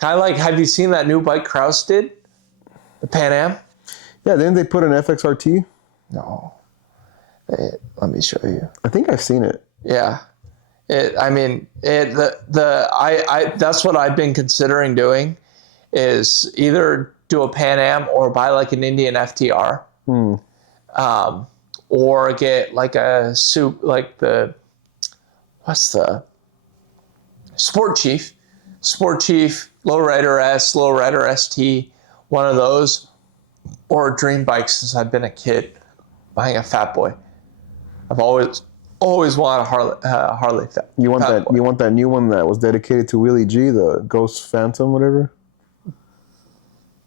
Have you seen that new bike Kraus did? The Pan Am? Yeah, didn't they put an FXRT? No. Let me show you. I think I've seen it. Yeah. That's what I've been considering doing is either do a Pan Am or buy like an Indian FTR. Or get like a Sport Chief, Lowrider S, Lowrider ST, one of those, or a dream bike since I've been a kid, buying a Fat Boy. I've always wanted a Harley. You want that? You want that new one that was dedicated to Willie G, the Ghost Phantom, whatever.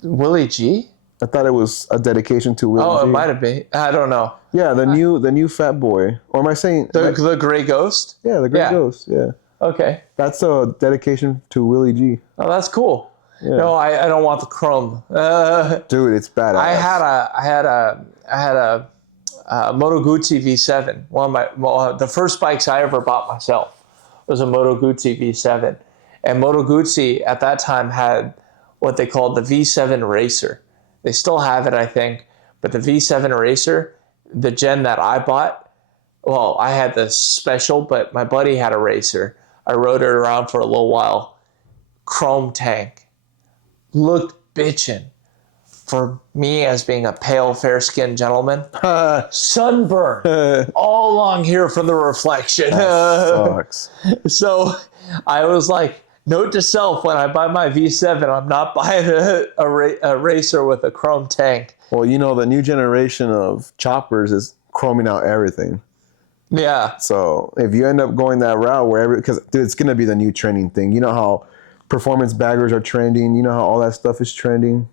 Willie G? I thought it was a dedication to Willie G. Oh, it might have been. I don't know. Yeah, the new Fat Boy. Or am I saying the Gray Ghost? Yeah, the Gray Ghost. Yeah. Okay. That's a dedication to Willie G. Oh, that's cool. Yeah. No, I don't want the chrome. Dude, it's badass. I had a Moto Guzzi V7. The first bikes I ever bought myself was a Moto Guzzi V7, and Moto Guzzi at that time had what they called the V7 Racer. They still have it, I think, but the V7 Racer, the gen that I bought, well, I had the special, but my buddy had a Racer. I rode it around for a little while. Chrome tank. Looked bitchin'. For me as being a pale, fair-skinned gentleman, sunburn all along here from the reflection. Sucks. So I was like, note to self, when I buy my V7, I'm not buying a racer with a chrome tank. Well, the new generation of choppers is chroming out everything. Yeah. So if you end up going that route, because it's going to be the new trending thing. You know how performance baggers are trending. You know how all that stuff is trending.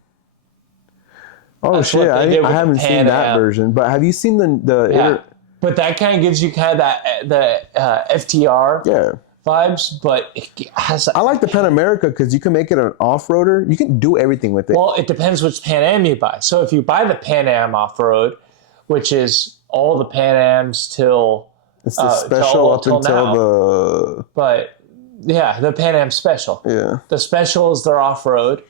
Oh, that's shit! I haven't seen that version, but have you seen the? But that kind of gives you kind of the FTR vibes, but it has. I like the Pan America because you can make it an off-roader. You can do everything with it. Well, it depends which Pan Am you buy. So if you buy the Pan Am off-road, which is all the Pan Ams till it's the special up until now. But yeah, the Pan Am Special. Yeah, the Special is their off-road.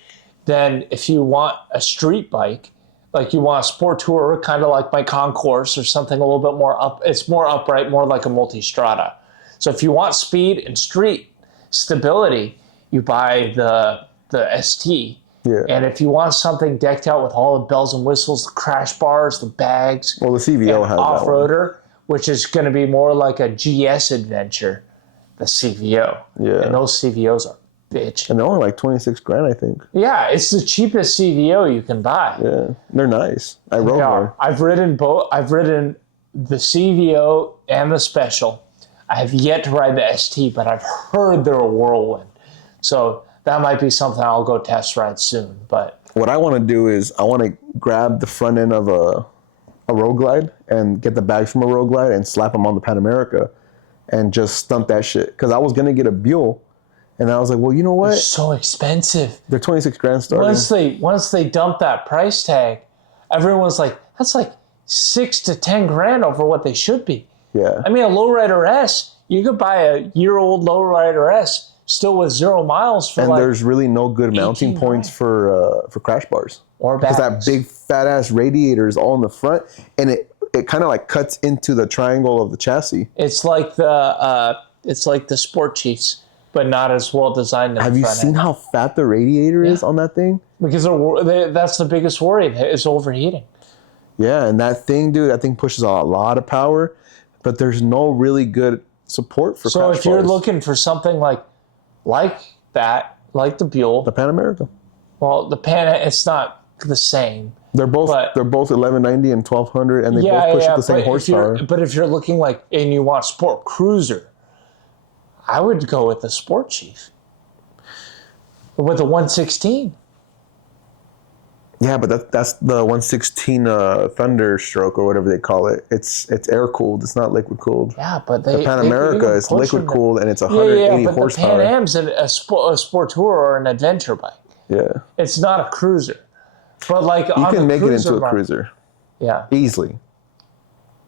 Then if you want a street bike, like you want a sport tourer, kind of like my Concourse or something a little bit more up, it's more upright, more like a Multistrada. So if you want speed and street stability, you buy the ST. Yeah. And if you want something decked out with all the bells and whistles, the crash bars, the bags, Well, the CVO has that one. off-roader, which is going to be more like a GS adventure, the CVO. Yeah. And those CVOs are bitch. And they're only like 26 grand, I think. Yeah, it's the cheapest CVO you can buy. Yeah, they're nice. I rode one. I've ridden both. I've ridden the CVO and the Special. I have yet to ride the ST, but I've heard they're a whirlwind. So that might be something I'll go test ride soon. But What I want to do is I want to grab the front end of a Road Glide and get the bags from a Road Glide and slap them on the Pan America and just stump that shit. Because I was going to get a Buell. And I was like, well, you know what? they're so expensive. They're 26 grand starting. Once they dump that price tag, everyone's like, that's like 6 to 10 grand over what they should be. Yeah. I mean, a lowrider S, you could buy a year-old lowrider S still with 0 miles for And like there's really no good mounting 18 points for crash bars. or Because bags. that big fat ass radiator is all in the front, and it kind of like cuts into the triangle of the chassis. It's like the Sport Chiefs, but not as well designed. Have you seen how fat the radiator is on that thing? Because that's the biggest worry is overheating. Yeah, and that thing, dude, that thing pushes a lot of power, but there's no really good support for So crash if you're bars. looking for something like that, like the Buell, The Pan America. well, the Pan, it's not the same. They're both But- 1190 and 1200, and they both push at the same horsepower. But if you're looking like, and you want sport cruiser, I would go with the Sport Chief. With a 116. Yeah, but that's the 116 Thunderstroke or whatever they call it. It's air cooled. It's not liquid cooled. Yeah, but The Pan America is liquid cooled and it's Yeah, 180 but horsepower. the Pan Am's a sport tour or an adventure bike. Yeah, It's not a cruiser. But like you can make it into a cruiser Yeah. easily.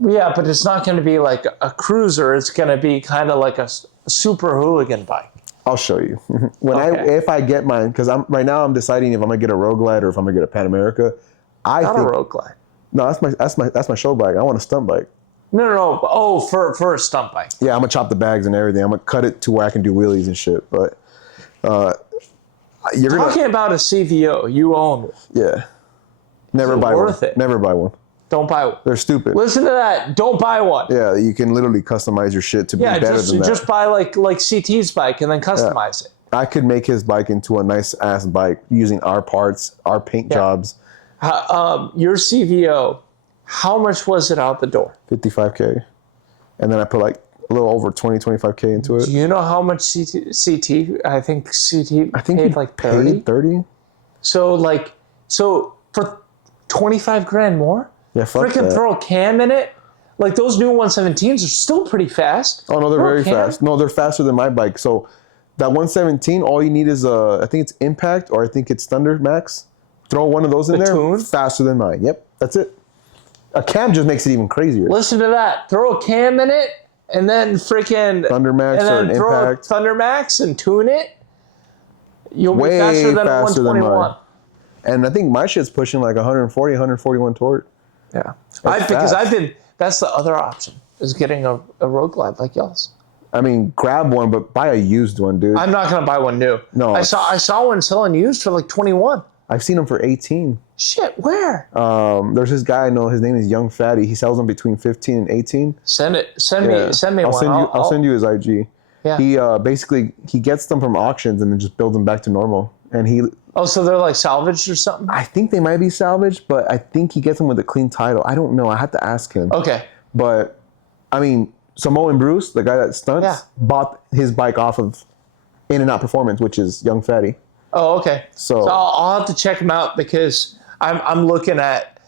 Yeah, but it's not going to be like a cruiser. It's going to be kind of like a super hooligan bike. I'll show you Okay. if I get mine, because right now I'm deciding if I'm gonna get a Road Glide or if I'm gonna get a Pan America. I Not think a Road Glide. no, that's my show bike. I want a stunt bike. No. Oh, for a stunt bike. Yeah, I'm gonna chop the bags and everything. I'm gonna cut it to where I can do wheelies and shit. But you're gonna Talking about a CVO, you own it. yeah. Never it buy worth one. it? Never buy one. Don't buy one. They're stupid. Listen to that. Don't buy one. Yeah, you can literally customize your shit to be Yeah, better than that. just buy like CT's bike and then customize it. I could make his bike into a nice ass bike using our parts, our paint jobs. Your CVO, how much was it out the door? 55K. And then I put like a little over 25K into it. Do you know how much CT? I think CT I think paid he like 30. paid 30. So for 25 grand more? Yeah, fuck Freaking that. throw a cam in it? Like those new 117s are still pretty fast. Oh no, they're Throw a very cam. fast. No, they're faster than my bike. So that 117, all you need is I think it's Impact or I think it's Thunder Max. Throw one of those in there. tune? Faster than mine. Yep, that's it. A cam just makes it even crazier. Listen to that. Throw a cam in it and then freaking Thunder Max and or then an throw Impact. a Thunder Max and tune it. You'll Way be faster than a faster than 121. mine. And I think my shit's pushing like 140, 141 torque. Yeah. That's fast. That's the other option is getting a Road Glide like yours. I mean, grab one, but buy a used one, dude. I'm not gonna buy one new. No. I saw one selling used for like 21. I've seen them for 18. Shit, where? There's this guy I know. His name is Young Fatty. He sells them between 15 and 18. Send me I'll one. I'll send you his IG. Yeah. He basically he gets them from auctions and then just builds them back to normal. And Oh, so they're like salvaged or something? I think they might be salvaged, but I think he gets them with a clean title. I don't know. I have to ask him. Okay. But I mean, Samoan Bruce, the guy that stunts, Yeah. bought his bike off of In and Out Performance, which is Young Fatty. Oh, okay. So- I'll have to check them out because I'm looking at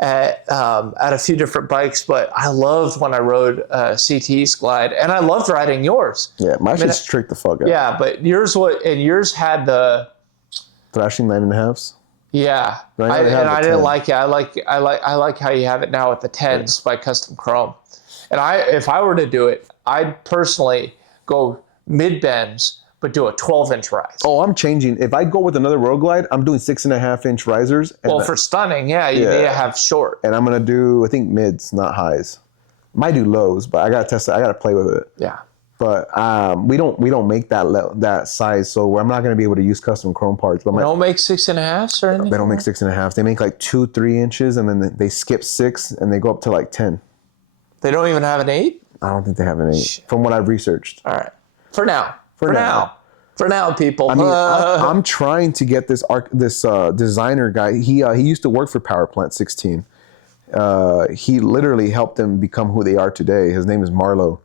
a few different bikes, but I loved when I rode CT's Glide, and I loved riding yours. Yeah, my shit's tricked the fuck out. Yeah, but yours had the Thrashing 9.5s. yeah, Right now they have the I didn't 10. like it. I like how you have it now with the 10s by Custom Chrome. And if I were to do it, I'd personally go mid bends but do a 12-inch rise. Oh, I'm changing. If I go with another Road Glide, I'm doing 6.5-inch risers. Well, for stunning, you need to have short. And I'm gonna do, I think, mids, not highs. Might do lows, but I gotta test it. I gotta play with it. Yeah. But we don't make that size, so I'm not gonna be able to use custom chrome parts. But They don't make 6.5s or anything? they don't make 6.5. They make like 2-3 inches, and then they skip 6, and they go up to like 10. They don't even have an 8? I don't think they have an 8, from what I've researched. All right. For now. For now, people. I mean, I'm trying to get this designer guy. He used to work for Power Plant 16. He literally helped them become who they are today. His name is Marlo.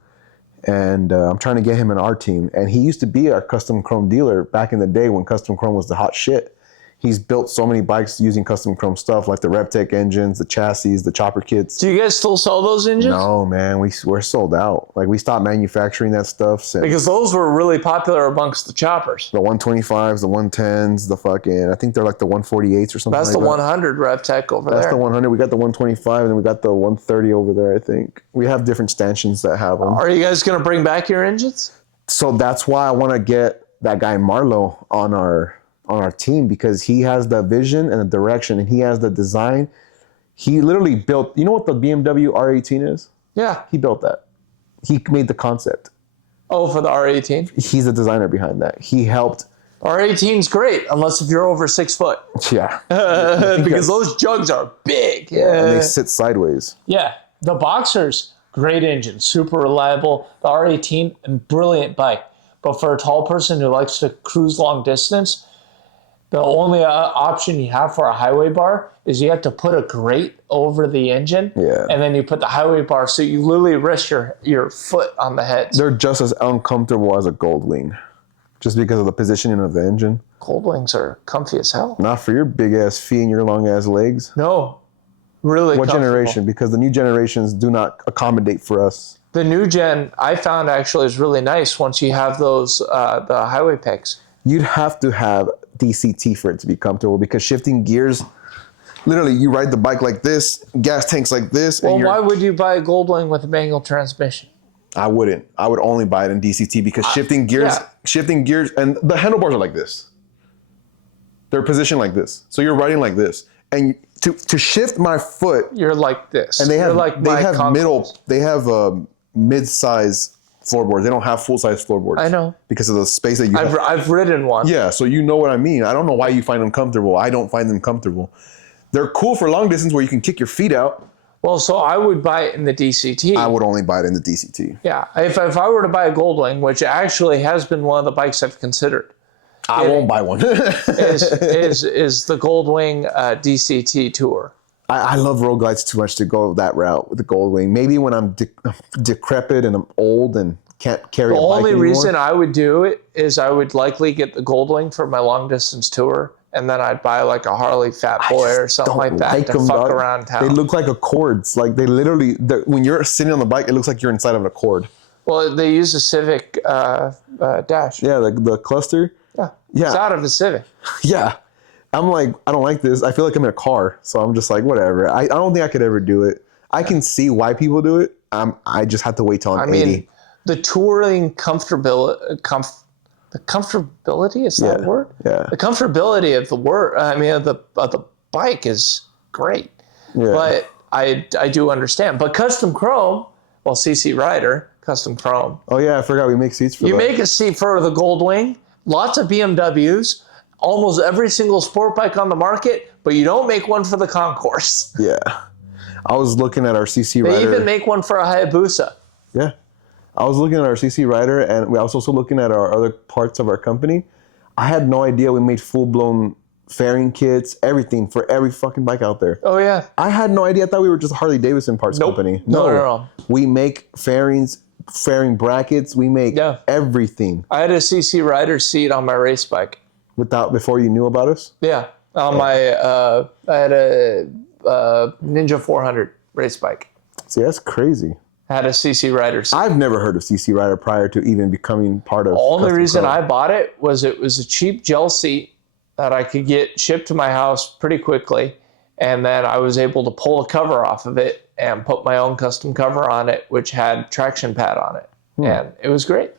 And I'm trying to get him in our team. And he used to be our custom chrome dealer back in the day when custom chrome was the hot shit. He's built so many bikes using custom chrome stuff like the RevTech engines, the chassis, the chopper kits. Do you guys still sell those engines? No, man, we're sold out. Like, we stopped manufacturing that stuff since Because those were really popular amongst the choppers. the 125s, the 110s, the fucking, I think they're like the 148s or something That's like the that. 100 RevTech over That's there. the 100. We got the 125, and then we got the 130 over there, I think. We have different stanchions that have them. Are you guys going to bring back your engines? So that's why I want to get that guy Marlo on our team, because he has the vision and the direction, and he has the design. He literally built, you know what the BMW R18 is? Yeah. He built that. He made the concept. Oh, for the R18? He's the designer behind that. He helped. R18's great, unless if you're over 6 foot. Yeah. Because those jugs are big. And they sit sideways. Yeah. The Boxer's great engine, super reliable. The R18, a brilliant bike. But for a tall person who likes to cruise long distance, the only option you have for a highway bar is you have to put a grate over the engine, and then you put the highway bar, so you literally rest your foot on the heads. They're just as uncomfortable as a Goldwing, just because of the positioning of the engine. Goldwings are comfy as hell. Not for your big ass feet and your long ass legs. No, really. What generation? Because the new generations do not accommodate for us. The new gen I found actually is really nice once you have those the highway pegs. You'd have to have DCT for it to be comfortable, because shifting gears, literally you ride the bike like this, gas tanks like this. Well, why would you buy a Goldwing with a manual transmission? I wouldn't. I would only buy it in DCT, because shifting gears, and the handlebars are like this. They're positioned like this. So you're riding like this. And to shift my foot, you're like this. And they have they have mid-size floorboards. They don't have full-size floorboards. I know. Because of the space that you have. I've ridden one. Yeah, so you know what I mean. I don't know why you find them comfortable. I don't find them comfortable. They're cool for long distance where you can kick your feet out. Well, so I would buy it in the DCT. I would only buy it in the DCT. Yeah. If I were to buy a Goldwing, which actually has been one of the bikes I've considered. I won't buy one. is the Goldwing DCT Tour. I love road glides too much to go that route with the Goldwing. Maybe when I'm decrepit and I'm old and can't carry a bike anymore. The only reason I would do it is I would likely get the Goldwing for my long distance tour, and then I'd buy like a Harley Fat Boy or something like that to fuck around town. They look like Accords. Like they literally, when you're sitting on the bike, it looks like you're inside of an Accord. Well, they use a Civic dash. Yeah, the cluster. Yeah. It's out of a Civic. Yeah. I'm like, I don't like this. I feel like I'm in a car. So I'm just like, whatever. I don't think I could ever do it. I can see why people do it. I just have to wait till I'm 80. Mean, the touring comfortability, the comfortability, is that a word? Yeah. The comfortability of the bike is great. Yeah. But I do understand. But custom chrome, well, CC Rider, custom chrome. Oh yeah, I forgot we make seats for that. You make a seat for the Goldwing, lots of BMWs, almost every single sport bike on the market, but you don't make one for the concourse. Yeah. I was looking at our CC Rider. They even make one for a Hayabusa. Yeah. I was looking at our CC Rider, and I was also looking at our other parts of our company. I had no idea we made full-blown fairing kits, everything for every fucking bike out there. Oh, yeah. I had no idea. I thought we were just a Harley-Davidson parts company. No. We make fairings, fairing brackets. We make everything. I had a CC Rider seat on my race bike. Before you knew about us? Yeah. On my, I had a Ninja 400 race bike. See, that's crazy. I had a CC Rider seat. I've never heard of CC Rider prior to even becoming part of. The only reason I bought it was a cheap gel seat that I could get shipped to my house pretty quickly. And then I was able to pull a cover off of it and put my own custom cover on it, which had traction pad on it. And it was great.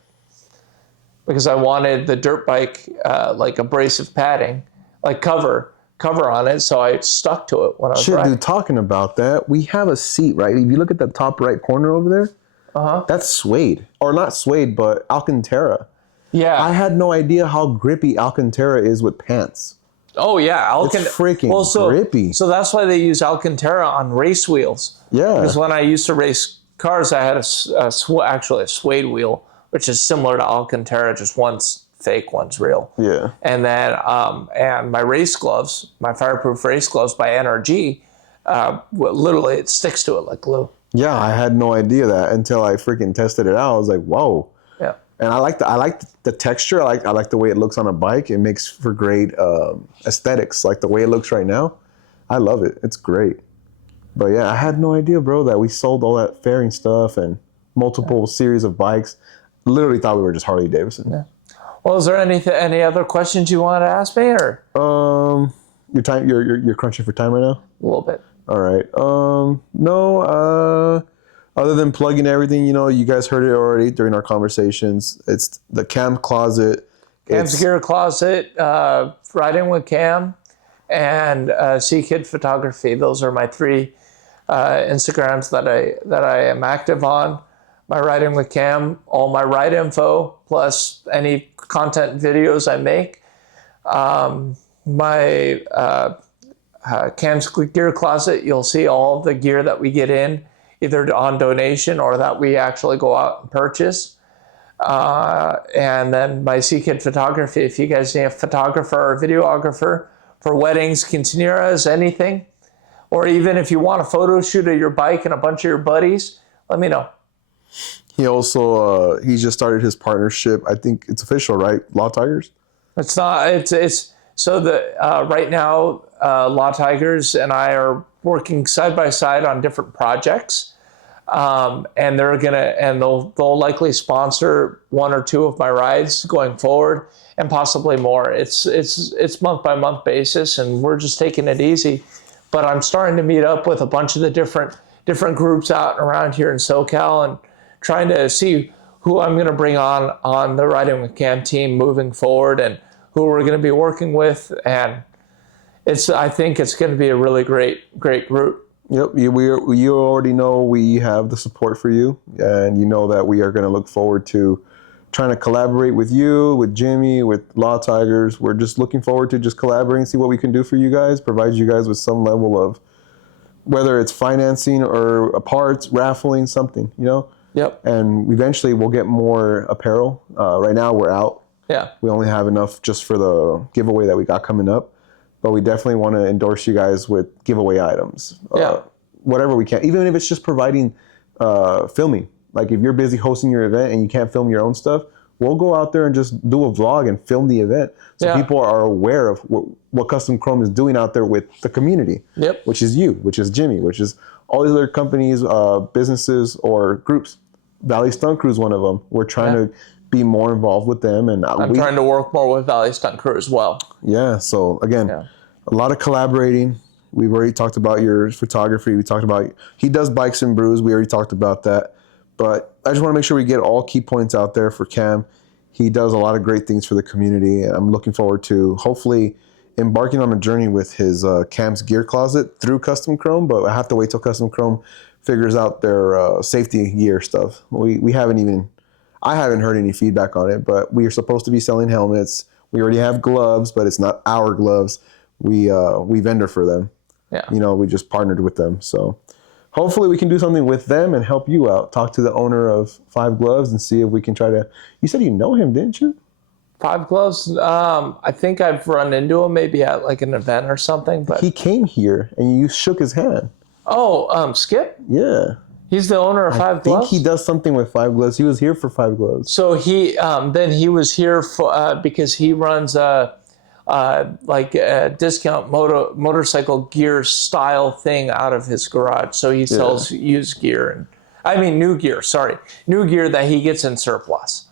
because I wanted the dirt bike like abrasive padding, like cover on it, so I stuck to it when I was Shit, riding. dude, talking about that, we have a seat, right? If you look at the top right corner over there, Uh-huh. that's suede. Or not suede, but Alcantara. Yeah. I had no idea how grippy Alcantara is with pants. Oh yeah, It's freaking grippy. So that's why they use Alcantara on race wheels. Yeah. Because when I used to race cars, I had actually a suede wheel, which is similar to Alcantara, just one's fake, one's real. Yeah. And then and my race gloves, my fireproof race gloves by NRG, literally it sticks to it like glue. Yeah, I had no idea that until I freaking tested it out. I was like, whoa. Yeah. And I like the texture. I like the way it looks on a bike. It makes for great aesthetics. Like the way it looks right now, I love it. It's great. But yeah, I had no idea, bro, that we sold all that fairing stuff and multiple series of bikes. Literally thought we were just Harley-Davidson. Yeah. Well, is there any other questions you want to ask me, or Your time, you're crunching for time right now. a little bit? All right. No. Other than plugging everything, you guys heard it already during our conversations. It's the Cam Closet. Cam's Gear Closet, Riding with Cam, and Sea Kid Photography. Those are my three Instagrams that I am active on. My Riding with Cam, all my ride info, plus any content videos I make. My Cam's Gear Closet, you'll see all the gear that we get in, either on donation or that we actually go out and purchase. And then my Sea Kid Photography, if you guys need a photographer or a videographer for weddings, quinceañeras, anything, or even if you want a photo shoot of your bike and a bunch of your buddies, let me know. He also he just started his partnership. I think it's official, right? Law Tigers. It's not. It's so the right now, Law Tigers and I are working side by side on different projects, and they'll likely sponsor one or two of my rides going forward, and possibly more. It's month by month basis, and we're just taking it easy. But I'm starting to meet up with a bunch of the different groups out and around here in SoCal, and trying to see who I'm going to bring on the Riding with Cam team moving forward, and who we're going to be working with. And I think it's going to be a really great group. Yep, you already know we have the support for you, and you know that we are going to look forward to trying to collaborate with you, with Jimmy, with Law Tigers. We're just looking forward to just collaborating, see what we can do for you guys, provide you guys with some level of, whether it's financing or parts, raffling, something, Yep. And eventually we'll get more apparel. Right now we're out. Yeah. We only have enough just for the giveaway that we got coming up. But we definitely want to endorse you guys with giveaway items. Yeah. Whatever we can. Even if it's just providing filming. Like if you're busy hosting your event and you can't film your own stuff, we'll go out there and just do a vlog and film the event. So people are aware of what Custom Chrome is doing out there with the community. Yep. Which is you, which is Jimmy, which is all these other companies, businesses, or groups. Valley Stunt Crew is one of them. We're trying to be more involved with them. And I'm trying to work more with Valley Stunt Crew as well. Yeah. So again, a lot of collaborating. We've already talked about your photography. We talked about, he does bikes and brews. We already talked about that. But I just want to make sure we get all key points out there for Cam. He does a lot of great things for the community. And I'm looking forward to hopefully embarking on a journey with his Cam's Gear Closet through Custom Chrome. But I have to wait till Custom Chrome figures out their safety gear stuff. I haven't heard any feedback on it, but we are supposed to be selling helmets. We already have gloves, but it's not our gloves. We vendor for them. Yeah. We just partnered with them. So hopefully we can do something with them and help you out. Talk to the owner of Five Gloves and see if we can try to, you said you know him, didn't you? Five Gloves? I think I've run into him maybe at like an event or something. But he came here and you shook his hand. Oh, Skip? Yeah. He's the owner of Five Gloves? I think he does something with Five Gloves. He was here for Five Gloves. So he was here for because he runs a discount motorcycle gear style thing out of his garage. So he sells used gear new gear that he gets in surplus.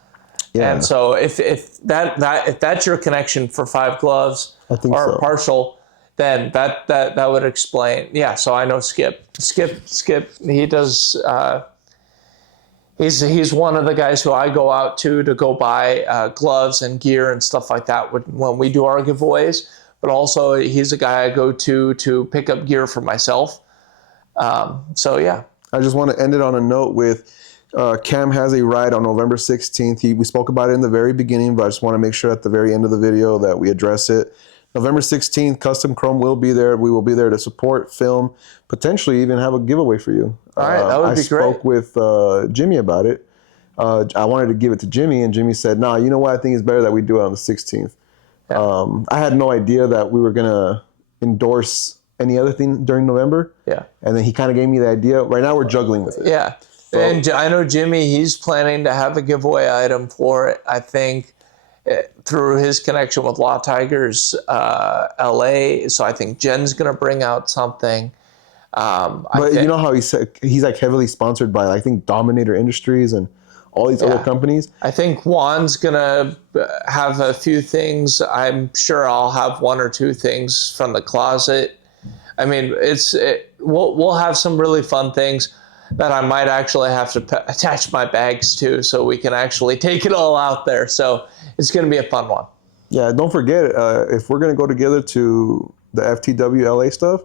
Yeah. And so if that's your connection for Five Gloves, I think or so. partial, then that would explain. Yeah, so I know Skip. He does He's one of the guys who I go out to go buy gloves and gear and stuff like that when we do our giveaways. But also, he's a guy I go to pick up gear for myself. So yeah. I just want to end it on a note with Cam has a ride on November 16th. We spoke about it in the very beginning, but I just want to make sure at the very end of the video that we address it. November 16th, Custom Chrome will be there. We will be there to support, film, potentially even have a giveaway for you. All right, that would be great. I spoke with Jimmy about it. I wanted to give it to Jimmy, and Jimmy said, "Nah, you know what? I think it's better that we do it on the 16th." Yeah. I had no idea that we were going to endorse any other thing during November. Yeah. And then he kind of gave me the idea. Right now, we're juggling with it. Yeah. So, and I know Jimmy, he's planning to have a giveaway item for it, I think, through his connection with Law Tigers LA. So I think Jen's going to bring out something. But you know how he said he's like heavily sponsored by, I think, Dominator Industries and all these other companies. I think Juan's going to have a few things. I'm sure I'll have one or two things from the closet. I mean, we'll have some really fun things that I might actually have to attach my bags to so we can actually take it all out there. So it's going to be a fun one. Yeah, don't forget, if we're going to go together to the FTW LA stuff,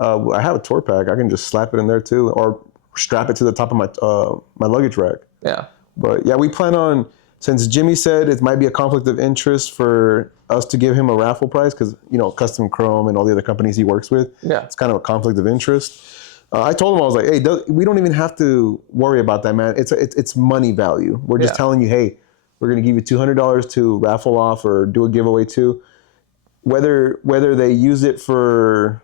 I have a tour pack. I can just slap it in there too, or strap it to the top of my luggage rack. Yeah. But yeah, we plan on, since Jimmy said it might be a conflict of interest for us to give him a raffle prize, because, you know, Custom Chrome and all the other companies he works with, it's kind of a conflict of interest. I told him, I was like, hey, we don't even have to worry about that, man. It's money value. We're just telling you, hey, we're going to give you $200 to raffle off or do a giveaway to. Whether they use it for,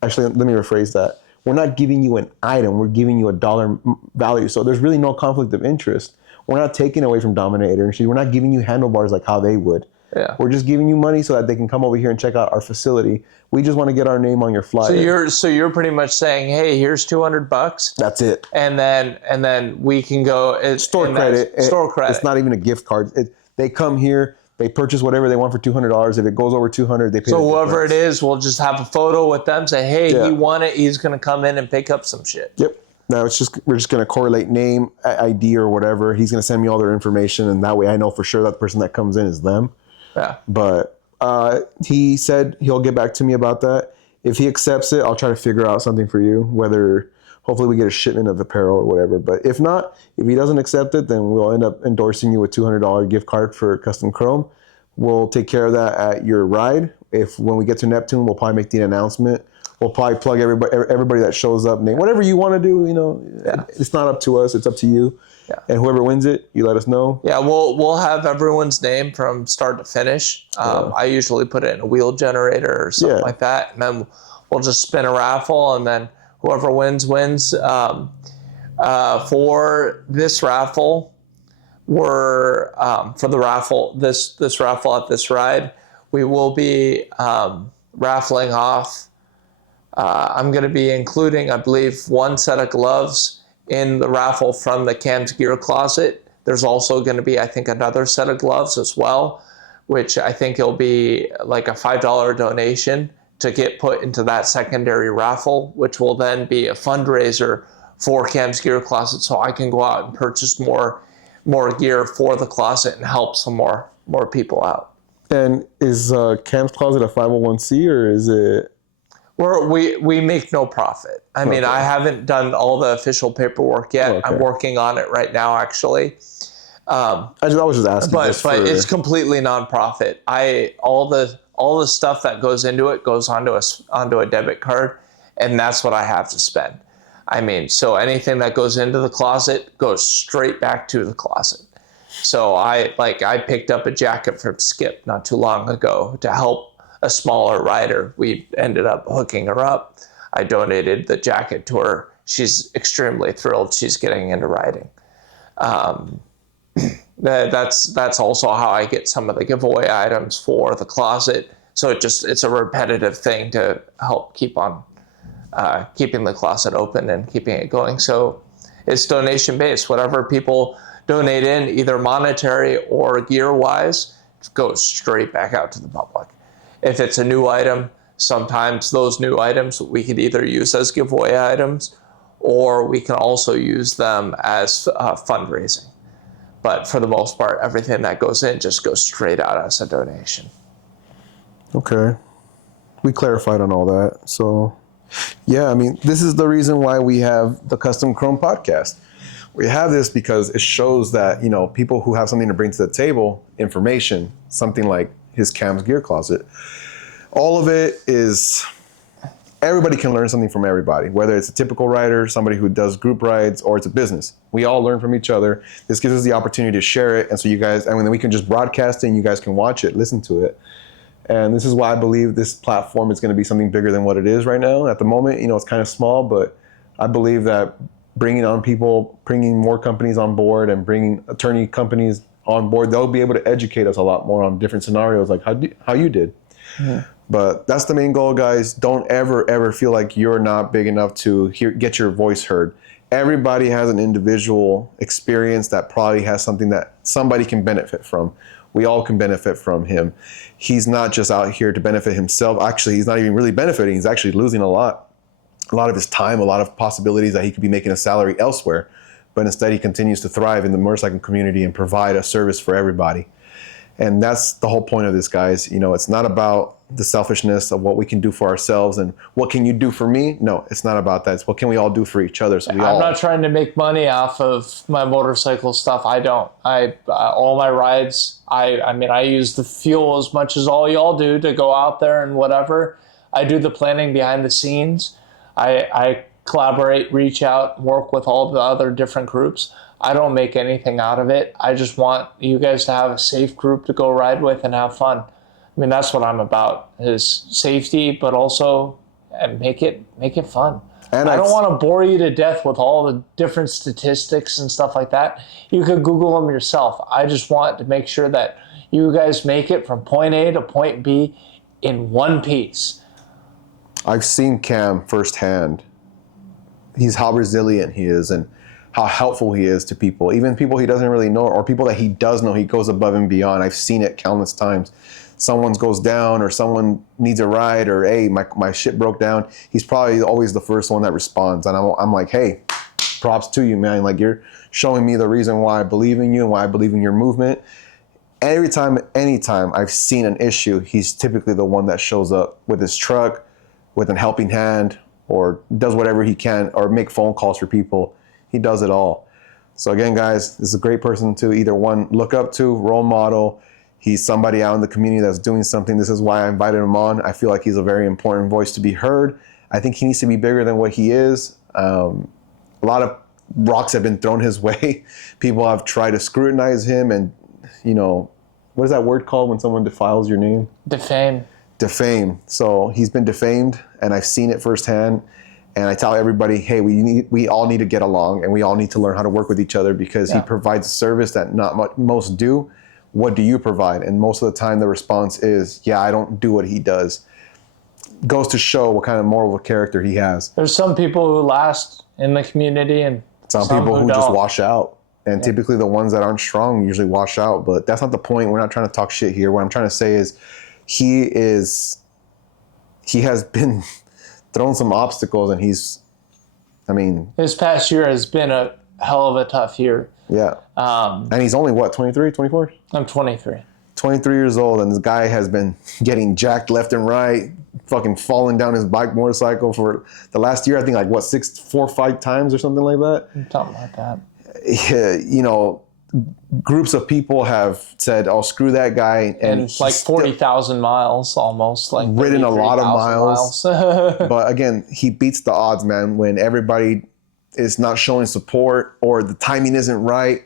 actually, let me rephrase that. We're not giving you an item. We're giving you a dollar value. So there's really no conflict of interest. We're not taking away from Dominator. We're not giving you handlebars like how they would. Yeah. We're just giving you money so that they can come over here and check out our facility. We just want to get our name on your flyer. So you're pretty much saying, hey, here's $200. That's it. And then we can go store credit. Store credit. It's not even a gift card. They come here, they purchase whatever they want for $200. If it goes over $200, they pay. So whoever it is, we'll just have a photo with them. Say, hey, he won it. He's going to come in and pick up some shit. Yep. No, we're just going to correlate name, ID, or whatever. He's going to send me all their information, and that way I know for sure that the person that comes in is them. Yeah. But he said he'll get back to me about that. If he accepts it, I'll try to figure out something for you, whether hopefully we get a shipment of apparel or whatever. But if not, if he doesn't accept it, then we'll end up endorsing you a $200 gift card for Custom Chrome. We'll take care of that at your ride. When we get to Neptune, we'll probably make the announcement. We'll probably plug everybody that shows up, name whatever you want to do. You know, it's not up to us; it's up to you. Yeah. And whoever wins it, you let us know. Yeah, we'll have everyone's name from start to finish. I usually put it in a wheel generator or something like that, and then we'll just spin a raffle, and then whoever wins. For this raffle, for the raffle this raffle at this ride, we will be raffling off. I'm going to be including, I believe, one set of gloves in the raffle from the Cam's Gear Closet. There's also going to be, I think, another set of gloves as well, which I think it'll be like a $5 donation to get put into that secondary raffle, which will then be a fundraiser for Cam's Gear Closet, so I can go out and purchase more gear for the closet and help some more people out. And is Cam's Closet a 501c, or is it? We make no profit. I mean, I haven't done all the official paperwork yet. I'm working on it right now, actually. I was just asking. But it's completely nonprofit. All the stuff that goes into it goes onto a debit card, and that's what I have to spend. I mean, so anything that goes into the closet goes straight back to the closet. So I picked up a jacket from Skip not too long ago to help a smaller rider. We ended up hooking her up. I donated the jacket to her. She's extremely thrilled she's getting into riding. That's also how I get some of the giveaway items for the closet. So it's a repetitive thing to help keep on keeping the closet open and keeping it going. So it's donation based. Whatever people donate in, either monetary or gear wise, goes straight back out to the public. If it's a new item, sometimes those new items we could either use as giveaway items, or we can also use them as fundraising. But for the most part, everything that goes in just goes straight out as a donation. Okay. We clarified on all that. So, yeah, I mean, this is the reason why we have the Custom Chrome podcast. We have this because it shows that, you know, people who have something to bring to the table, information, something like his Cam's Gear Closet, all of it is, everybody can learn something from everybody, whether it's a typical rider, somebody who does group rides, or it's a business. We all learn from each other. This gives us the opportunity to share it. And so you guys, I mean, we can just broadcast it and you guys can watch it, listen to it. And this is why I believe this platform is going to be something bigger than what it is right now. At the moment, you know, it's kind of small, but I believe that bringing on people, bringing more companies on board and bringing attorney companies on board, they'll be able to educate us a lot more on different scenarios like how you did. Mm-hmm. But that's the main goal, guys. Don't ever feel like you're not big enough to get your voice heard. Everybody has an individual experience that probably has something that somebody can benefit from. We all can benefit from him. He's not just out here to benefit himself. Actually, he's not even really benefiting. He's actually losing a lot of his time, a lot of possibilities that he could be making a salary elsewhere. But instead, he continues to thrive in the motorcycle community and provide a service for everybody. And that's the whole point of this, guys. You know, it's not about the selfishness of what we can do for ourselves and what can you do for me? No, it's not about that. It's what can we all do for each other. So I'm not trying to make money off of my motorcycle stuff. I don't. All my rides, I mean, I use the fuel as much as all y'all do to go out there and whatever. I do the planning behind the scenes. I collaborate, reach out, work with all the other different groups. I don't make anything out of it. I just want you guys to have a safe group to go ride with and have fun. I mean, that's what I'm about, is safety, but also make it fun. And I don't want to bore you to death with all the different statistics and stuff like that. You could Google them yourself. I just want to make sure that you guys make it from point A to point B in one piece. I've seen Cam firsthand. He's how resilient he is and how helpful he is to people, even people he doesn't really know or people that he does know. He goes above and beyond. I've seen it countless times. Someone goes down or someone needs a ride or, hey, my shit broke down. He's probably always the first one that responds. And I'm like, hey, props to you, man. Like, you're showing me the reason why I believe in you and why I believe in your movement. Anytime I've seen an issue, he's typically the one that shows up with his truck, with a helping hand, or does whatever he can, or make phone calls for people. He does it all. So again, guys, this is a great person to either one, look up to, role model. He's somebody out in the community that's doing something. This is why I invited him on. I feel like he's a very important voice to be heard. I think he needs to be bigger than what he is. A lot of rocks have been thrown his way. People have tried to scrutinize him and, you know, what is that word called when someone defiles your name? Defame. So he's been defamed, and I've seen it firsthand. And I tell everybody, hey, we all need to get along, and we all need to learn how to work with each other because he provides a service that most do. What do you provide? And most of the time the response is, yeah, I don't do what he does. Goes to show what kind of moral of a character he has. There's some people who last in the community and some people who just wash out. And typically the ones that aren't strong usually wash out. But that's not the point. We're not trying to talk shit here. What I'm trying to say is he has been thrown some obstacles, and this past year has been a hell of a tough year. Yeah. And he's only, what, 23, 24? I'm 23. 23 years old, and this guy has been getting jacked left and right, fucking falling down his motorcycle for the last year, I think, like, what, 4 or 5 times or something like that? Something like that. Yeah, you know, groups of people have said, oh, screw that guy. And like 40,000 miles almost. Like ridden a lot of miles. But again, he beats the odds, man, when everybody is not showing support or the timing isn't right.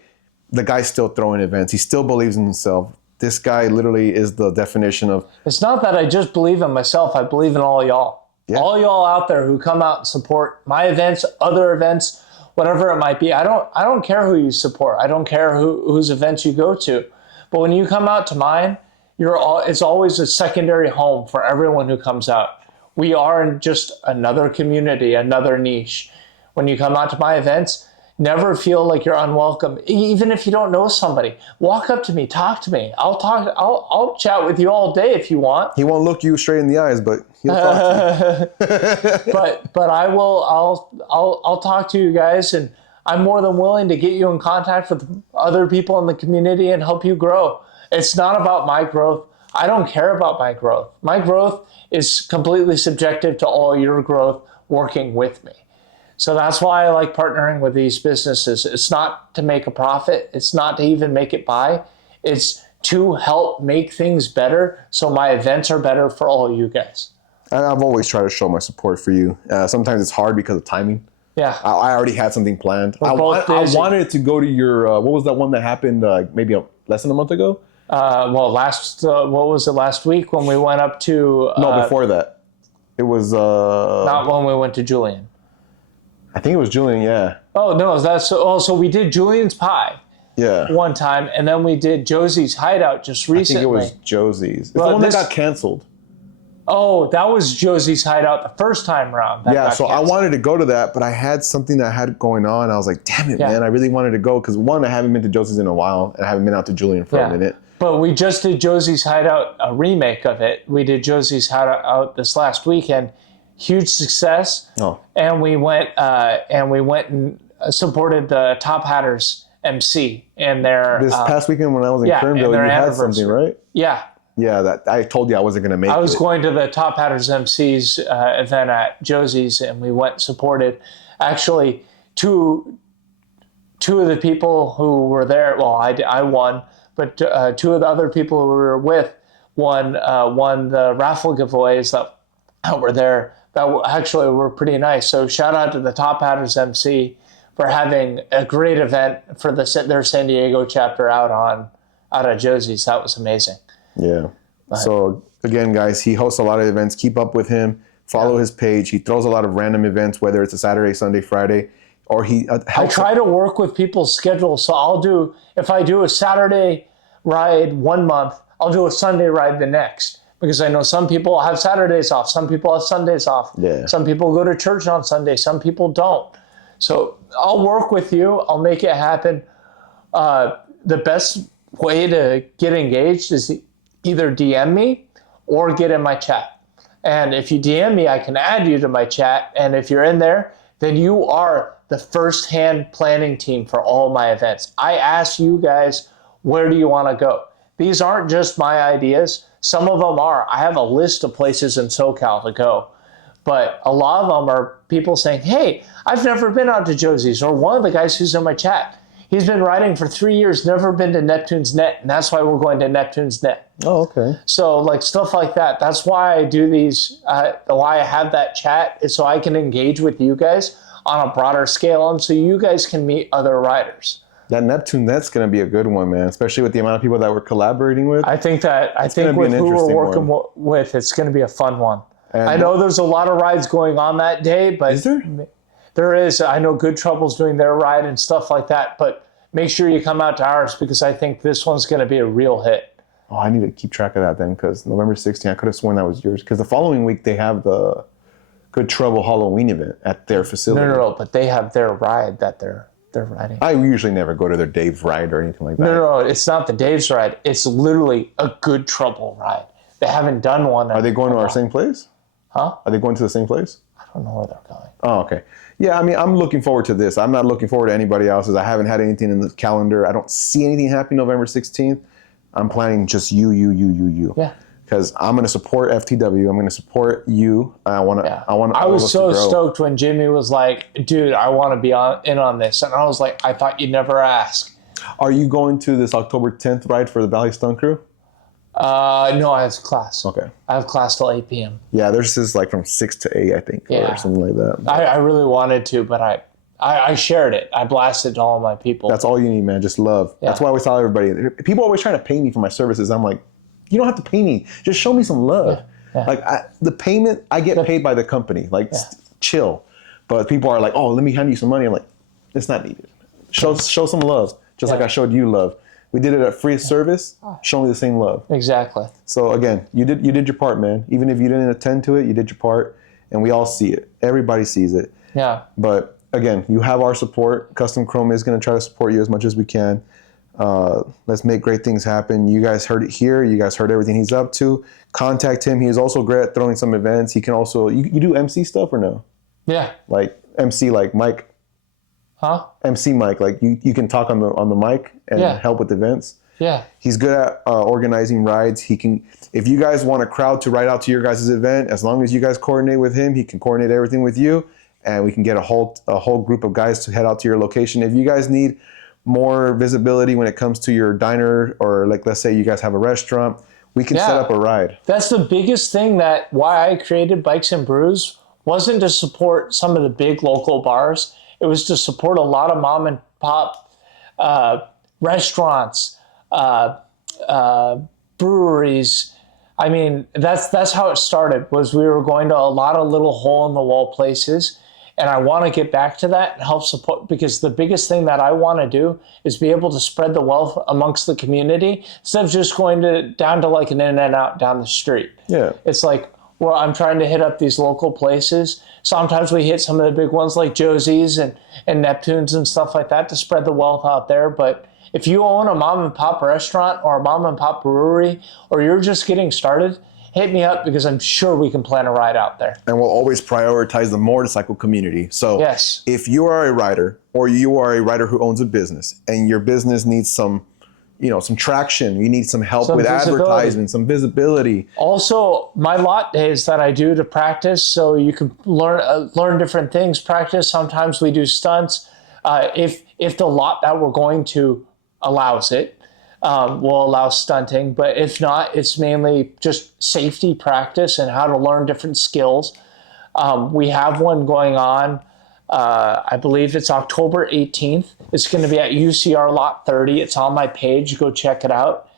The guy's still throwing events. He still believes in himself. This guy literally is the definition of... It's not that I just believe in myself. I believe in all y'all. Yeah. All y'all out there who come out and support my events, other events, whatever it might be. I don't care who you support. I don't care whose events you go to. But when you come out to mine, it's always a secondary home for everyone who comes out. We are just another community, another niche. When you come out to my events, Never feel like you're unwelcome. Even if you don't know somebody, walk up to me, talk to me. I'll chat with you all day if you want. He won't look you straight in the eyes, but he'll talk to you. But I'll talk to you guys, and I'm more than willing to get you in contact with other people in the community and help you grow. It's not about my growth. I don't care about my growth. My growth is completely subjective to all your growth working with me. So that's why I like partnering with these businesses. It's not to make a profit. It's not to even make it buy. It's to help make things better so my events are better for all you guys. I've always tried to show my support for you. Sometimes it's hard because of timing. Yeah. I already had something planned. I busy. wanted to go to your, what was that one that happened maybe less than a month ago? What was it, last week when we went up to... No, before that. It was... not when we went to Julian. I think it was Julian, yeah. Oh, no, so we did Julian's Pie. Yeah. One time, and then we did Josie's Hideout just recently. I think it was Josie's. It's the one that got canceled. Oh, that was Josie's Hideout the first time around. Yeah, so I wanted to go to that, but I had something that I had going on. I was like, damn it, man, I really wanted to go because, one, I haven't been to Josie's in a while, and I haven't been out to Julian for a minute. But we just did Josie's Hideout, a remake of it. We did Josie's Hideout this last weekend. Huge success. Oh. And we went and supported the Top Hatters MC and their... This past weekend when I was in Kernville, you had something, right? Yeah. Yeah, that I told you I wasn't going to make it. I was going to the Top Hatters MC's event at Josie's, and we went and supported. Actually, two of the people who were there, well, I won, but two of the other people who were with won the raffle giveaways that were there that actually were pretty nice. So shout out to the Top Hatters MC for having a great event for their San Diego chapter out at Josie's. That was amazing. Yeah. So again, guys, he hosts a lot of events. Keep up with him. Follow his page. He throws a lot of random events, whether it's a Saturday, Sunday, Friday, or he I try to work with people's schedules. So if I do a Saturday ride 1 month, I'll do a Sunday ride the next. Because I know some people have Saturdays off. Some people have Sundays off. Yeah. Some people go to church on Sunday. Some people don't. So I'll work with you. I'll make it happen. The best way to get engaged is either DM me or get in my chat. And if you DM me, I can add you to my chat. And if you're in there, then you are the first-hand planning team for all my events. I ask you guys, where do you want to go? These aren't just my ideas. Some of them are. I have a list of places in SoCal to go. But a lot of them are people saying, hey, I've never been out to Josie's. Or one of the guys who's in my chat, he's been riding for 3 years, never been to Neptune's Net, and that's why we're going to Neptune's Net. Oh, okay. So like stuff like that. That's why I do these, why I have that chat is so I can engage with you guys on a broader scale and so you guys can meet other riders. That Neptune Net's going to be a good one, man, especially with the amount of people that we're collaborating with. I think with who we're working with, it's going to be a fun one. And I know there's a lot of rides going on that day, but is there? There is. I know Good Trouble's doing their ride and stuff like that, but make sure you come out to ours because I think this one's going to be a real hit. Oh, I need to keep track of that then because November 16th, I could have sworn that was yours because the following week they have the Good Trouble Halloween event at their facility. No, but they have their ride that they're riding. I usually never go to their Dave's ride or anything like that. No, it's not the Dave's ride. It's literally a Good Trouble ride. They haven't done one. Are they going to our same place? Huh? Are they going to the same place? I don't know where they're going. Oh, okay. Yeah, I mean, I'm looking forward to this. I'm not looking forward to anybody else's. I haven't had anything in the calendar. I don't see anything happening November 16th. I'm planning just you. Yeah. Because I'm going to support FTW. I'm going to support you. I was so stoked when Jimmy was like, dude, I want to be in on this. And I was like, I thought you'd never ask. Are you going to this October 10th ride for the Valley Stunt Crew? No, I have class. Okay. I have class till 8 p.m. Yeah, there's this like from 6 to 8, I think, or something like that. I really wanted to, but I shared it. I blasted to all my people. That's all you need, man. Just love. Yeah. That's why I always tell everybody. People always trying to pay me for my services. I'm like, you don't have to pay me. Just show me some love. Yeah. Like the payment, I get paid by the company. Like chill. But people are like, oh, let me hand you some money. I'm like, it's not needed. Show some love, just like I showed you love. We did it at free service. Show me the same love. Exactly. So again, you did your part, man. Even if you didn't attend to it, you did your part, and we all see it. Everybody sees it. Yeah. But again, you have our support. Custom Chrome is going to try to support you as much as we can. Let's make great things happen. You guys heard it here. You guys heard everything he's up to. Contact him. He is also great at throwing some events. He can also, you do MC stuff or no? Yeah. Like MC, like mic. Huh? MC mic, like you can talk on the mic and help with events. Yeah. He's good at organizing rides. He can, if you guys want a crowd to ride out to your guys' event, as long as you guys coordinate with him, he can coordinate everything with you, and we can get a whole group of guys to head out to your location. If you guys need more visibility when it comes to your diner, or like let's say you guys have a restaurant, we can set up a ride. That's the biggest thing, that why I created Bikes and Brews wasn't to support some of the big local bars. It was to support a lot of mom and pop restaurants, breweries. I mean, that's how it started. Was we were going to a lot of little hole in the wall places. And I want to get back to that and help support, because the biggest thing that I want to do is be able to spread the wealth amongst the community instead of just going down to like an In-N-Out down the street. Yeah. It's like, well, I'm trying to hit up these local places. Sometimes we hit some of the big ones like Josie's and Neptune's and stuff like that to spread the wealth out there. But if you own a mom and pop restaurant or a mom and pop brewery, or you're just getting started, hit me up, because I'm sure we can plan a ride out there. And we'll always prioritize the motorcycle community. So if you are a rider, or you are a rider who owns a business, and your business needs some traction, you need some help with advertising, some visibility. Also, my lot days that I do to practice, so you can learn different things, practice. Sometimes we do stunts. If the lot that we're going to allows it, will allow stunting, but if not, it's mainly just safety practice and how to learn different skills. We have one going on, I believe it's October 18th. It's going to be at UCR Lot 30. It's on my page. Go check it out.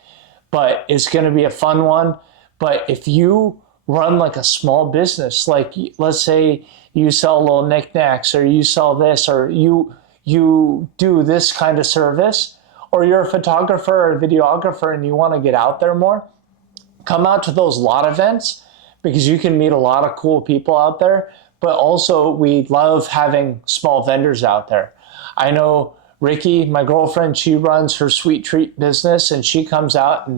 But it's going to be a fun one. But if you run like a small business, like let's say you sell little knickknacks, or you sell this, or you do this kind of service, or you're a photographer or a videographer and you want to get out there more, come out to those lot events, because you can meet a lot of cool people out there. But also, we love having small vendors out there. I know Ricky, my girlfriend, she runs her sweet treat business, and she comes out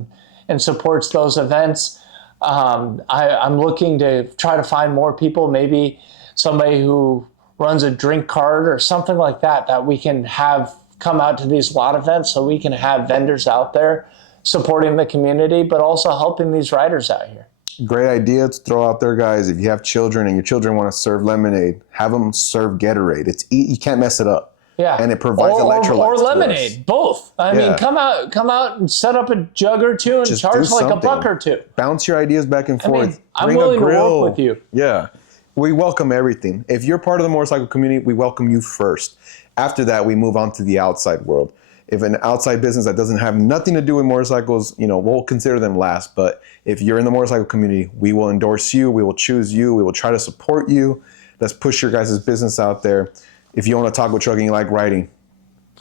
and supports those events. I'm looking to try to find more people, maybe somebody who runs a drink cart or something like that, that we can have come out to these lot events, so we can have vendors out there supporting the community, but also helping these riders out here. Great idea to throw out there, guys. If you have children and your children want to serve lemonade, have them serve Gatorade. You can't mess it up. Yeah, and it provides electrolytes. Or lemonade, both. I mean, come out and set up a jug or two and just charge like a buck or two. Bounce your ideas back and forth. I'm willing to work with you. Yeah, we welcome everything. If you're part of the motorcycle community, we welcome you first. After that, we move on to the outside world. If an outside business that doesn't have nothing to do with motorcycles, we'll consider them last. But if you're in the motorcycle community, we will endorse you. We will choose you. We will try to support you. Let's push your guys' business out there. If you own a taco truck and you like riding,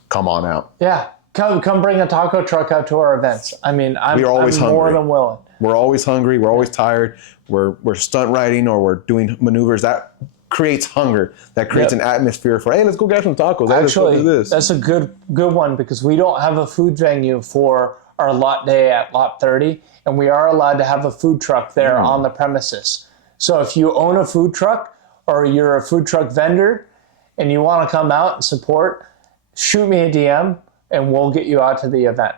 come on out. Yeah, come bring a taco truck out to our events. I mean, I'm more than willing. We're always hungry. We're always tired. We're stunt riding, or we're doing maneuvers. That creates hunger. That creates an atmosphere for, hey, let's go get some tacos. Hey, actually, let's go do this. That's a good one, because we don't have a food venue for our lot day at Lot 30, and we are allowed to have a food truck there on the premises. So if you own a food truck, or you're a food truck vendor, and you want to come out and support, shoot me a DM, and we'll get you out to the event.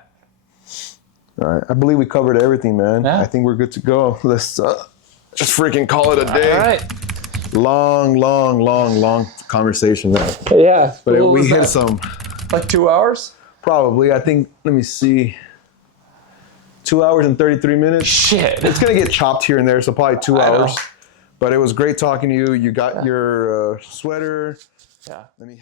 All right. I believe we covered everything, man. Yeah. I think we're good to go. Let's just freaking call it a day. All right. Long conversation there. Yeah. But we hit some. Like 2 hours? Probably. I think, let me see. 2 hours and 33 minutes. Shit. It's going to get chopped here and there, so probably 2 hours. But it was great talking to you. You got your sweater. Yeah. Let me